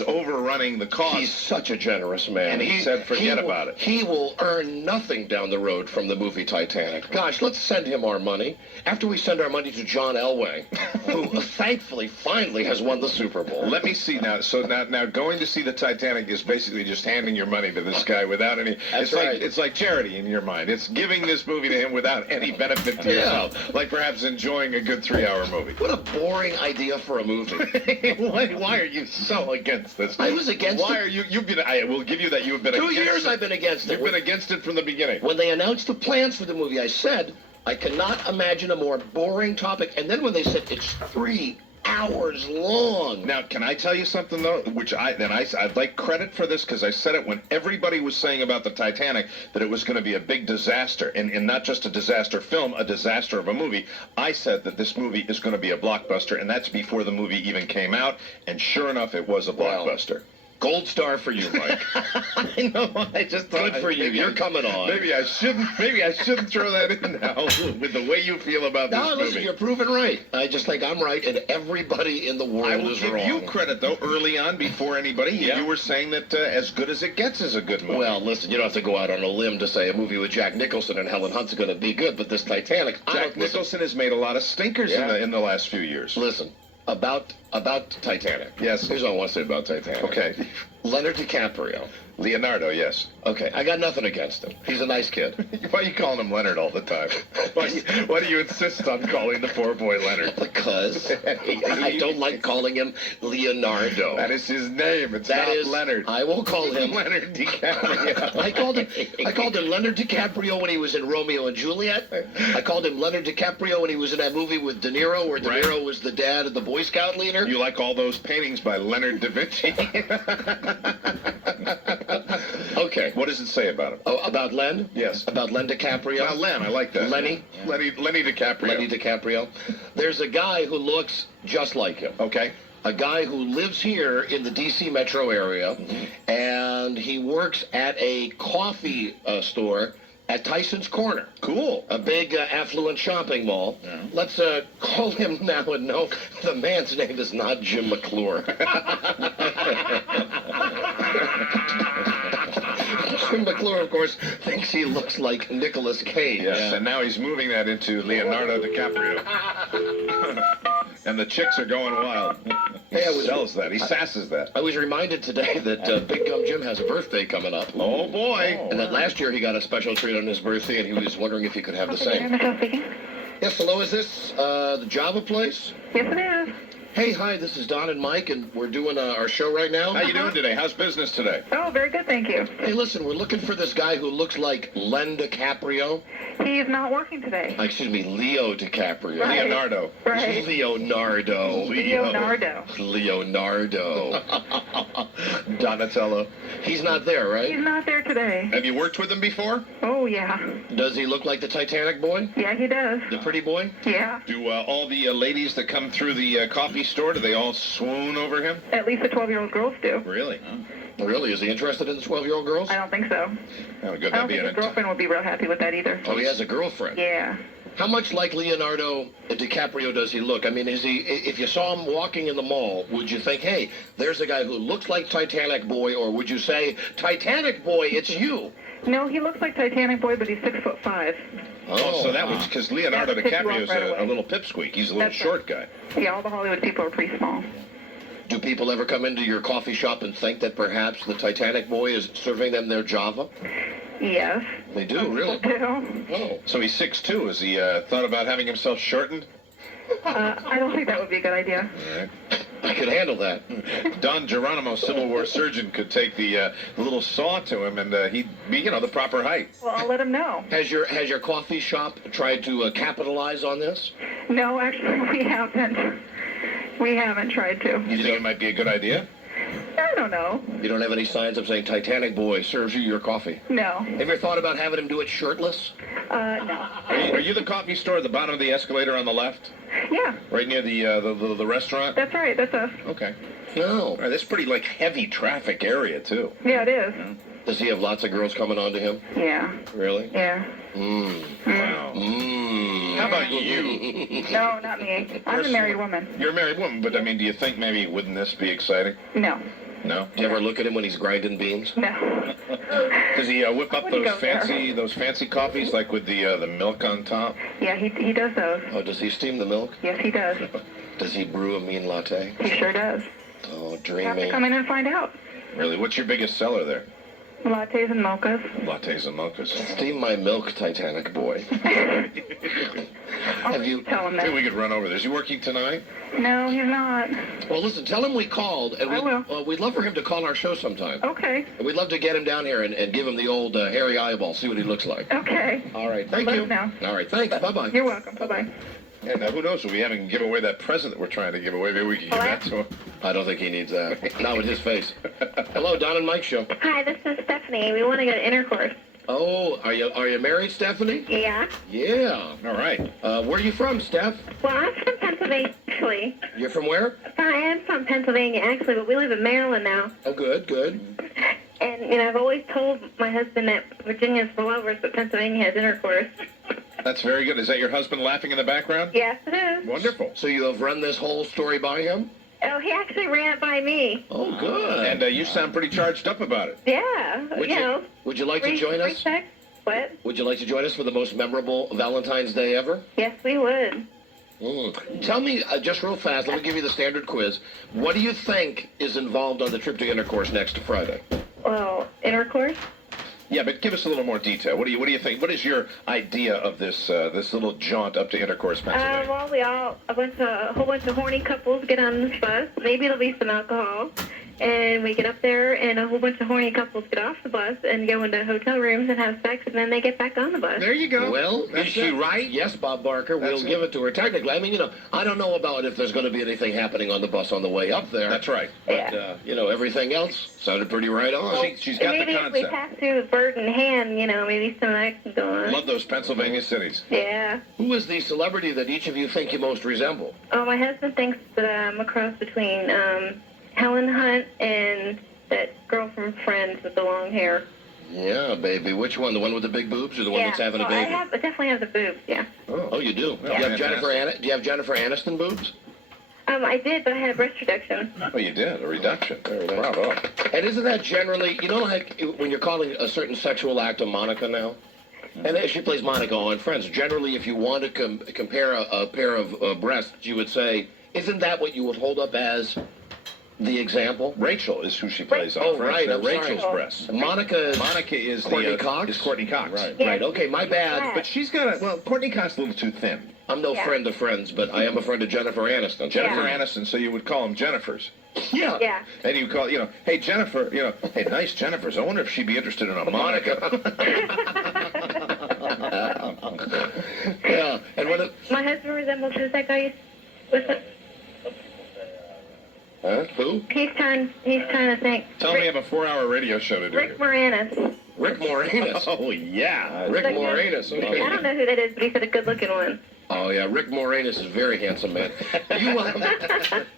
overrunning the cost. He's such a generous man. And he said forget about it. He will earn nothing down the road from the movie Titanic. Gosh, let's send him our money. After we send our money to John Elway, who thankfully finally has won the Super Bowl. Let me see now. So now going to see the Titanic is basically just handing your money to this guy without any. That's right. It's like charity in your mind. It's giving this movie to him without any benefit to yourself. Like perhaps enjoying a good 3-hour movie. What a boring idea for a movie. Why are you so against this? I was against Why it. are you? You've been. I will give you that. You've been 2 against years it. I've been against it. You've been against it from the beginning. When they announced the plans for the movie, I said, I cannot imagine a more boring topic. And then when they said it's 3 hours long. Now, can I tell you something, though? I'd like credit for this because I said it when everybody was saying about the Titanic that it was going to be a big disaster, and not just a disaster film, a disaster of a movie. I said that this movie is going to be a blockbuster, and that's before the movie even came out, and sure enough, it was a blockbuster. Gold star for you, Mike. I know. I just thought Good for you. You're coming on. Maybe I shouldn't throw that in now with the way you feel about this No, movie. listen, you're proven right. I just think I'm right, and everybody in the world I will is give wrong. you credit, though, early on, before anybody. Yeah. You were saying that As Good as It Gets is a good movie. Well, listen, you don't have to go out on a limb to say a movie with Jack Nicholson and Helen Hunt's going to be good, but this Titanic... Jack Nicholson has made a lot of stinkers in the last few years. Listen, about Titanic. Yes. Here's what I want to say about Titanic. Okay. Leonard DiCaprio. Leonardo, yes. Okay, I got nothing against him. He's a nice kid. Why are you calling him Leonard all the time? Why do you insist on calling the poor boy Leonard? Because I don't like calling him Leonardo. That is his name. It's That not is- Leonard. I will call him Leonard DiCaprio. I called him Leonard DiCaprio when he was in Romeo and Juliet. I called him Leonard DiCaprio when he was in that movie with De Niro, where De Niro was the dad of the Boy Scout leader. You like all those paintings by Leonard da Vinci? Okay. What does it say about him? Oh, about Len? Yes. About Len DiCaprio? Now, Len, I like that. Lenny? Lenny DiCaprio. Lenny DiCaprio. There's a guy who looks just like him. Okay. A guy who lives here in the D.C. metro area, and he works at a coffee store at Tyson's Corner. Cool. A big affluent shopping mall. Yeah. Let's call him now and know the man's name is not Jim McClure. Jim McClure, of course, thinks he looks like Nicolas Cage. Yes, and now he's moving that into Leonardo DiCaprio. And the chicks are going wild. He sells that. He sasses that. I was reminded today that Big Gum Jim has a birthday coming up. Oh, boy. And that last year he got a special treat on his birthday, and he was wondering if he could have the same. Yes, hello, is this the Java place? Yes, it is. Hey, hi, this is Don and Mike, and we're doing our show right now. How you doing today? How's business today? Oh, very good, thank you. Hey, listen, we're looking for this guy who looks like Len DiCaprio. He's not working today. Excuse me, Leo DiCaprio. Right. Leonardo. Right. Leonardo. Leonardo. Donatello. He's not there, right? He's not there today. Have you worked with him before? Oh, yeah. Does he look like the Titanic boy? Yeah, he does. The pretty boy? Yeah. Do all the ladies that come through the coffee store, do they all swoon over him? At least the 12-year-old girls do. Really? Really? Is he interested in the 12-year-old girls? I don't think so. Oh, good. I don't think his girlfriend would be real happy with that either. Oh, he has a girlfriend? Yeah. How much like Leonardo DiCaprio does he look? I mean, is he? If you saw him walking in the mall, would you think, hey, there's a guy who looks like Titanic boy, or would you say, Titanic boy, it's you? No, he looks like Titanic boy, but he's 6'5". Oh, so that was because Leonardo That picks you DiCaprio is up right away. a little pipsqueak. He's a little That's short guy. Yeah, all the Hollywood people are pretty small. Do people ever come into your coffee shop and think that perhaps the Titanic boy is serving them their Java? Yes. They do, really? They do. Oh, so he's 6'2". Has he thought about having himself shortened? I don't think that would be a good idea. All right. I could handle that. Don Geronimo, Civil War surgeon, could take the little saw to him, and he'd be, the proper height. Well, I'll let him know. Has your coffee shop tried to capitalize on this? No, actually, we haven't. We haven't tried to. You think it might be a good idea? I don't know. You don't have any signs of saying Titanic boy serves you your coffee? No. Have you ever thought about having him do it shirtless? No. Are you the coffee store at the bottom of the escalator on the left? Yeah. Right near the restaurant? That's right. That's us. Okay. No. All right, that's pretty, heavy traffic area, too. Yeah, it is. Does he have lots of girls coming on to him? Yeah. Really? Yeah. Wow. How about you? No, not me. I'm a married woman. You're a married woman, but, do you think maybe wouldn't this be exciting? No. No? Do you ever look at him when he's grinding beans? No. Does he whip up those fancy coffees, like with the milk on top? Yeah, he does those. Oh, does he steam the milk? Yes, he does. Does he brew a mean latte? He sure does. Oh, You have to dreamy. come in and find out. Really? What's your biggest seller there? Lattes and mochas. Lattes and mochas. Steam my milk, Titanic boy. Have you? Tell him Hey, that. we could run over there. Is he working tonight? No, he's not. Well, listen, tell him we called, and I will. We'd love for him to call our show sometime. Okay. And we'd love to get him down here and give him the old hairy eyeball, see what he looks like. Okay. All right, thank Let you. us know. All right, thanks. Bye-bye. You're welcome. Bye-bye. And who knows? We'll be having to give away that present that we're trying to give away. Maybe we can give that to him. I don't think he needs that. Not with his face. Hello, Don and Mike Show. Hi, this is Stephanie. We want to go to intercourse. Oh, are you married, Stephanie? Yeah. Yeah. All right. Where are you from, Steph? Well, I'm from Pennsylvania, actually. You're from where? I am from Pennsylvania, actually, but we live in Maryland now. Oh, good, good. And, I've always told my husband that Virginia's for lovers, but Pennsylvania has intercourse. That's very good. Is that your husband laughing in the background? Yes, it is. Wonderful. So you have run this whole story by him? Oh, he actually ran it by me. Oh, good. And you sound pretty charged up about it. Yeah. Would you like to join us? Respect. What? Would you like to join us for the most memorable Valentine's Day ever? Yes, we would. Tell me, just real fast, let me give you the standard quiz. What do you think is involved on the trip to Intercourse next Friday? Well, intercourse? Yeah, but give us a little more detail. What do you think? What is your idea of this this little jaunt up to Intercourse, Pennsylvania? Well, a whole bunch of horny couples get on this bus. Maybe there'll be some alcohol. And we get up there, and a whole bunch of horny couples get off the bus and go into hotel rooms and have sex, and then they get back on the bus. There you go. Well, is she right? Yes, Bob Barker. We'll give it to her technically. I mean, I don't know about if there's going to be anything happening on the bus on the way up there. That's right. But, everything else sounded pretty right on. Well, she's got the maybe concept. if we pass through Bird in Hand, maybe some of that can go on. Love those Pennsylvania cities. Yeah. Who is the celebrity that each of you think you most resemble? Oh, my husband thinks that I'm a cross between Helen Hunt and that girl from Friends with the long hair. Yeah, baby. Which one? The one with the big boobs or the one that's having a baby? I definitely have the boobs, yeah. Oh, you do? Yeah. Do you have Jennifer Aniston boobs? I did, but I had a breast reduction. Oh, you did? A reduction. Bravo. And isn't that generally, like when you're calling a certain sexual act a Monica now? And she plays Monica on Friends. Generally, if you want to compare a pair of breasts, you would say, isn't that what you would hold up as the example? Rachel is who she plays on. Oh, Friends. right. They're I'm Rachel's sorry. breasts. Monica is Courtney Cox? Is Courtney Cox. Right, Yeah. right. Okay, my bad. But she's got Courtney Cox is a little too thin. I'm no friend of Friends, but I am a friend of Jennifer Aniston. Jennifer Aniston, so you would call them Jennifers. Yeah. Yeah. And you call, hey, Jennifer, hey, nice Jennifers. I wonder if she'd be interested in a Monica. Yeah, and when it... My husband resembles who's that guy? What's that? Huh? Who? He's trying to think. Tell me I have a 4-hour radio show to do Rick here. Moranis. Rick Moranis. Oh, yeah. Rick Moranis. Okay. I don't know who that is, but he's a good-looking one. Oh, yeah, Rick Moranis is a very handsome man.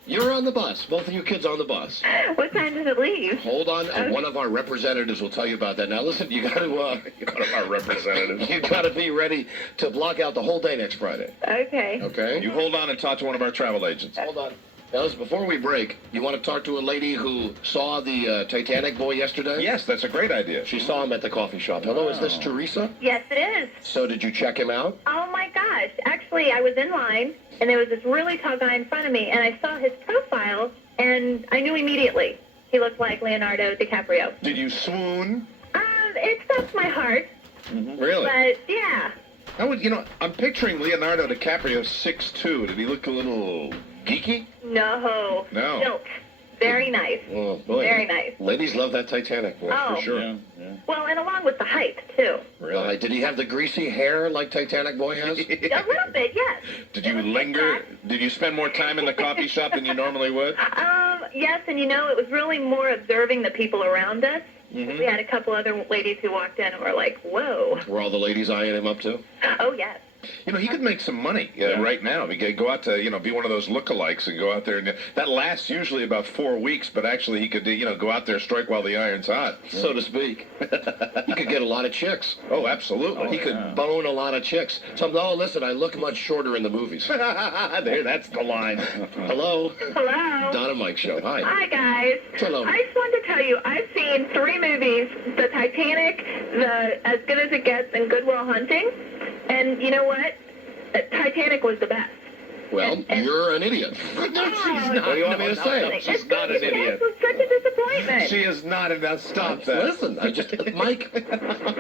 You're on the bus. Both of you kids on the bus. What time does it leave? Hold on, and one of our representatives will tell you about that. Now, listen, you got to... one of our representatives. You got to be ready to block out the whole day next Friday. Okay. Okay? You hold on and talk to one of our travel agents. Hold on. Now, listen, before we break, you want to talk to a lady who saw the Titanic boy yesterday? Yes, that's a great idea. She saw him at the coffee shop. Hello, is this Teresa? Yes, it is. So did you check him out? Oh, my gosh. Actually, I was in line, and there was this really tall guy in front of me, and I saw his profile, and I knew immediately he looked like Leonardo DiCaprio. Did you swoon? It stopped my heart. Really? But, yeah. I would, I'm picturing Leonardo DiCaprio 6'2". Did he look a little geeky? No. No. Built. Very nice. Oh, boy. Very nice. Ladies love that Titanic boy, Oh. for sure. Yeah. Well, and along with the height, too. Really? Did he have the greasy hair like Titanic boy has? A little bit, yes. Did you linger? Did you spend more time in the coffee shop than you normally would? Yes, and it was really more observing the people around us. We had a couple other ladies who walked in and were like, whoa. Were all the ladies eyeing him up too? Oh, yes. He could make some money right now. He could go out to, be one of those lookalikes and go out there. And that lasts usually about 4 weeks, but actually he could, go out there, strike while the iron's hot. So to speak. He could get a lot of chicks. Oh, absolutely. He could bone a lot of chicks. Listen, I look much shorter in the movies. There, that's the line. Hello? Hello? Don and Mike Show. Hi. Hi, guys. Hello. I just wanted to tell you, I've seen 3 movies, The Titanic, the As Good as It Gets, and Good Will Hunting. And you know what? Titanic was the best. Well, you're an idiot. No, she's not. What do you want me to say? She's not an idiot. It was such a disappointment. She is not enough. Stop that. Listen, Mike,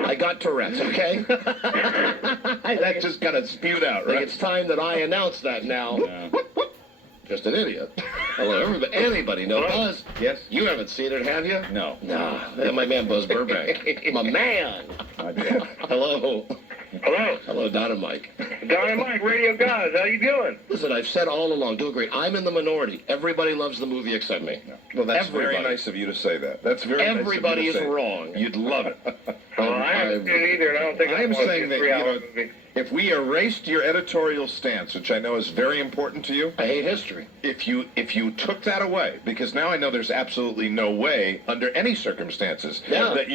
I got Tourette's, okay? That just got it spewed out, I think right? it's time that I announce that now. Just an idiot. Hello, everybody. Anybody know Buzz? Yes. You haven't seen it, have you? No. Nah. Yeah, my man Buzz Burbank. My man. Hello. Hello. Hello, Don and Mike. Don and Mike, Radio Guys, how you doing? Listen, I've said all along, doing great. I'm in the minority. Everybody loves the movie except me. Well, that's Everybody. very nice of you to say that. That's very Everybody nice of you to is say. wrong. You'd love it. Well, I haven't seen it either, and I don't think I am saying that, movie. if we erased your editorial stance, which I know is very important to you, I hate history. if you took that away, because now I know there's absolutely no way, under any circumstances, that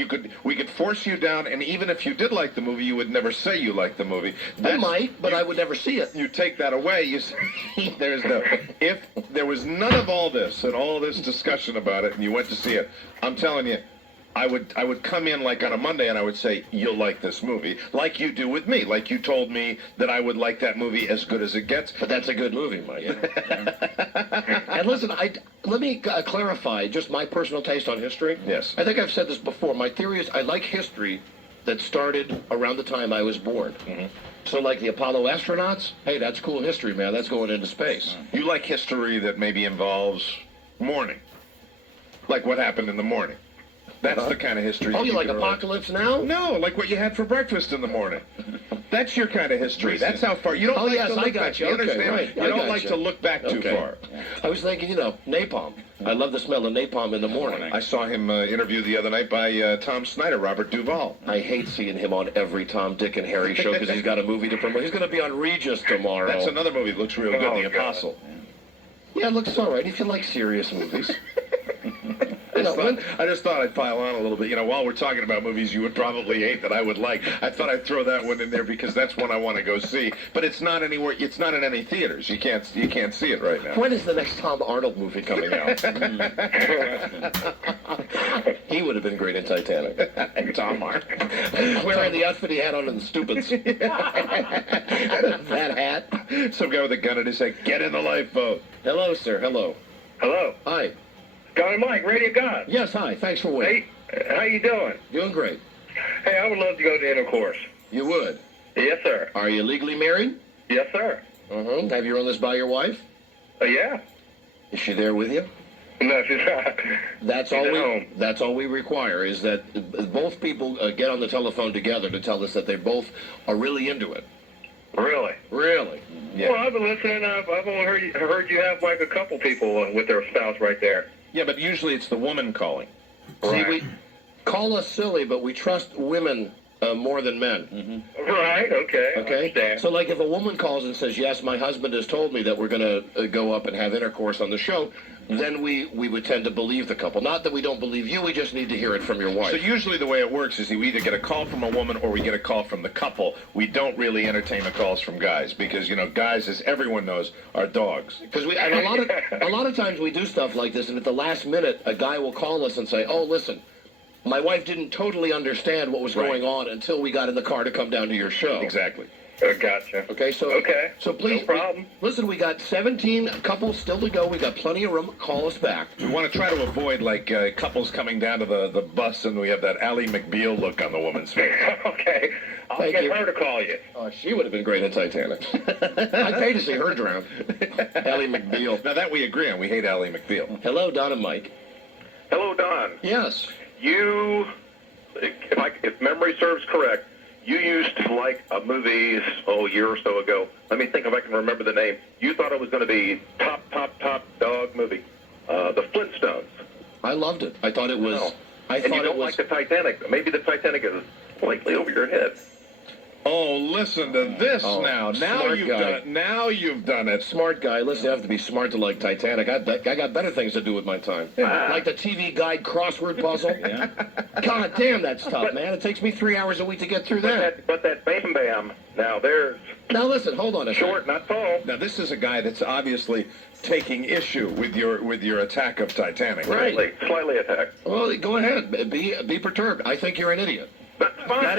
we could force you down, and even if you did like the movie, you would never say you liked the movie. I might, but I would never see it. You take that away, you say, if there was none of all this and all this discussion about it, and you went to see it, I'm telling you, I would come in like on a Monday and I would say, you'll like this movie, like you do with me, like you told me that I would like that movie As Good as It Gets. But that's a good movie, Mike. And listen, let me clarify just my personal taste on history. Yes. I think I've said this before. My theory is I like history that started around the time I was born. So like the Apollo astronauts, hey, that's cool history, man. That's going into space. You like history that maybe involves mourning, like what happened in the morning. That's the kind of history. Oh, you like can Apocalypse Now? No, like what you had for breakfast in the morning. That's your kind of history. That's how far. You don't Oh, like yes, to look I got back. you. You Okay, understand? right. You I don't got like you. to look back too Okay. far. I was thinking, napalm. I love the smell of napalm in the morning. I saw him interviewed the other night by Tom Snyder, Robert Duvall. I hate seeing him on every Tom, Dick, and Harry show because he's got a movie to promote. He's going to be on Regis tomorrow. That's another movie that looks real good, The Apostle. Yeah, it looks all right if you like serious movies. I just thought I'd pile on a little bit. While we're talking about movies you would probably hate that I would like, I thought I'd throw that one in there because that's one I want to go see. But it's not anywhere. It's not in any theaters. You can't see it right now. When is the next Tom Arnold movie coming out? He would have been great in Titanic. Tom Arnold. Wearing the outfit he had on in the Stupids. That hat. Some guy with a gun at his head. Get in the lifeboat. Hello, sir. Hello. Hello. Hi. Don and Mike, Radio Guys. Yes, hi. Thanks for waiting. Hey, how you doing? Doing great. Hey, I would love to go to intercourse. You would? Yes, sir. Are you legally married? Yes, sir. Have you run this by your wife? Yeah. Is she there with you? No, she's not. That's all we require is that both people get on the telephone together to tell us that they both are really into it. Really? Really? Yeah. Well, I've been listening. I've only heard you have like a couple people with their spouse right there. Yeah, but usually it's the woman calling. See, we call us silly, but we trust women more than men. Right, okay. Okay? So, like, if a woman calls and says, yes, my husband has told me that we're going to go up and have intercourse on the show, then we would tend to believe the couple. Not that we don't believe you, we just need to hear it from your wife. So usually the way it works is you either get a call from a woman or we get a call from the couple. We don't really entertain the calls from guys because, you know, guys, as everyone knows, are dogs. Because a lot of times we do stuff like this, and at the last minute, a guy will call us and say, oh, listen, my wife didn't totally understand what was going on until we got in the car to come down to your show. Exactly. Gotcha. Okay, so please, no problem. Listen, we got 17 couples still to go. We got plenty of room. Call us back. We want to try to avoid, like, couples coming down to the bus and we have that Ally McBeal look on the woman's face. Okay. I'll get her to call you. Oh, she would have been great in Titanic. I'd pay to see her drown. Ally McBeal. Now, that we agree on. We hate Ally McBeal. Hello, Don and Mike. Hello, Don. Yes. You, if memory serves correct, you used to like a movie, a year or so ago. Let me think if I can remember the name. You thought it was going to be top dog movie. The Flintstones. I loved it. I thought it was... No. And you don't like the Titanic. Maybe the Titanic is slightly over your head. Oh, listen to this now. Now you've done it. Smart guy. Listen, you have to be smart to like Titanic. I got better things to do with my time. Like the TV Guide crossword puzzle. God damn, that's tough, man. It takes me 3 hours a week to get through that. But that Bam Bam, now there's... Now listen, hold on a second. Short, not tall. Now this is a guy that's obviously taking issue with your attack of Titanic. Right. Slightly attacked. Well, go ahead. Be perturbed. I think you're an idiot. That's fine. That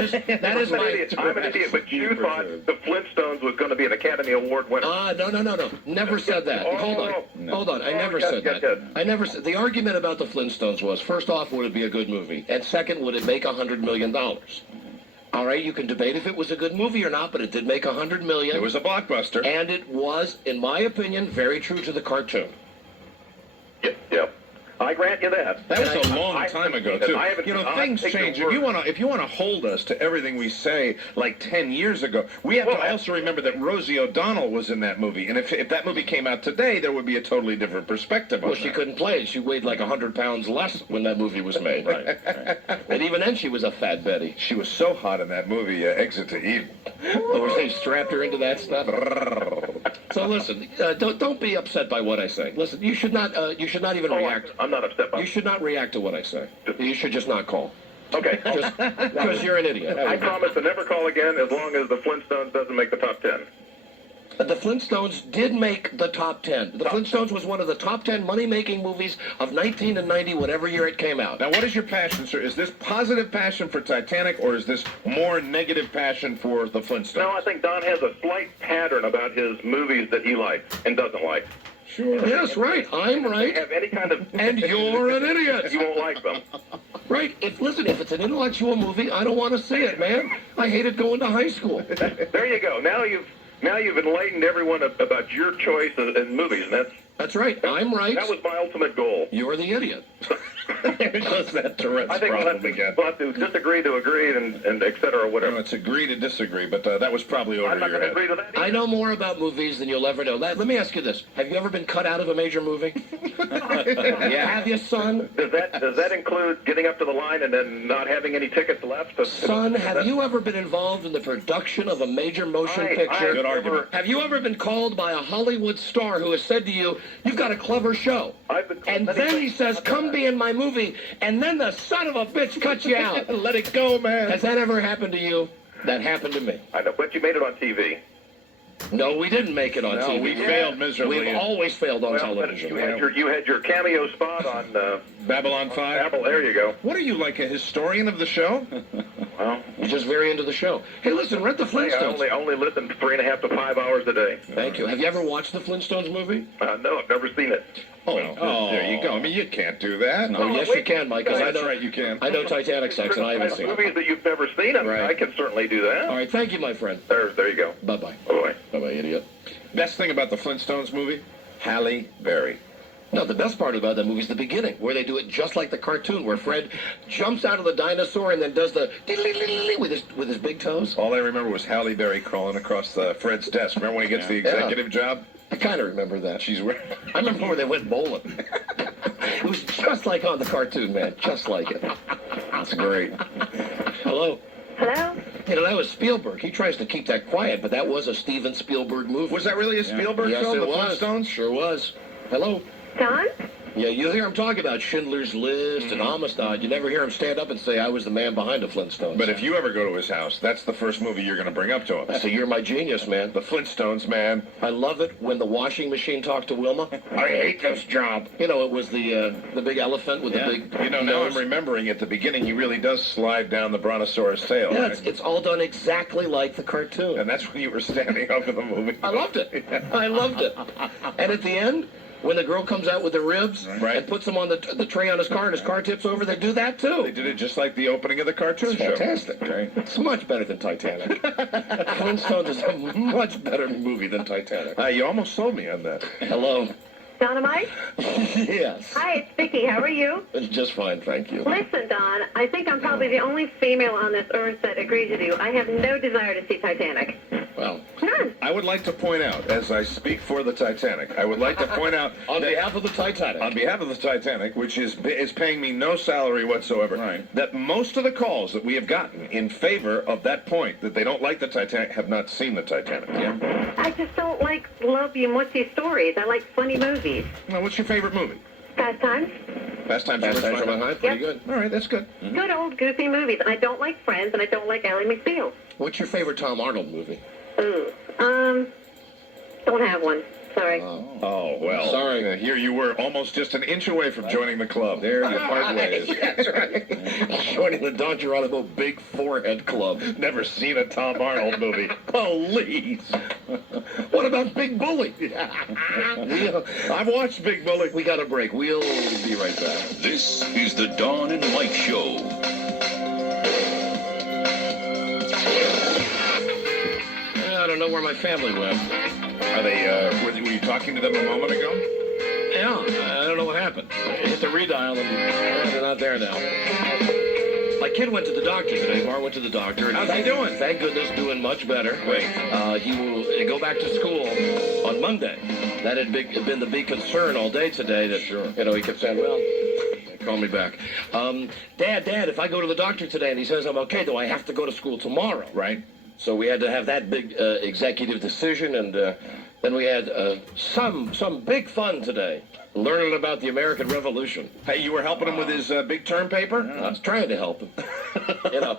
is my... I'm an idiot, but you thought the Flintstones was going to be an Academy Award winner. No. Never said that. Hold on. I never said that. I never said... The argument about the Flintstones was, first off, would it be a good movie? And second, would it make $100 million? All right, you can debate if it was a good movie or not, but it did make $100 million. It was a blockbuster. And it was, in my opinion, very true to the cartoon. Yep. I grant you that. That was a long time ago, too. You know, things change. If you want to hold us to everything we say like 10 years ago, we have to also remember that Rosie O'Donnell was in that movie. And if that movie came out today, there would be a totally different perspective on Well, she couldn't play. She weighed like 100 pounds less when that movie was made. Right. And even then, she was a fat Betty. She was so hot in that movie, Exit to Eden. Or they strapped her into that stuff. So listen, don't be upset by what I say. Listen, you should not even react. I'm not upset by it. You should not react to what I say. You should just not call. Okay. Just because you're an idiot. I promise to never call again as long as the Flintstones doesn't make the top 10. The Flintstones did make the top 10. The Flintstones was one of the top 10 money-making movies of 1990, whatever year it came out. Now, what is your passion, sir? Is this positive passion for Titanic, or is this more negative passion for the Flintstones? No, I think Don has a slight pattern about his movies that he likes and doesn't like. Sure. Yes, right. I'm right. Have any kind of... And you're an idiot. You won't like them. Right. If it's an intellectual movie, I don't want to see it, man. I hated going to high school. There you go. Now you've enlightened everyone about your choice in movies, and that's right. I'm right. That was my ultimate goal. You're the idiot. There goes that Tourette's I think problem again. We'll have to disagree to agree and et cetera, whatever. No, it's agree to disagree, but that was probably over I'm not your going head. to agree to that either. I know more about movies than you'll ever know. Let me ask you this. Have you ever been cut out of a major movie? Yeah. Have you, son? Does that include getting up to the line and then not having any tickets left? Son, have you ever been involved in the production of a major motion picture? Good argument. Have you ever been called by a Hollywood star who has said to you, you've got a clever show? And then he says, come be in my movie, and then the son of a bitch cuts you out. Let it go, man. Has that ever happened to you? That happened to me. I know, but you made it on TV. No, we didn't make it on TV. We failed miserably. We've always failed on television. You had your cameo spot on Babylon 5. There you go. What are you, like a historian of the show? Well, you're just very into the show. Hey, listen, rent the Flintstones. I only listen 3.5 to 5 hours a day. Thank you. Have you ever watched the Flintstones movie? No, I've never seen it. Oh, there you go. I mean, you can't do that. No, yes, you can, Mike. That's right, you can. I know Titanic sucks, and I haven't seen it. Movies that you've never seen, I can certainly do that. All right, thank you, my friend. There you go. Bye-bye. Bye-bye. Bye-bye, idiot. Best thing about the Flintstones movie? Halle Berry. No, the best part about that movie is the beginning, where they do it just like the cartoon, where Fred jumps out of the dinosaur and then does the with his big toes. All I remember was Halle Berry crawling across Fred's desk. Remember when he gets the executive job? I kind of remember that. I remember where they went bowling. It was just like on the cartoon, man. Just like it. That's great. Hello? Hello? You know, that was Spielberg. He tries to keep that quiet, but that was a Steven Spielberg movie. Was that really a Spielberg yes, film, it The was. Flintstones? Sure was. Hello? Don? Yeah, you hear him talk about Schindler's List and Amistad. You never hear him stand up and say, I was the man behind the Flintstones. But if you ever go to his house, that's the first movie you're going to bring up to him. So you're my genius, man. The Flintstones, man. I love it when the washing machine talked to Wilma. I hate this job. You know, it was the big elephant with the big now nose. I'm remembering at the beginning, he really does slide down the brontosaurus tail. Yeah, right? it's all done exactly like the cartoon. And that's when you were standing up in the movie. I loved it. I loved it. And at the end, when the girl comes out with the ribs and puts them on the tray on his car and his car tips over, they do that too. They did it just like the opening of the cartoon show. Fantastic. Okay. It's much better than Titanic. Flintstones is a much better movie than Titanic. You almost sold me on that. Hello. Dynamite? Yes. Hi, it's Vicky. How are you? Just fine, thank you. Listen, Don, I think I'm probably the only female on this earth that agrees with you. I have no desire to see Titanic. Well, none. I would like to point out, as I speak for the Titanic, I would like to point out on behalf of the Titanic, which is paying me no salary whatsoever, that most of the calls that we have gotten in favor of that point, that they don't like the Titanic, have not seen the Titanic. Yeah? I just don't like lovey and what's stories. I like funny movies. Now, what's your favorite movie? Fast Times. Fast Times on on High? Pretty good. All right, that's good. Good old goofy movies. I don't like Friends, and I don't like Ally McBeal. What's your favorite Tom Arnold movie? Ooh. Don't have one. Sorry. Oh, well. Sorry. Here you were, almost just an inch away from joining the club. There you part ways. That's right. Joining the Don Geronimo Big Forehead Club. Never seen a Tom Arnold movie. Police. What about Big Bully? I've watched Big Bully. We got a break. We'll be right back. This is the Don and Mike Show. I don't know where my family went. Are they, were you talking to them a moment ago? Yeah, I don't know what happened. I hit the redial and they're not there now. My kid went to the doctor today. Mar went to the doctor. And how's he doing? Thank goodness, doing much better. Great. He will go back to school on Monday. That had been the big concern all day today. That you know, he kept saying, "Well, call me back, Dad. If I go to the doctor today and he says I'm okay, do I have to go to school tomorrow?" Right. So we had to have that big executive decision, and then we had some big fun today, learning about the American Revolution. Hey, you were helping him with his big term paper? I was trying to help him. You know,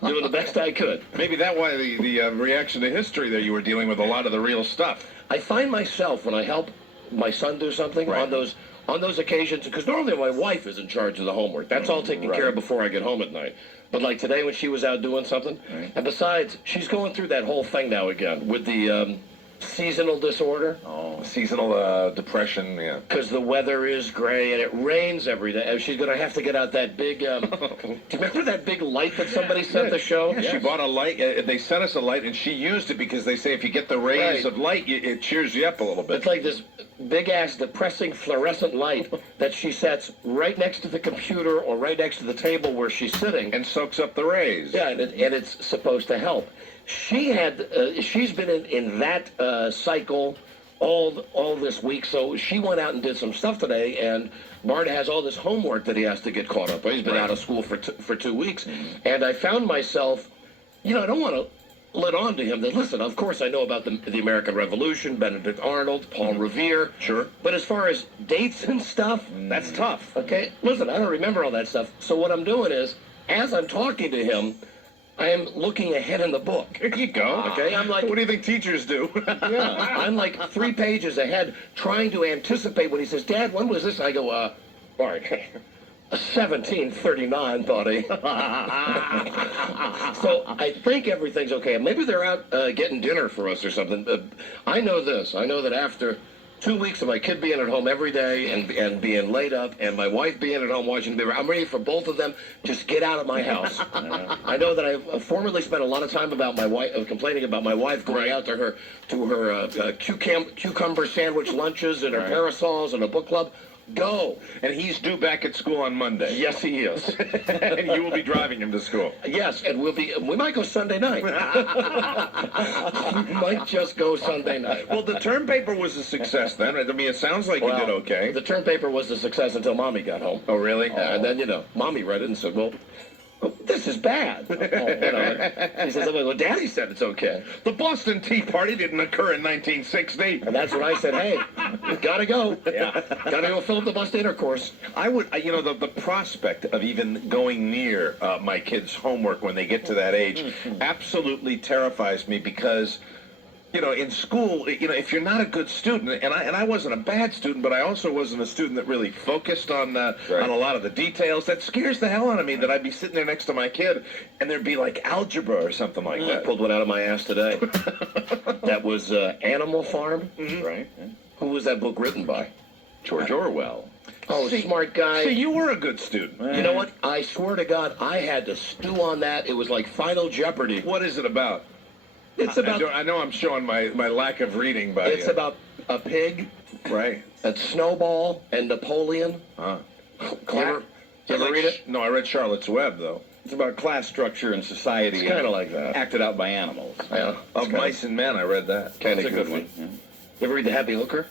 doing the best I could. Maybe that's why the reaction to history there, you were dealing with a lot of the real stuff. I find myself, when I help my son do something on those occasions, because normally my wife is in charge of the homework. That's all taken care of before I get home at night. But like today when she was out doing something, and besides, she's going through that whole thing now again with the seasonal disorder. Oh, seasonal depression, yeah. Because the weather is gray and it rains every day. And she's going to have to get out that big, do you remember that big light that somebody sent the show? Yeah, she bought a light. They sent us a light, and she used it because they say if you get the rays of light, it cheers you up a little bit. It's like this big-ass depressing fluorescent light that she sets right next to the computer or right next to the table where she's sitting. And soaks up the rays. Yeah, and it's supposed to help. She's been in that cycle all this week, so she went out and did some stuff today, and Bart has all this homework that he has to get caught up on. He's been out of school for 2 weeks, and I found myself, I don't want to let on to him that, listen, of course I know about the American Revolution, Benedict Arnold, Paul Revere. Sure. But as far as dates and stuff, that's tough. Okay, listen, I don't remember all that stuff. So what I'm doing is, as I'm talking to him, I am looking ahead in the book. There you go. Okay, I'm like... What do you think teachers do? Yeah, I'm like 3 pages ahead, trying to anticipate when he says, Dad, when was this? I go, Bart, 1739, buddy. So I think everything's okay. Maybe they're out getting dinner for us or something. I know this. I know that after 2 weeks of my kid being at home every day and being laid up, and my wife being at home watching the baby. I'm ready for both of them. Just get out of my house. I know that I've formerly spent a lot of time about my wife, complaining about my wife going out to her cucumber sandwich lunches and her parasols and a book club. Go. And he's due back at school on Monday. Yes, he is. And you will be driving him to school. Yes, and we might go Sunday night. We might just go Sunday night. Well, the term paper was a success then. I mean, it sounds like you did okay. The term paper was a success until Mommy got home. Oh, really? And then, Mommy read it and said, well, this is bad. He says, well, Daddy said it's okay. The Boston Tea Party didn't occur in 1960. And that's when I said, hey, gotta go. Yeah. Gotta go fill up the bus intercourse. I would, the prospect of even going near my kids' homework when they get to that age absolutely terrifies me because, in school, if you're not a good student, and I wasn't a bad student, but I also wasn't a student that really focused on a lot of the details, that scares the hell out of me that I'd be sitting there next to my kid and there'd be like algebra or something like that. I pulled one out of my ass today. That was Animal Farm. Right. Who was that book written by? George Orwell. Oh, smart guy. See, you were a good student. You know what? I swear to God, I had to stew on that. It was like Final Jeopardy. What is it about? It's about. I know I'm showing my lack of reading, but it's about a pig, right? A Snowball and Napoleon. Clever. You ever read it? No, I read Charlotte's Web though. It's about class structure and society. It's kind of like that. Acted out by animals. Yeah. Of Mice and Men, I read that. Kind of It's a good one. Yeah. You ever read The Happy Hooker?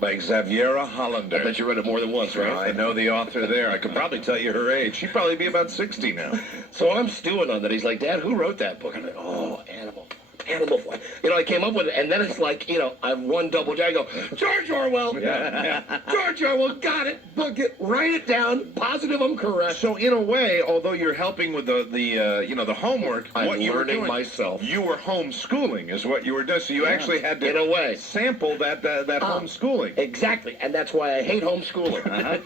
By Xaviera Hollander. I bet you read it more than once, right? I know the author there. I could probably tell you her age. She'd probably be about 60 now. So I'm stewing on that. He's like, Dad, who wrote that book? I'm like, oh, Animal Farm. I came up with it, and then it's like, I have one double J. I go, George Orwell. George Orwell, got it. Book it. Write it down. Positive I'm correct. So in a way, although you're helping with the homework, I'm you were learning doing myself. You were homeschooling, is what you were doing. So you actually had to, in a way, sample that homeschooling. Exactly, and that's why I hate homeschooling.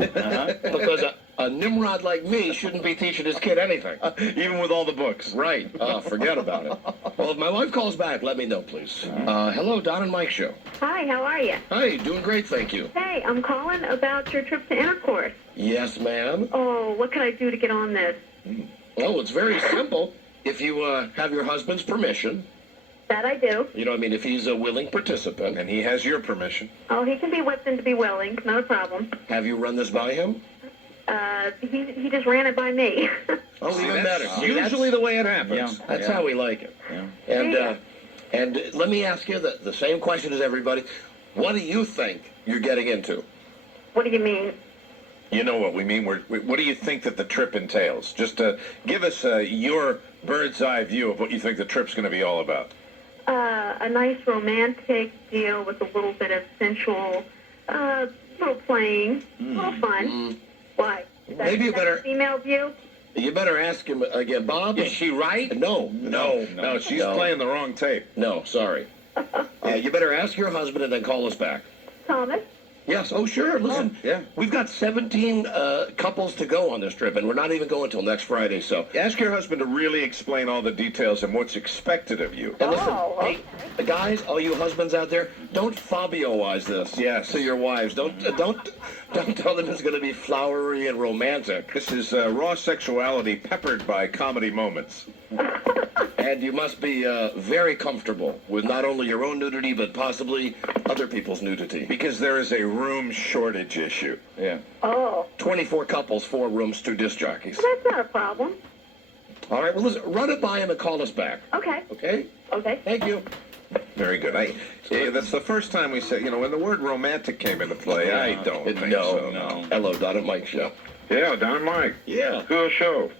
Because a Nimrod like me shouldn't be teaching his kid anything. Even with all the books. Right. Forget about it. Well, if my wife calls back, let me know, please. Hello, Don and Mike Show. Hi, how are you? Hi, doing great, thank you. Hey, I'm calling about your trip to Intercourse. Yes, ma'am. Oh, what can I do to get on this? Oh, it's very simple. If you have your husband's permission. That I do. If he's a willing participant. And he has your permission. Oh, he can be whipped into be willing. Not a problem. Have you run this by him? He just ran it by me. Oh, even better. Usually the way it happens. That's how we like it. Yeah. And let me ask you the same question as everybody. What do you think you're getting into? What do you mean? You know what we mean. What do you think that the trip entails? Just give us your bird's eye view of what you think the trip's going to be all about. A nice romantic deal with a little bit of sensual, little playing, a little fun. Why? Maybe you better. Female view? You better ask him again, Bob. Is she right? No. She's playing the wrong tape. No, sorry. You better ask your husband and then call us back. Thomas? Yes. Oh, sure. Listen. We've got 17 couples to go on this trip, and we're not even going until next Friday. So ask your husband to really explain all the details and what's expected of you. And listen, hey, guys, all you husbands out there, don't Fabio-ize this. To your wives. Don't tell them it's going to be flowery and romantic. This is raw sexuality peppered by comedy moments. And you must be very comfortable with not only your own nudity, but possibly other people's nudity. Because there is a room shortage issue. Yeah. Oh. 24 couples, 4 rooms, 2 disc jockeys. Well, that's not a problem. All right, well, listen, run it by him and call us back. Okay. Okay? Okay. Thank you. Very good. That's the first time we said, when the word romantic came into play, I don't think so. No. Hello, Don and Mike Show. Yeah, Don and Mike. Yeah. Cool show.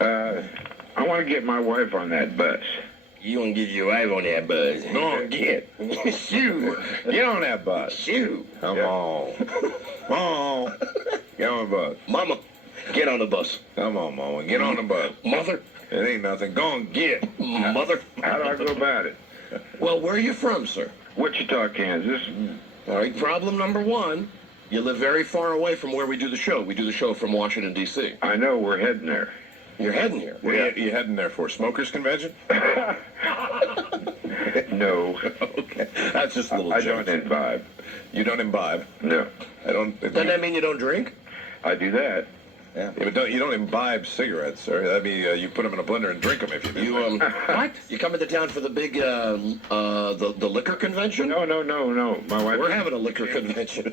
I want to get my wife on that bus. You want to get your wife on that bus? Go on, get. Shoot. Get on that bus. Shoot. Come on. Come on. Get on the bus. Mama, get on the bus. Come on, Mama. Get on the bus. Mother. It ain't nothing. Go on, get. Mother. How do I go about it? Well, where are you from, sir? Wichita, Kansas. All right, problem number 1. You live very far away from where we do the show. We do the show from Washington, D.C. I know. We're heading there. You're heading here. What are you heading there for? Smokers convention? No. Okay. That's just a little I joke. don't imbibe. You don't imbibe? No. I don't. Doesn't that mean you don't drink? I do that. Yeah, but you don't imbibe cigarettes, sir. That'd be you put them in a blender and drink them if you do. You what? You coming to town for the big the liquor convention? No. My wife. We're having a liquor convention.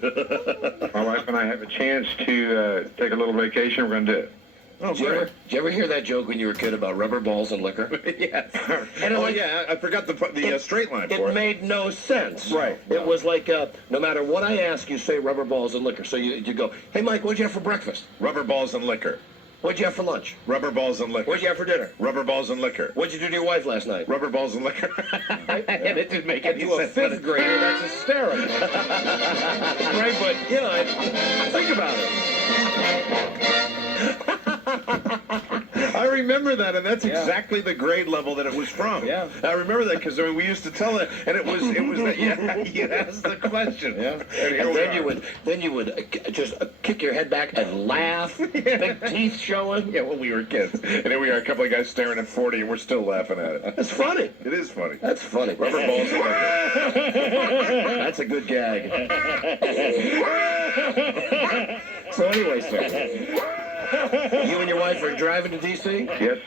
My wife and I have a chance to take a little vacation. We're going to do it. Oh, did you ever hear that joke when you were a kid about rubber balls and liquor? Yes. And I forgot the straight line for it. It made no sense. Right. It was like, no matter what I ask, you say rubber balls and liquor. So you go, hey, Mike, what'd you have for breakfast? Rubber balls and liquor. What'd you have for lunch? Rubber balls and liquor. What'd you have for dinner? Rubber balls and liquor. What'd you do to your wife last night? Rubber balls and liquor. And it didn't make any to a sense. fifth grader, that's hysterical. Right, but, you know, think about it. I remember that, and that's exactly the grade level that it was from. Yeah. I remember that because we used to tell it, and it was that you asked the question. Yeah. And then you would just kick your head back and laugh, big teeth showing. Yeah, when we were kids. And then we are a couple of guys staring at 40, and we're still laughing at it. That's funny. It is funny. That's funny. Rubber balls and liquor. That's a good gag. So anyway, sir. You and your wife are driving to D.C.? Yes.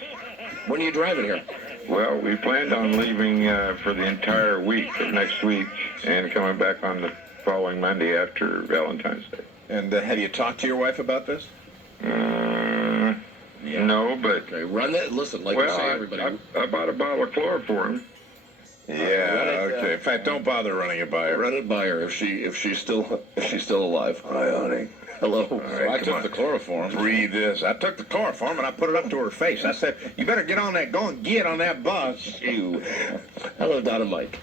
When are you driving here? Well, we planned on leaving for the entire week of next week and coming back on the following Monday after Valentine's Day. And have you talked to your wife about this? No, but... Okay, run that. Listen, like you say, everybody. I bought a bottle of chloroform. Yeah, okay. In fact, don't bother running it by her. Run it by her if she's still alive. Hi, honey. Hello. Right, I took the chloroform. Breathe this. I took the chloroform and I put it up to her face. I said, "You better get on that. Go and get on that bus." You. Hello, Donna Mike.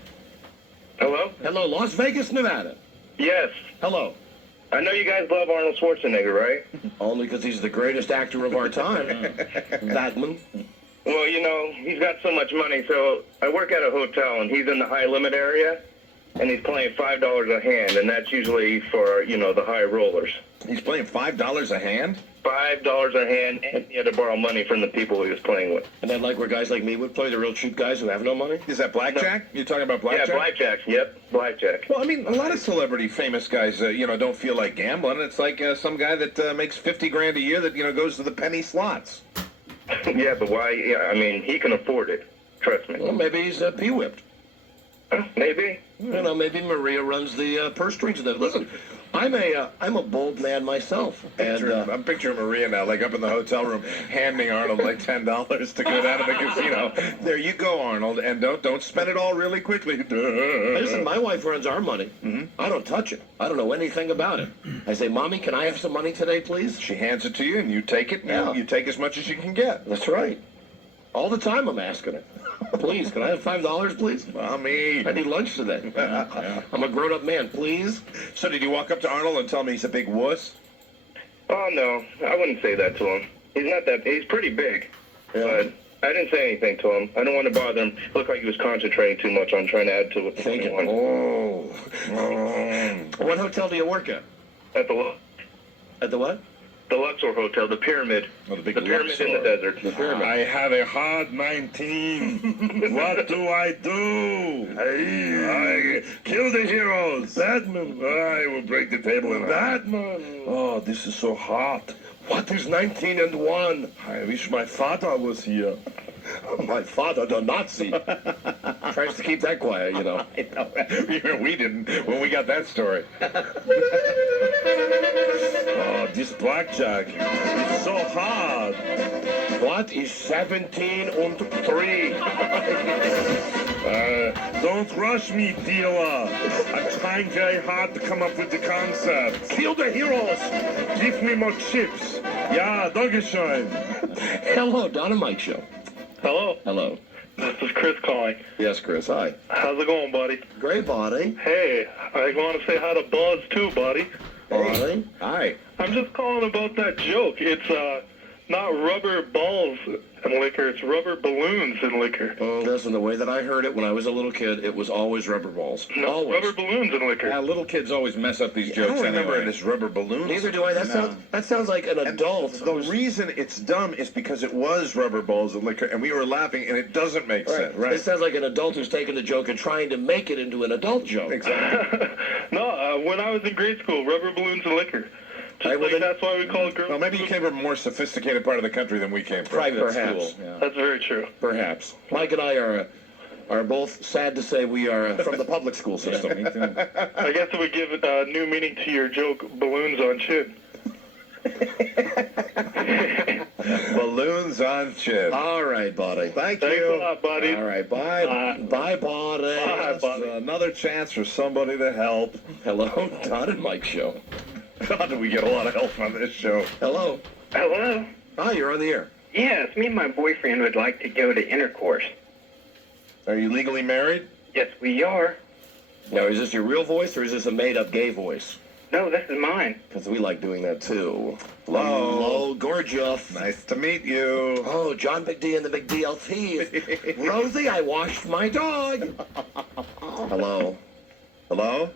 Hello? Hello, Las Vegas, Nevada. Yes. Hello. I know you guys love Arnold Schwarzenegger, right? Only because he's the greatest actor of our time. Batman. Well, you know, he's got so much money, so I work at a hotel, and he's in the high limit area, and he's playing $5 a hand, and that's usually for, you know, the high rollers. He's playing $5 a hand? $5 a hand, and he had to borrow money from the people he was playing with. And then like where guys like me would play, the real cheap guys who have no money? Is that blackjack? You're talking about blackjack? Yeah, blackjack. Yep, blackjack. Well, I mean, a lot of celebrity famous guys, don't feel like gambling. It's like some guy that makes $50,000 a year that, goes to the penny slots. Yeah, but why? Yeah, I mean, he can afford it. Trust me. Well, maybe he's pee-whipped. Maybe. Maybe Maria runs the purse strings of that. Listen, I'm a bold man myself, and I'm picturing Maria now, like up in the hotel room, handing Arnold like $10 to go down to the casino. There you go, Arnold, and don't spend it all really quickly. Listen, my wife runs our money. Mm-hmm. I don't touch it. I don't know anything about it. I say, "Mommy, can I have some money today, please?" She hands it to you, and you take it. And you take as much as you can get. That's right. All the time I'm asking her. Please, can I have $5, please? Mommy. I need lunch today. I'm a grown-up man, please. So did you walk up to Arnold and tell him he's a big wuss? Oh, no. I wouldn't say that to him. He's not that... He's pretty big. Yeah. But I didn't say anything to him. I don't want to bother him. Looked like he was concentrating too much on trying to add to it. Thank you. What hotel do you work at? At the... At the what? The Luxor Hotel, the Pyramid. Oh, the Pyramid Luxor. in the desert. The Pyramid. I have a hard 19. What do I do? I kill the heroes. Batman. I will break the table in Batman. Oh, this is so hot. What is 19 and 1? I wish my father was here. My father, the Nazi. Tries to keep that quiet, I know. Even we didn't when we got that story. Oh, this blackjack is so hard. What is 17 and 3? Don't rush me, dealer. I'm trying very hard to come up with the concept. Kill the heroes. Give me more chips. Yeah, Dankeschön. Hello, Donna Mike Show. Hello. Hello. This is Chris calling. Yes, Chris. Hi. How's it going, buddy? Great, buddy. Hey, I want to say hi to Buzz, too, buddy. Buddy. Hi. I'm just calling about that joke. It's not rubber balls and liquor. It's rubber balloons and liquor. Oh, listen, the way that I heard it when I was a little kid, it was always rubber balls. No, always. rubber balloons and liquor. Yeah, little kids always mess up these I jokes don't remember anyway. it This rubber balloons. Neither do I. That sounds like an adult. The reason it's dumb is because it was rubber balls and liquor, and we were laughing, and it doesn't make sense. Right. It sounds like an adult who's taking the joke and trying to make it into an adult joke. Exactly. No, when I was in grade school, rubber balloons and liquor. That's why we call it girls. Well, maybe you came from a more sophisticated part of the country than we came from. Private Perhaps. school. Yeah. That's very true. Perhaps. Mike and I are both sad to say we are from the public school system. Me too. I guess it would give a new meaning to your joke, balloons on chin. Balloons on chin. All right, buddy. Thanks a lot, buddy. All right, bye. Bye, buddy. Bye, buddy. Another chance for somebody to help. Hello, Todd and Mike show. God, do we get a lot of help on this show. Hello. Hello? Hi, you're on the air. Yes, me and my boyfriend would like to go to intercourse. Are you legally married? Yes, we are. Now, is this your real voice or is this a made-up gay voice? No, this is mine. Because we like doing that, too. Hello. Gorgeous. Nice to meet you. Oh, John Big D and the Big DLT. Rosie, I washed my dog. Hello. Hello?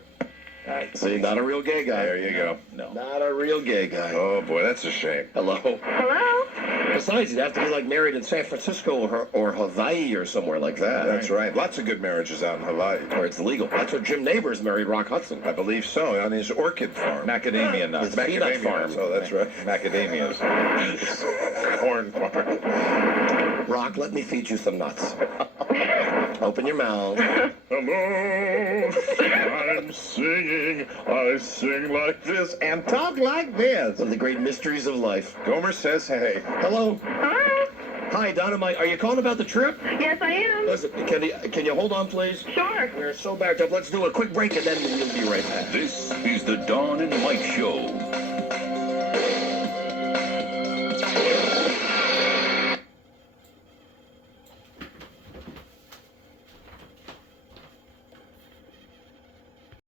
See, not a real gay guy. There you go. No. Not a real gay guy. Oh, boy, that's a shame. Hello. Hello? Besides, you'd have to be like married in San Francisco or Hawaii or somewhere like that. That's right. Lots of good marriages out in Hawaii. Or it's legal. That's what Jim Neighbors married Rock Hudson. I believe so, on his orchid farm. Macadamia nuts. His peanut farm. Oh, that's right. Macadamias. Corn farm. Rock, let me feed you some nuts. Open your mouth. Hello, I'm singing. I sing like this and talk like this. One of the great mysteries of life. Gomer says hey. Hello. Hello? Hi, Dynamite. Are you calling about the trip? Yes, I am. Listen, can you hold on, please? Sure. We're so backed up. Let's do a quick break and then we'll be right back. This is the Dawn and Mike Show.